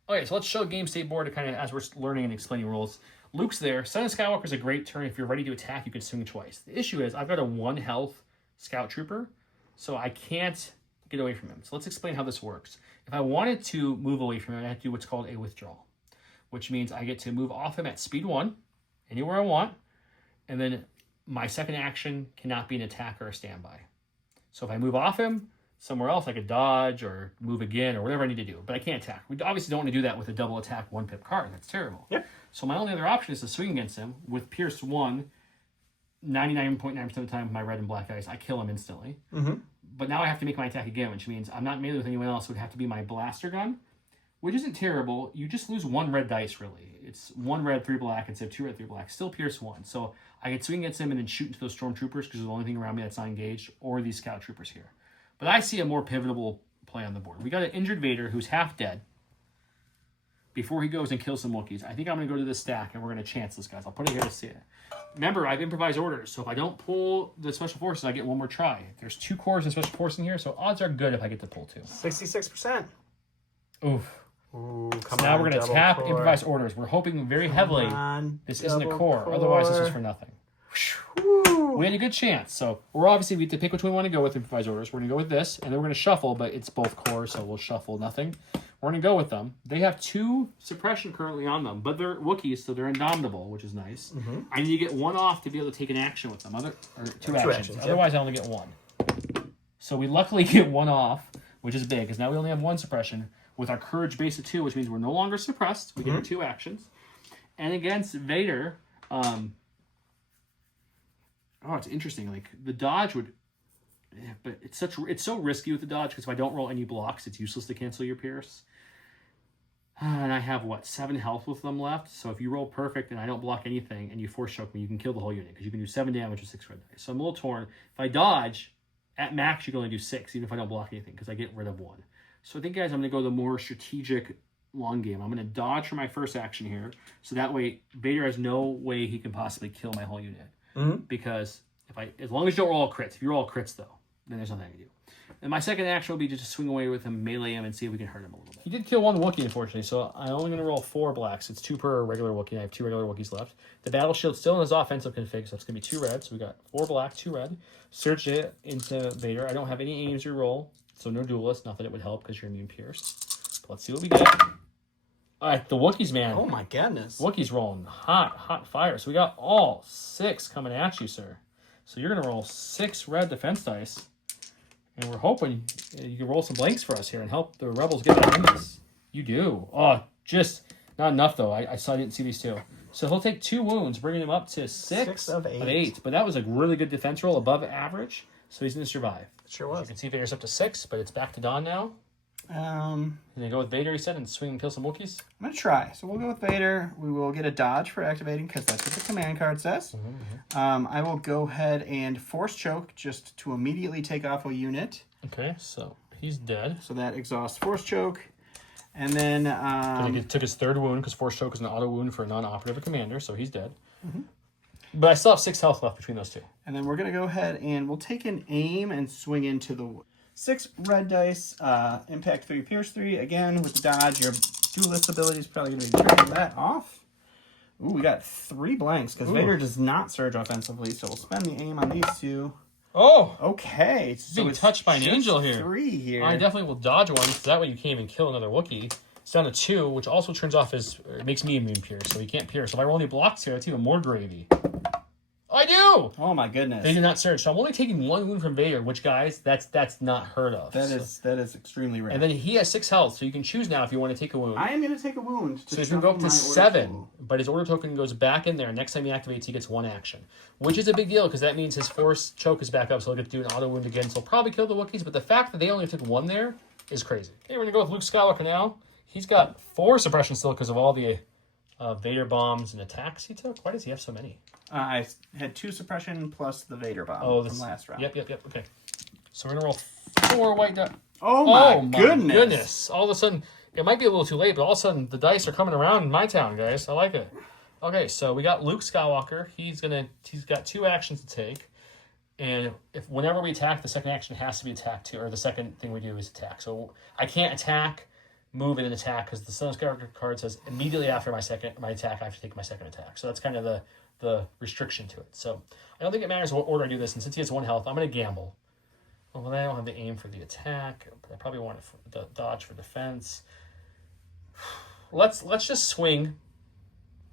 Okay, so let's show game state board to kind of, as we're learning and explaining rules. Luke's there. Son of Skywalker's a great turn. If you're ready to attack, you can swing twice. The issue is I've got a 1 health scout trooper, so I can't get away from him. So let's explain how this works. If I wanted to move away from him, I have to do what's called a withdrawal, which means I get to move off him at speed 1, anywhere I want, and then my second action cannot be an attack or a standby. So if I move off him somewhere else, I could dodge or move again or whatever I need to do, but I can't attack. We obviously don't want to do that with a double attack 1-pip card. That's terrible. Yeah. So my only other option is to swing against him with Peirce 1, 99.9% of the time with my red and black dice. I kill him instantly. Mm-hmm. But now I have to make my attack again, which means I'm not melee with anyone else. It would have to be my blaster gun which isn't terrible. You just lose 1 red dice, really. It's 1 red, 3 black, instead of 2 red, 3 black. Still Peirce 1. So I can swing against him and then shoot into those stormtroopers because they're the only thing around me that's not engaged, or these scout troopers here. But I see a more pivotal play on the board. We got an injured Vader who's half dead before he goes and kills some Wookiees. I think I'm going to go to this stack and we're going to chance this, guys. I'll put it here to see it. Remember, I've improvised orders, so if I don't pull the Special Forces, I get 1 more try. There's 2 cores and Special Force in here, so odds are good if I get to pull 2. 66%. Oof. Ooh, so now we're going to tap improvised orders. We're hoping very heavily this isn't a core. Otherwise, this is for nothing. Whew. We had a good chance. So we're obviously, we have to pick which one we want to go with improvised orders. We're going to go with this, and then we're going to shuffle, but it's both cores, so we'll shuffle nothing. We're going to go with them. They have 2 suppression currently on them, but they're Wookiees, so they're Indomidable, which is nice. I need to get 1 off to be able to take an action with them. Or 2 actions. Otherwise, I only get 1. So we luckily get 1 off, which is big, because now we only have 1 suppression with our courage base of 2, which means we're no longer suppressed. We get 2 actions. And against Vader, it's interesting. Like, the dodge would... but it's so risky with the dodge, because if I don't roll any blocks, it's useless to cancel your Peirce. And I have, 7 health with them left. So if you roll perfect and I don't block anything and you force choke me, you can kill the whole unit, because you can do 7 damage with 6 red dice. So I'm a little torn. If I dodge, at max, you can only do 6, even if I don't block anything, because I get rid of 1. So I think, guys, I'm going to go the more strategic long game. I'm going to dodge for my first action here. So that way, Vader has no way he can possibly kill my whole unit. Because as long as you don't roll all crits. If you roll all crits, though, then there's nothing I can do. And my second action will be to just swing away with him, melee him, and see if we can hurt him a little bit. He did kill 1 Wookiee, unfortunately, so I'm only going to roll 4 blacks. It's 2 per regular Wookiee, and I have 2 regular Wookiees left. The battle shield's still in his offensive config, so it's going to be 2 red. So we got 4 black, 2 red. Search it into Vader. I don't have any aims or roll, so no Duelist. Not that it would help because you're immune Peirce. But let's see what we get. All right, the Wookiees, man. Oh, my goodness. Wookiees rolling hot fire. So we got all 6 coming at you, sir. So you're going to roll 6 red defense dice. And we're hoping you can roll some blanks for us here and help the Rebels get behind this. You do. Oh, just not enough, though. I didn't see these 2. So he'll take 2 wounds, bringing him up to 6 of 8. But that was a really good defense roll, above average. So he's going to survive. Sure was. As you can see, Vader's up to 6, but it's back to Dawn now. And then go with Vader, he said, and swing and kill some Wookiees? I'm going to try. So we'll go with Vader. We will get a dodge for activating, because that's what the command card says. I will go ahead and force choke just to immediately take off a unit. Okay, so he's dead. So that exhausts force choke. And then... he took his 3rd wound, because force choke is an auto wound for a non-operative commander, so he's dead. But I still have 6 health left between those 2. And then we're going to go ahead and we'll take an aim and swing into the 6 red dice, impact 3, Peirce 3. Again, with the dodge, your Duelist ability is probably going to be turning that off. Ooh, we got 3 blanks, because Vader does not surge offensively, so we'll spend the aim on these 2. Oh! Okay. So being touched by an angel here. 3 here. I definitely will dodge 1, because that way you can't even kill another Wookiee. It's down to 2, which also turns off it makes me immune Peirce, so he can't Peirce. If I roll any blocks here, that's even more gravy. I do! Oh my goodness. They do not surge. So I'm only taking 1 wound from Vader, which, guys, that's not heard of. That is extremely rare. And then he has 6 health, so you can choose now if you want to take a wound. I am going to take a wound. So he's going to go up to 7, but his order token goes back in there. Next time he activates, he gets 1 action, which is a big deal, because that means his force choke is back up, so he'll get to do an auto wound again. So he'll probably kill the Wookiees, but the fact that they only took 1 there is crazy. Okay, we're going to go with Luke Skywalker now. He's got 4 suppression still because of all the Vader bombs and attacks he took. Why does he have so many? I had 2 suppression plus the Vader bomb from last round. Yep. Okay. So we're going to roll 4 white dice. Oh my goodness. All of a sudden, it might be a little too late, but all of a sudden the dice are coming around in my town, guys. I like it. Okay, so we got Luke Skywalker. He's got 2 actions to take. And whenever we attack, the second action has to be attack too, or the second thing we do is attack. So I can't attack, move, and then attack, because the Son of Skywalker card says immediately after my attack, I have to take my second attack. So that's kind of the restriction to it. So I don't think it matters what order I do this, and since he has 1 health, I'm going to gamble. Well, I don't have the aim for the attack, but I probably want it for the dodge for defense. Let's just swing.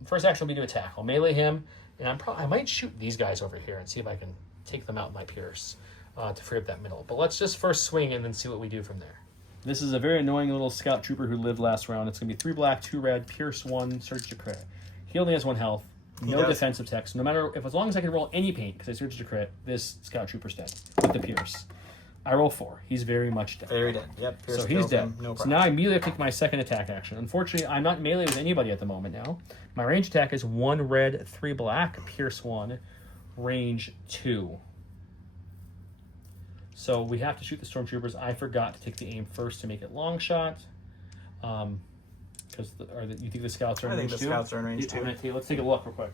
First action will be to attack. I'll melee him, and I might shoot these guys over here and see if I can take them out with my Peirce to free up that middle. But let's just first swing and then see what we do from there. This is a very annoying little scout trooper who lived last round. It's going to be 3 black, 2 red, Peirce 1, Surge to crit. He only has 1 health. No defensive text. No matter as long as I can roll any paint, because I surge to crit, this scout trooper's dead with the Peirce. I roll 4. He's very much dead. Very dead. Yep. Peirce So he's kills dead. him, no So problem. now I immediately have to take my second attack action. Unfortunately, I'm not melee with anybody at the moment now. My range attack is 1 red, 3 black, Peirce 1, range 2. So we have to shoot the stormtroopers. I forgot to take the aim first to make it long shot. Because you think the scouts are in range 2? I think the scouts are in range 2. Let's take a look real quick.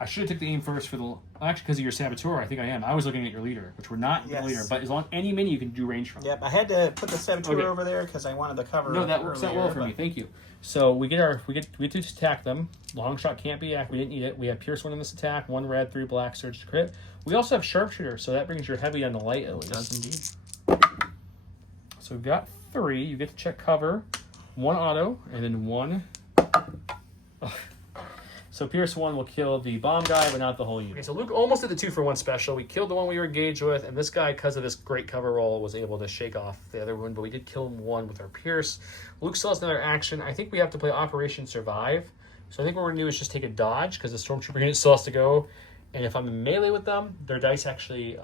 I should have took the aim first for the... Actually, because of your saboteur, I think I am. I was looking at your leader, which we're not the leader. But as long as any mini you can do range from. Yep, I had to put the saboteur over there because I wanted the cover. No, that works out well for me. Thank you. So we get to attack them. Long shot can't be act. We didn't need it. We have Peirce 1 in this attack. 1 red, 3 black, surge to crit. We also have sharpshooter, so that brings your heavy on the light at least. It does indeed. So we've got 3. You get to check cover. 1 auto, and then 1. So Peirce 1 will kill the bomb guy, but not the whole unit. Okay, so Luke almost did the 2-for-1 special. We killed the one we were engaged with, and this guy, because of this great cover roll, was able to shake off the other one, but we did kill him 1 with our Peirce. Luke still has another action. I think we have to play Operation Survive. So I think what we're going to do is just take a dodge, because the Stormtrooper unit still has to go. And if I'm in melee with them, their dice actually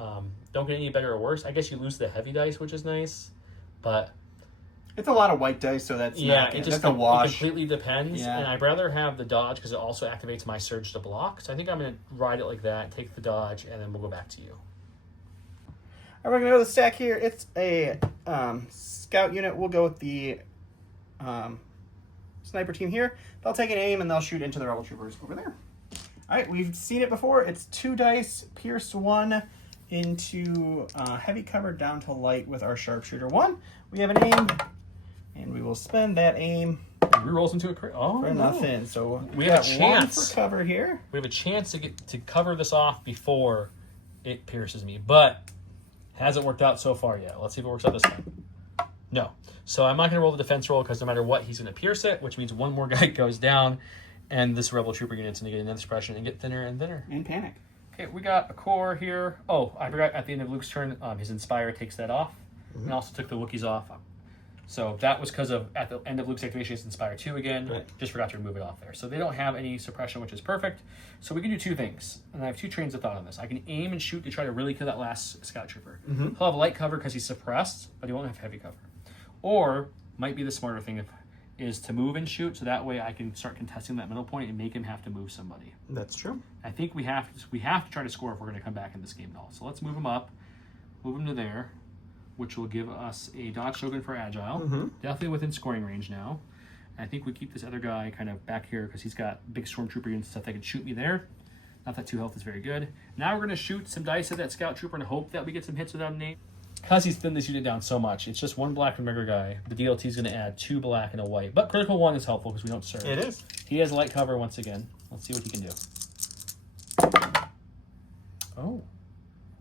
don't get any better or worse. I guess you lose the heavy dice, which is nice, but... It's a lot of white dice, so that's that's a wash. It completely depends, and I'd rather have the dodge because it also activates my surge to block. So I think I'm going to ride it like that, take the dodge, and then we'll go back to you. All right, we're going to go to the stack here. It's a scout unit. We'll go with the sniper team here. They'll take an aim, and they'll shoot into the rebel troopers over there. All right, we've seen it before. It's 2 dice, Peirce 1 into heavy cover down to light with our sharpshooter 1. We have an aim. And we will spend that aim. Rerolls into a crit. Oh, for nothing. So we have a chance 1 for cover here. We have a chance to cover this off before it pierces me, but hasn't worked out so far yet. Let's see if it works out this time. No. So I'm not going to roll the defense roll because no matter what, he's going to pierce it, which means 1 more guy goes down, and this rebel trooper unit's going to get another suppression and get thinner and thinner. And panic. Okay, we got a core here. Oh, I forgot at the end of Luke's turn, his Inspire takes that off, and also took the Wookiees off. So that was because of, at the end of Luke's activation, it's Inspire 2 again. Right. Just forgot to remove it off there. So they don't have any suppression, which is perfect. So we can do 2 things. And I have 2 trains of thought on this. I can aim and shoot to try to really kill that last scout trooper. He'll have light cover because he's suppressed, but he won't have heavy cover. Or, might be the smarter thing, is to move and shoot, so that way I can start contesting that middle point and make him have to move somebody. That's true. I think we have to try to score if we're going to come back in this game at all. So let's move him up, move him to there, which will give us a dodge token for agile. Definitely within scoring range now. And I think we keep this other guy kind of back here because he's got big stormtrooper units and stuff that can shoot me there. Not that 2 health is very good. Now we're going to shoot some dice at that scout trooper and hope that we get some hits without an aim. Because he's thinned this unit down so much, it's just 1 black and bigger guy. The DLT is going to add 2 black and a white. But critical 1 is helpful because we don't surge. It is. He has light cover once again. Let's see what he can do. Oh.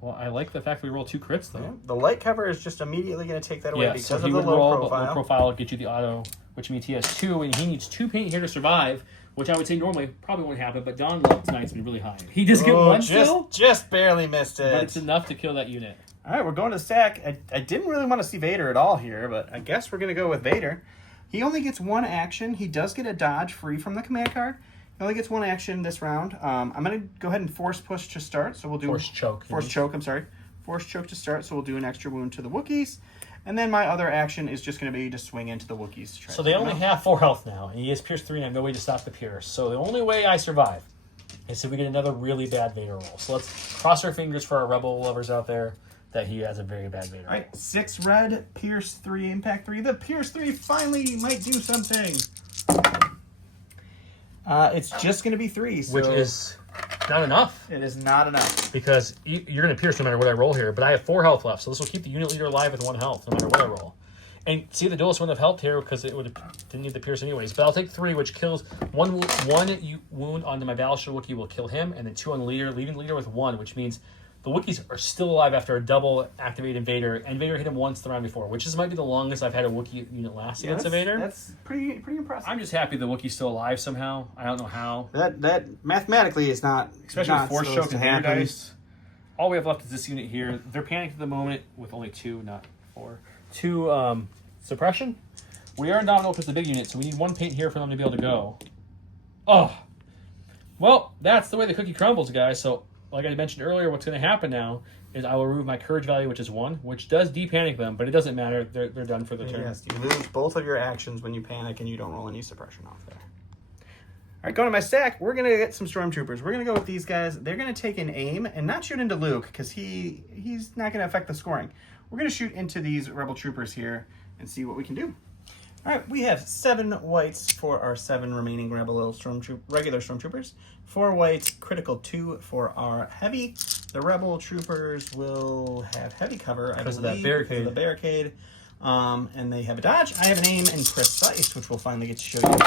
Well, I like the fact that we roll 2 crits, though. Yeah. The light cover is just immediately going to take that away because of the would low roll, profile. But low profile will get you the auto, which means he has 2, and he needs 2 paint here to survive, which I would say normally probably won't happen, but Don Love tonight's been really high. He does get 1 still, just barely missed it. but it's enough to kill that unit. All right, we're going to the stack. I didn't really want to see Vader at all here, but I guess we're going to go with Vader. He only gets 1 action. He does get a dodge free from the command card. He only gets 1 action this round. I'm going to go ahead and force push to start. So we'll do Force choke. Force choke, I'm sorry. Force choke to start, so we'll do an extra wound to the Wookiees. And then my other action is just going to be to swing into the Wookiees. To try So to they take only them out. have 4 health now, and he has Peirce 3, and I have no way to stop the Peirce. So the only way I survive is if we get another really bad Vader roll. So let's cross our fingers for our Rebel lovers out there that he has a very bad Vader roll. All right, 6 red, Peirce 3, Impact 3. The Peirce 3 finally might do something. It's just going to be 3. So Which is not enough. it is not enough. Because you're going to Peirce no matter what I roll here, but I have 4 health left, so this will keep the unit leader alive with 1 health no matter what I roll. And see, the Duelist wouldn't have helped here because it didn't need the Peirce anyways. But I'll take 3, which kills one wound onto my Battleship Wookiee will kill him, and then 2 on the leader, leaving the leader with 1, which means the Wookiees are still alive after a double activated Vader, and Vader hit him once the round before, which might be the longest I've had a Wookiee unit last against a Vader. That's pretty impressive. I'm just happy the Wookiee's still alive somehow. I don't know how. That mathematically is not, Especially not with Force supposed Choke to and Vader happen. dice. All we have left is this unit here. They're panicked at the moment with only 2, not 4. 2 suppression. We are Indomidable because it's a big unit, so we need 1 paint here for them to be able to go. Oh. Well, that's the way the cookie crumbles, guys. So like I mentioned earlier, what's going to happen now is I will remove my courage value, which is 1, which does de-panic them, but it doesn't matter. They're done for the turn. Yes, you lose both of your actions when you panic, and you don't roll any suppression off there. All right, going to my stack, we're going to get some Stormtroopers. We're going to go with these guys. They're going to take an aim and not shoot into Luke, because he's not going to affect the scoring. We're going to shoot into these Rebel Troopers here and see what we can do. All right, we have 7 whites for our 7 remaining regular Stormtroopers. 4 whites, critical 2 for our heavy. The Rebel Troopers will have heavy cover, because of that barricade. The barricade. And they have a dodge. I have an aim and precise, which we'll finally get to show you.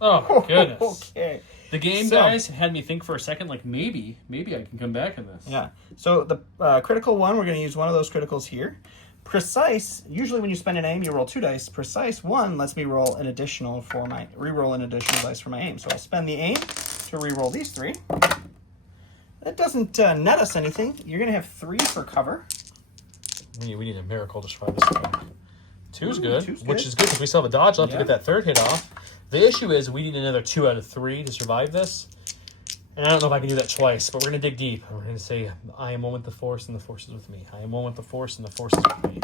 Oh, goodness. Okay. The game, guys, had me think for a second, like, maybe I can come back in this. Yeah. So the critical 1, we're going to use one of those criticals here. Precise, usually when you spend an aim, you roll 2 dice. Precise 1 lets me roll an additional re-roll an additional dice for my aim. So I'll spend the aim to re-roll these 3. That doesn't net us anything. You're going to have 3 for cover. We need a miracle to survive this game. 2's good, 2's which good. is good because we still have a dodge left to get that 3rd hit off. The issue is we need another 2 out of 3 to survive this. And I don't know if I can do that twice, but we're going to dig deep. We're going to say, I am one with the Force, and the Force is with me. I am one with the Force, and the Force is with me.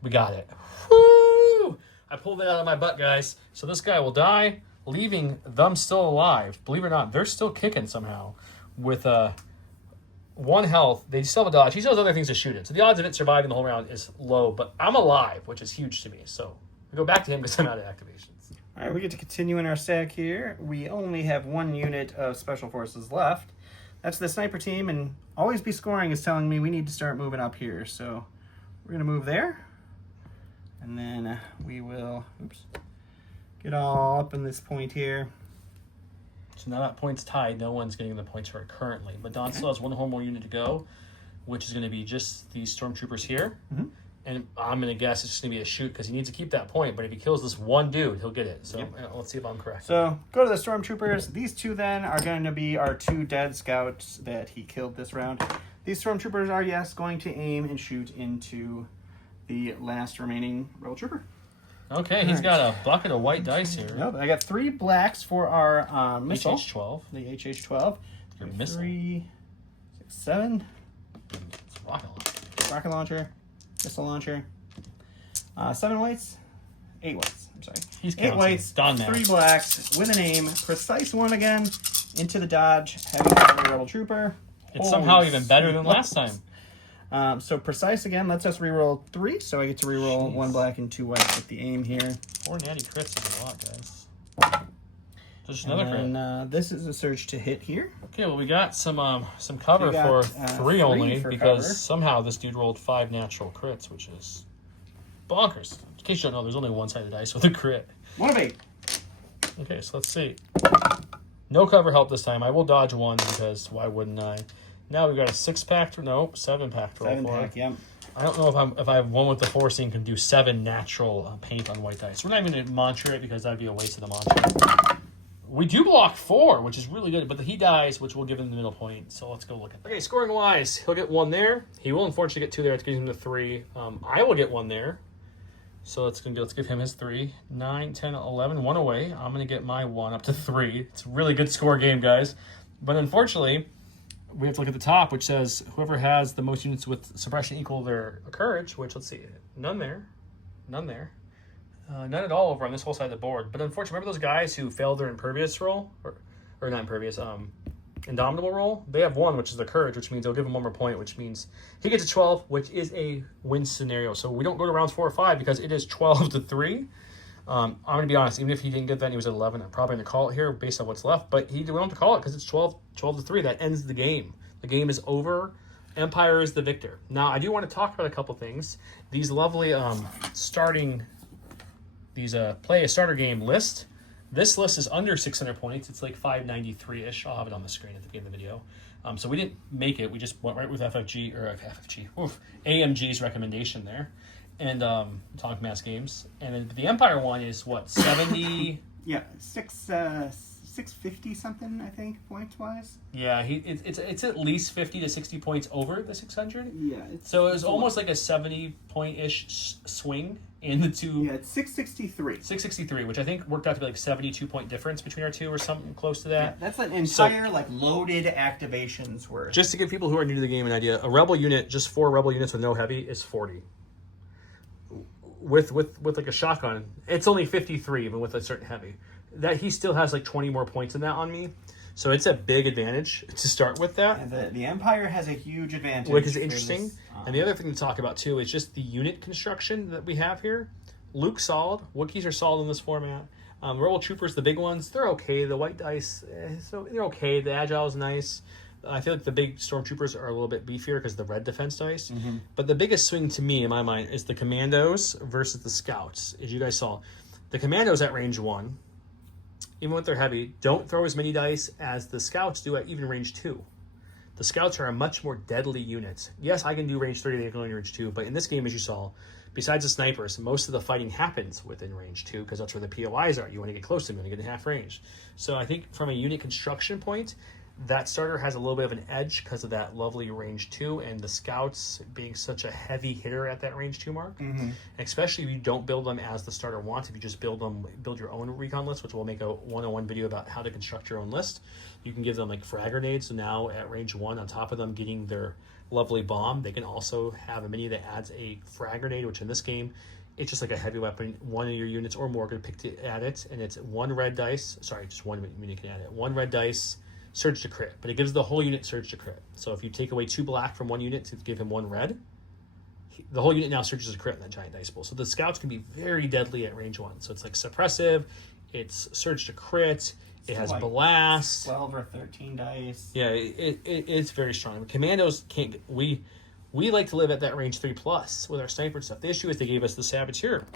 We got it. Woo! I pulled it out of my butt, guys. So this guy will die, leaving them still alive. Believe it or not, they're still kicking somehow. With 1 health, they still have a dodge. He still has other things to shoot at. So the odds of it surviving the whole round is low, but I'm alive, which is huge to me. So we go back to him because I'm out of activations. All right, we get to continue in our stack here. We only have 1 unit of Special Forces left. That's the sniper team, and Always Be Scoring is telling me we need to start moving up here. So we're going to move there, and then we will get all up in this point here. So now that point's tied. No one's getting the points for it currently. But Don still has 1 whole more unit to go, which is going to be just these Stormtroopers here. Mm-hmm. And I'm going to guess it's just going to be a shoot because he needs to keep that point. But if he kills this 1 dude, he'll get it. So let's see if I'm correct. So go to the Stormtroopers. These 2 then are going to be our 2 dead scouts that he killed this round. These Stormtroopers are, yes, going to aim and shoot into the last remaining Rebel Trooper. Okay, he's got a bucket of white dice here. Nope, I got 3 blacks for our missile. HH-12. The HH-12. Your missile. 3, 6, 7. It's a rocket launcher. Rocket launcher. Missile launcher. 7 whites. 8 whites. I'm sorry. He's 8 whites. Done now. 3 blacks with an aim. Precise 1 again. Into the dodge. Heavy cover Rebel Trooper. It's somehow even better than last time. So precise again lets us reroll 3. So I get to reroll 1 black and 2 whites with the aim here. 4 natty crits is a lot, guys. Just another crit. And this is a surge to hit here. Okay, well, we got some cover for 3 only because cover. somehow this dude rolled 5 natural crits, which is bonkers. In case you don't know, there's only 1-sided dice with a crit. 1 of 8. Okay, so let's see. No cover help this time. I will dodge 1 because why wouldn't I? Now we've got a 6-pack, 7-pack to roll 7-pack, for. yeah. I don't know if I have 1 with the forcing can do 7 natural paint on white dice. We're not even going to mantra it because that'd be a waste of the mantra. We do block 4, which is really good, but he dies, which will give him the middle point. So let's go look at that. Okay, scoring wise, he'll get 1 there. He will unfortunately get 2 there. It's getting him to 3. I will get 1 there. So let's give him his 3. 9, 10, 11, 1 away. I'm going to get my 1 up to 3. It's a really good score game, guys. But unfortunately, we have to look at the top, which says whoever has the most units with suppression equal their courage, which, let's see, none there. None there. None at all over on this whole side of the board. But unfortunately, remember those guys who failed their impervious roll? Or not impervious, Indomitable roll? They have 1, which is the courage, which means they'll give him 1 more point, which means he gets a 12, which is a win scenario. So we don't go to rounds 4 or 5 because it is 12 to 3. I'm going to be honest, even if he didn't get that and he was at 11, I'm probably going to call it here based on what's left. But we don't have to call it because it's 12 to 3. That ends the game. The game is over. Empire is the victor. Now, I do want to talk about a couple things. These lovely play a starter game list. This list is under 600 points. It's like 593-ish. I'll have it on the screen at the beginning of the video. So we didn't make it. We just went right with AMG's recommendation there. And Atomic Mass Games. And then the Empire one is what, 70? Yeah, 6 650 something, I think, points wise. Yeah, it's at least 50 to 60 points over the 600. Yeah. So it was almost like a 70 point-ish swing in the two. Yeah, it's 663. 663, which I think worked out to be like 72 point difference between our two or something close to that. Yeah, that's an entire loaded activations worth. Just to give people who are new to the game an idea, a rebel unit, just 4 rebel units with no heavy, is 40. With like a shotgun, it's only 53 even with a certain heavy. That he still has like 20 more points than that on me. So it's a big advantage to start with that. And the Empire has a huge advantage. Which is interesting. And the other thing to talk about too is just the unit construction that we have here. Luke's solid. Wookiees are solid in this format. Rebel Troopers, the big ones, they're okay. The white dice, so they're okay. The Agile is nice. I feel like the big Stormtroopers are a little bit beefier because of the red defense dice. Mm-hmm. But the biggest swing to me, in my mind, is the Commandos versus the Scouts. As you guys saw, the Commandos at range 1, even with their heavy, don't throw as many dice as the Scouts do at even range 2. The Scouts are a much more deadly unit. Yes, I can do range 30, they can only range 2, but in this game, as you saw, besides the snipers, most of the fighting happens within range 2 because that's where the POIs are. You want to get close to them, you want to get in half range. So I think from a unit construction point, that starter has a little bit of an edge because of that lovely range 2 and the Scouts being such a heavy hitter at that range 2 mark. Mm-hmm. Especially if you don't build them as the starter wants. If you just build your own recon list, which we'll make a 101 video about how to construct your own list. You can give them like frag grenades. So now at range 1, on top of them getting their lovely bomb, they can also have a mini that adds a frag grenade, which in this game, it's just like a heavy weapon. One of your units or more are going to pick to add it, and it's 1 red dice. Sorry, just one unit can add it. 1 red dice. Surge to crit, but it gives the whole unit surge to crit. So if you take away 2 black from one unit to give him 1 red, the whole unit now surges to crit in that giant dice pool. So the Scouts can be very deadly at range 1. So it's like suppressive, it's surge to crit, it has like blast, 12 or 13 dice. Yeah, it's very strong. Commandos can't. We like to live at that range 3+ with our sniper stuff. The issue is they gave us the Saboteur,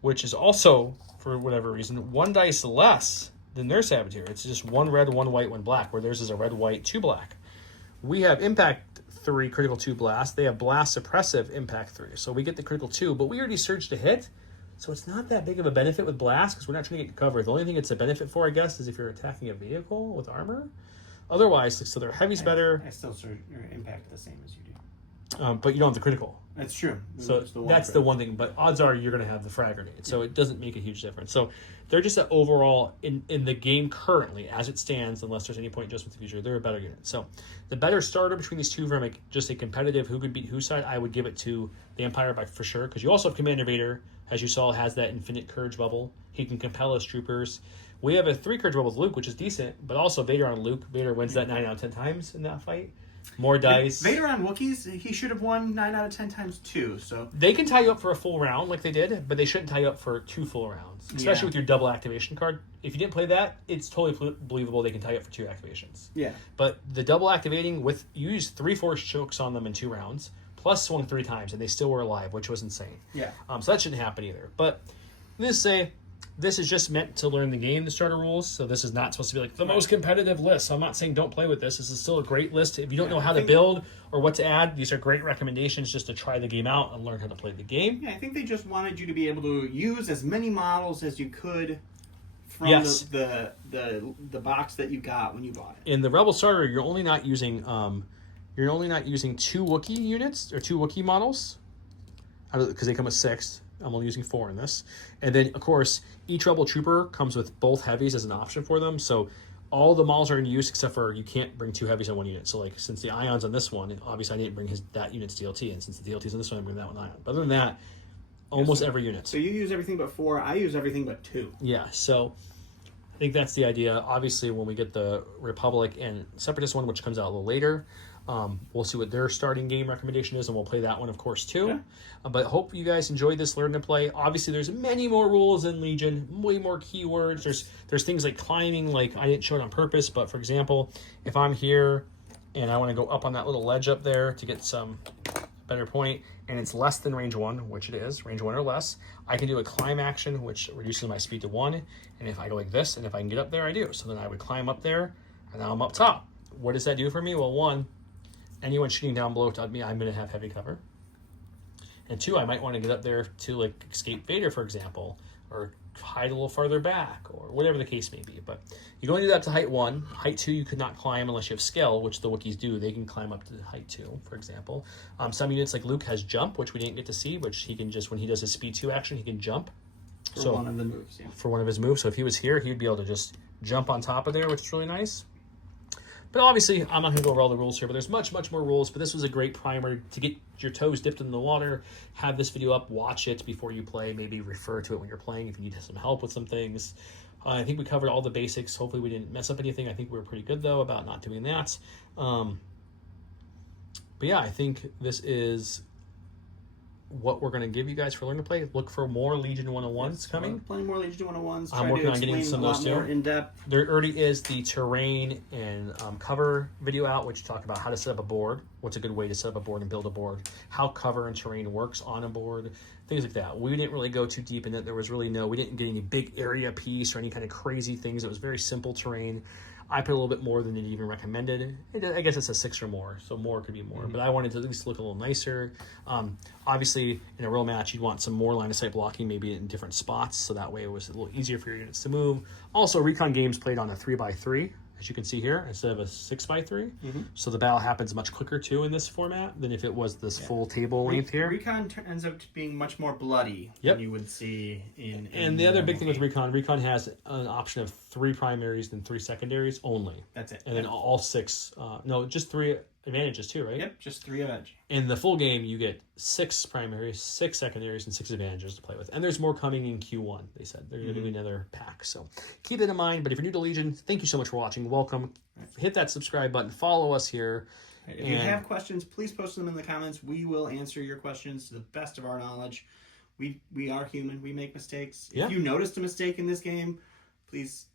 which is also for whatever reason 1 dice less than their Saboteur. It's just 1 red, 1 white, 1 black, where theirs is a red, white, 2 black. We have Impact 3, critical 2 blast. They have blast suppressive Impact 3. So we get the critical 2, but we already surged to hit. So it's not that big of a benefit with blast because we're not trying to get cover. The only thing it's a benefit for, I guess, is if you're attacking a vehicle with armor. Otherwise, so their heavy's better. I still surge or impact the same as you do. But you don't have the critical. That's true. So that's the one thing. But odds are you're going to have the frag grenade. So it doesn't make a huge difference. So they're just an overall, in the game currently, as it stands, unless there's any point adjustment in the future, they're a better unit. So the better starter between these two from just a competitive who could beat whose side, I would give it to the Empire for sure. Because you also have Commander Vader, as you saw, has that infinite courage bubble. He can compel his troopers. We have a 3 courage bubble with Luke, which is decent. But also Vader on Luke. Vader wins that 9 out of 10 times in that fight. More dice. Vader on Wookiees, he should have won 9 out of 10 times too. So they can tie you up for a full round like they did, but they shouldn't tie you up for 2 full rounds, especially with your double activation card. If you didn't play that, it's totally believable they can tie you up for 2 activations. Yeah. But the double activating with you use 3 force chokes on them in 2 rounds, plus swung 3 times, and they still were alive, which was insane. Yeah. So that shouldn't happen either. But this is just meant to learn the game, the starter rules. So this is not supposed to be like the most competitive list. So I'm not saying don't play with this. This is still a great list. If you don't know how to build or what to add, these are great recommendations just to try the game out and learn how to play the game. Yeah, I think they just wanted you to be able to use as many models as you could from the box that you got when you bought it. In the Rebel starter, you're only not using 2 Wookiee units or 2 Wookiee models because they come with 6. I'm only using 4 in this. And then, of course, each Rebel Trooper comes with both heavies as an option for them. So all the models are in use except for you can't bring 2 heavies on 1 unit. So, like, since the Ion's on this one, obviously I didn't bring that unit's DLT. And since the DLT's on this one, I'm bringing that one Ion. But other than that, almost every unit. So you use everything but 4. I use everything but 2. Yeah, so I think that's the idea. Obviously, when we get the Republic and Separatist one, which comes out a little later, we'll see what their starting game recommendation is, and we'll play that one, of course, too. Yeah. But hope you guys enjoyed this Learn to Play. Obviously, there's many more rules in Legion, way more keywords. There's things like climbing, like I didn't show it on purpose, but for example, if I'm here and I want to go up on that little ledge up there to get some better point, and it's less than range 1, which it is, range 1 or less, I can do a climb action, which reduces my speed to 1, and if I go like this, and if I can get up there, I do. So then I would climb up there, and now I'm up top. What does that do for me? Well, 1, anyone shooting down below me, I'm going to have heavy cover. And 2, I might want to get up there to like escape Vader, for example, or hide a little farther back, or whatever the case may be. But you can only do that to height 1. Height 2, you could not climb unless you have skill, which the Wookiees do. They can climb up to height 2, for example. Some units like Luke has jump, which we didn't get to see, which he can just, when he does his speed 2 action, he can jump. For one of the moves, yeah. For one of his moves. So if he was here, he'd be able to just jump on top of there, which is really nice. But obviously, I'm not going to go over all the rules here, but there's much, much more rules. But this was a great primer to get your toes dipped in the water. Have this video up, watch it before you play. Maybe refer to it when you're playing if you need some help with some things. I think we covered all the basics. Hopefully we didn't mess up anything. I think we were pretty good, though, about not doing that. But yeah, I think this is what we're going to give you guys for Learn to Play. Look for more Legion 101s coming. Plenty more Legion 101s. I'm working on getting some of those too. More in depth. There already is the terrain and cover video out, which talk about how to set up a board, what's a good way to set up a board and build a board, how cover and terrain works on a board, things like that. We didn't really go too deep in it. There was really we didn't get any big area piece or any kind of crazy things. It was very simple terrain. I put a little bit more than it even recommended. I guess it's a 6 or more, so more could be more. But I wanted to at least look a little nicer. Obviously, in a real match, you'd want some more line of sight blocking, maybe in different spots, so that way it was a little easier for your units to move. Also, recon games played on a 3x3, as you can see here, instead of a 6x3. So the battle happens much quicker too in this format than if it was this full table length here. Recon ends up being much more bloody than you would see in and the other big thing with recon has an option of 3 primaries and 3 secondaries only. That's it. And then all 6, no, just 3 advantages too, right? Yep, just 3 advantage. In the full game, you get 6 primaries, 6 secondaries, and 6 advantages to play with. And there's more coming in Q1, they said. They're going to do another pack. So keep that in mind. But if you're new to Legion, thank you so much for watching. Welcome. Hit that subscribe button. Follow us here. If you have questions, please post them in the comments. We will answer your questions to the best of our knowledge. We are human. We make mistakes. If you noticed a mistake in this game, please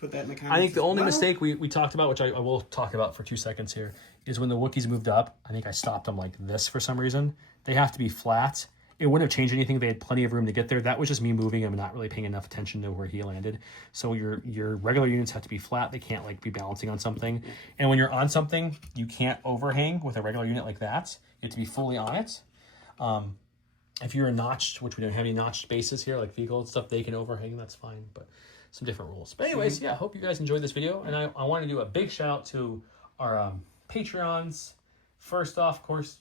put that in the comments. I think the only mistake we talked about, which I will talk about for 2 seconds here, is when the Wookiees moved up. I think I stopped them like this for some reason. They have to be flat. It wouldn't have changed anything. They had plenty of room to get there. That was just me moving them and not really paying enough attention to where he landed. So your regular units have to be flat. They can't like be balancing on something. And when you're on something, you can't overhang with a regular unit like that. You have to be fully on it. If you're notched, which we don't have any notched bases here, like vehicle and stuff, they can overhang. That's fine. But some different rules. But anyways, yeah, I hope you guys enjoyed this video. And I want to do a big shout out to our Patreons. First off, of course,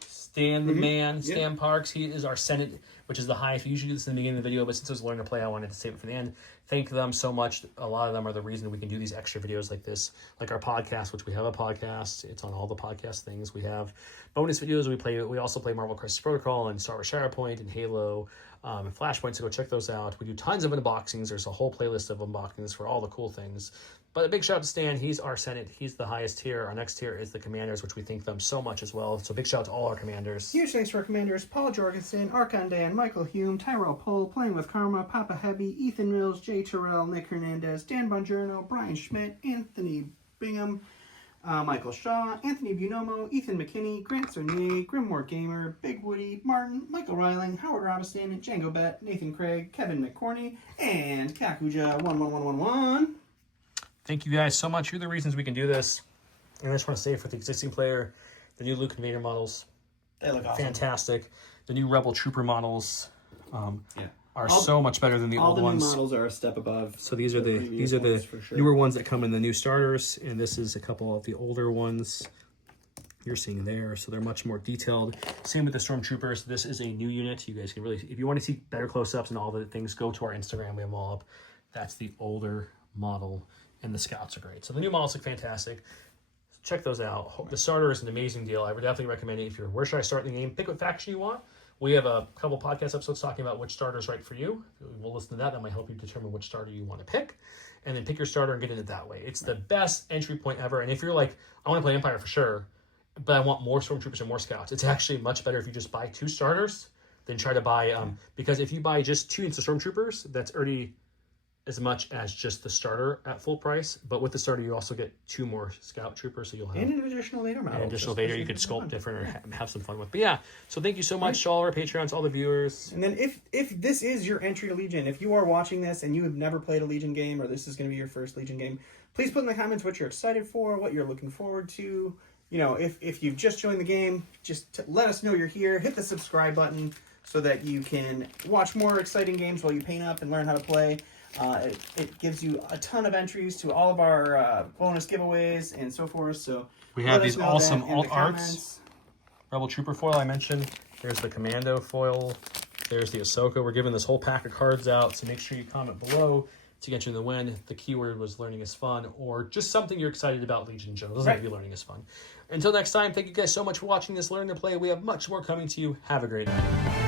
Stan the man, Stan Parks. He is our Senate, which is the highest. We usually do this in the beginning of the video, but since it was Learn to Play, I wanted to save it for the end. Thank them so much. A lot of them are the reason we can do these extra videos like this, like our podcast, which we have a podcast. It's on all the podcast things. We have bonus videos. We also play Marvel Crisis Protocol and Star Wars Shatterpoint and Halo and Flashpoint, so go check those out. We do tons of unboxings. There's a whole playlist of unboxings for all the cool things. But a big shout out to Stan. He's our Senate. He's the highest tier. Our next tier is the Commanders, which we thank them so much as well. So big shout out to all our Commanders. Huge thanks to our Commanders: Paul Jorgensen, Archon Dan, Michael Hume, Tyrell Pohl, Playing with Karma, Papa Heavy, Ethan Mills, Jay Terrell, Nick Hernandez, Dan Bongiorno, Brian Schmidt, Anthony Bingham, Michael Shaw, Anthony Bunomo, Ethan McKinney, Grant Cernier, Grimwar Gamer, Big Woody, Martin, Michael Reiling, Howard Robinson, Django Bet, Nathan Craig, Kevin McCorney, and Kakuja11111. Thank you guys so much. You're the reasons we can do this. And I just want to say for the existing player, the new Luke and Vader models, they look awesome. Fantastic. The new Rebel Trooper models are so much better than the old ones. All the new models are a step above. So these are the newer ones that come in the new starters, and this is a couple of the older ones you're seeing there. So they're much more detailed. Same with the Stormtroopers. This is a new unit. You guys can really, if you want to see better close-ups and all the things, go to our Instagram. We have them all up. That's the older model. And the scouts are great. So the new models look fantastic. Check those out. The starter is an amazing deal. I would definitely recommend it. If you're, where should I start in the game? Pick what faction you want. We have a couple podcast episodes talking about which starter is right for you. We'll listen to that. That might help you determine which starter you want to pick. And then pick your starter and get in it that way. It's the best entry point ever. And if you're like, I want to play Empire for sure, but I want more Stormtroopers and more scouts, it's actually much better if you just buy 2 starters than try to buy, because if you buy just 2 units of Stormtroopers, that's already as much as just the starter at full price, but with the starter you also get 2 more scout troopers, so you'll have an additional Vader model. An additional Vader you could sculpt different or have some fun with. But yeah, so thank you so much to all our Patreons, all the viewers. And then if this is your entry to Legion, if you are watching this and you have never played a Legion game, or this is going to be your first Legion game, please put in the comments what you're excited for, what you're looking forward to. You know, if you've just joined the game, just let us know you're here. Hit the subscribe button. so that you can watch more exciting games while you paint up and learn how to play. It gives you a ton of entries to all of our bonus giveaways and so forth. So we have these awesome alt arts. Comments. Rebel Trooper foil I mentioned. Here's the Commando foil. There's the Ahsoka. We're giving this whole pack of cards out, so make sure you comment below to get you in the win. The keyword was learning is fun, or just something you're excited about Legion in general. It doesn't have to be learning is fun. Until next time, thank you guys so much for watching this Learn to Play. We have much more coming to you. Have a great night.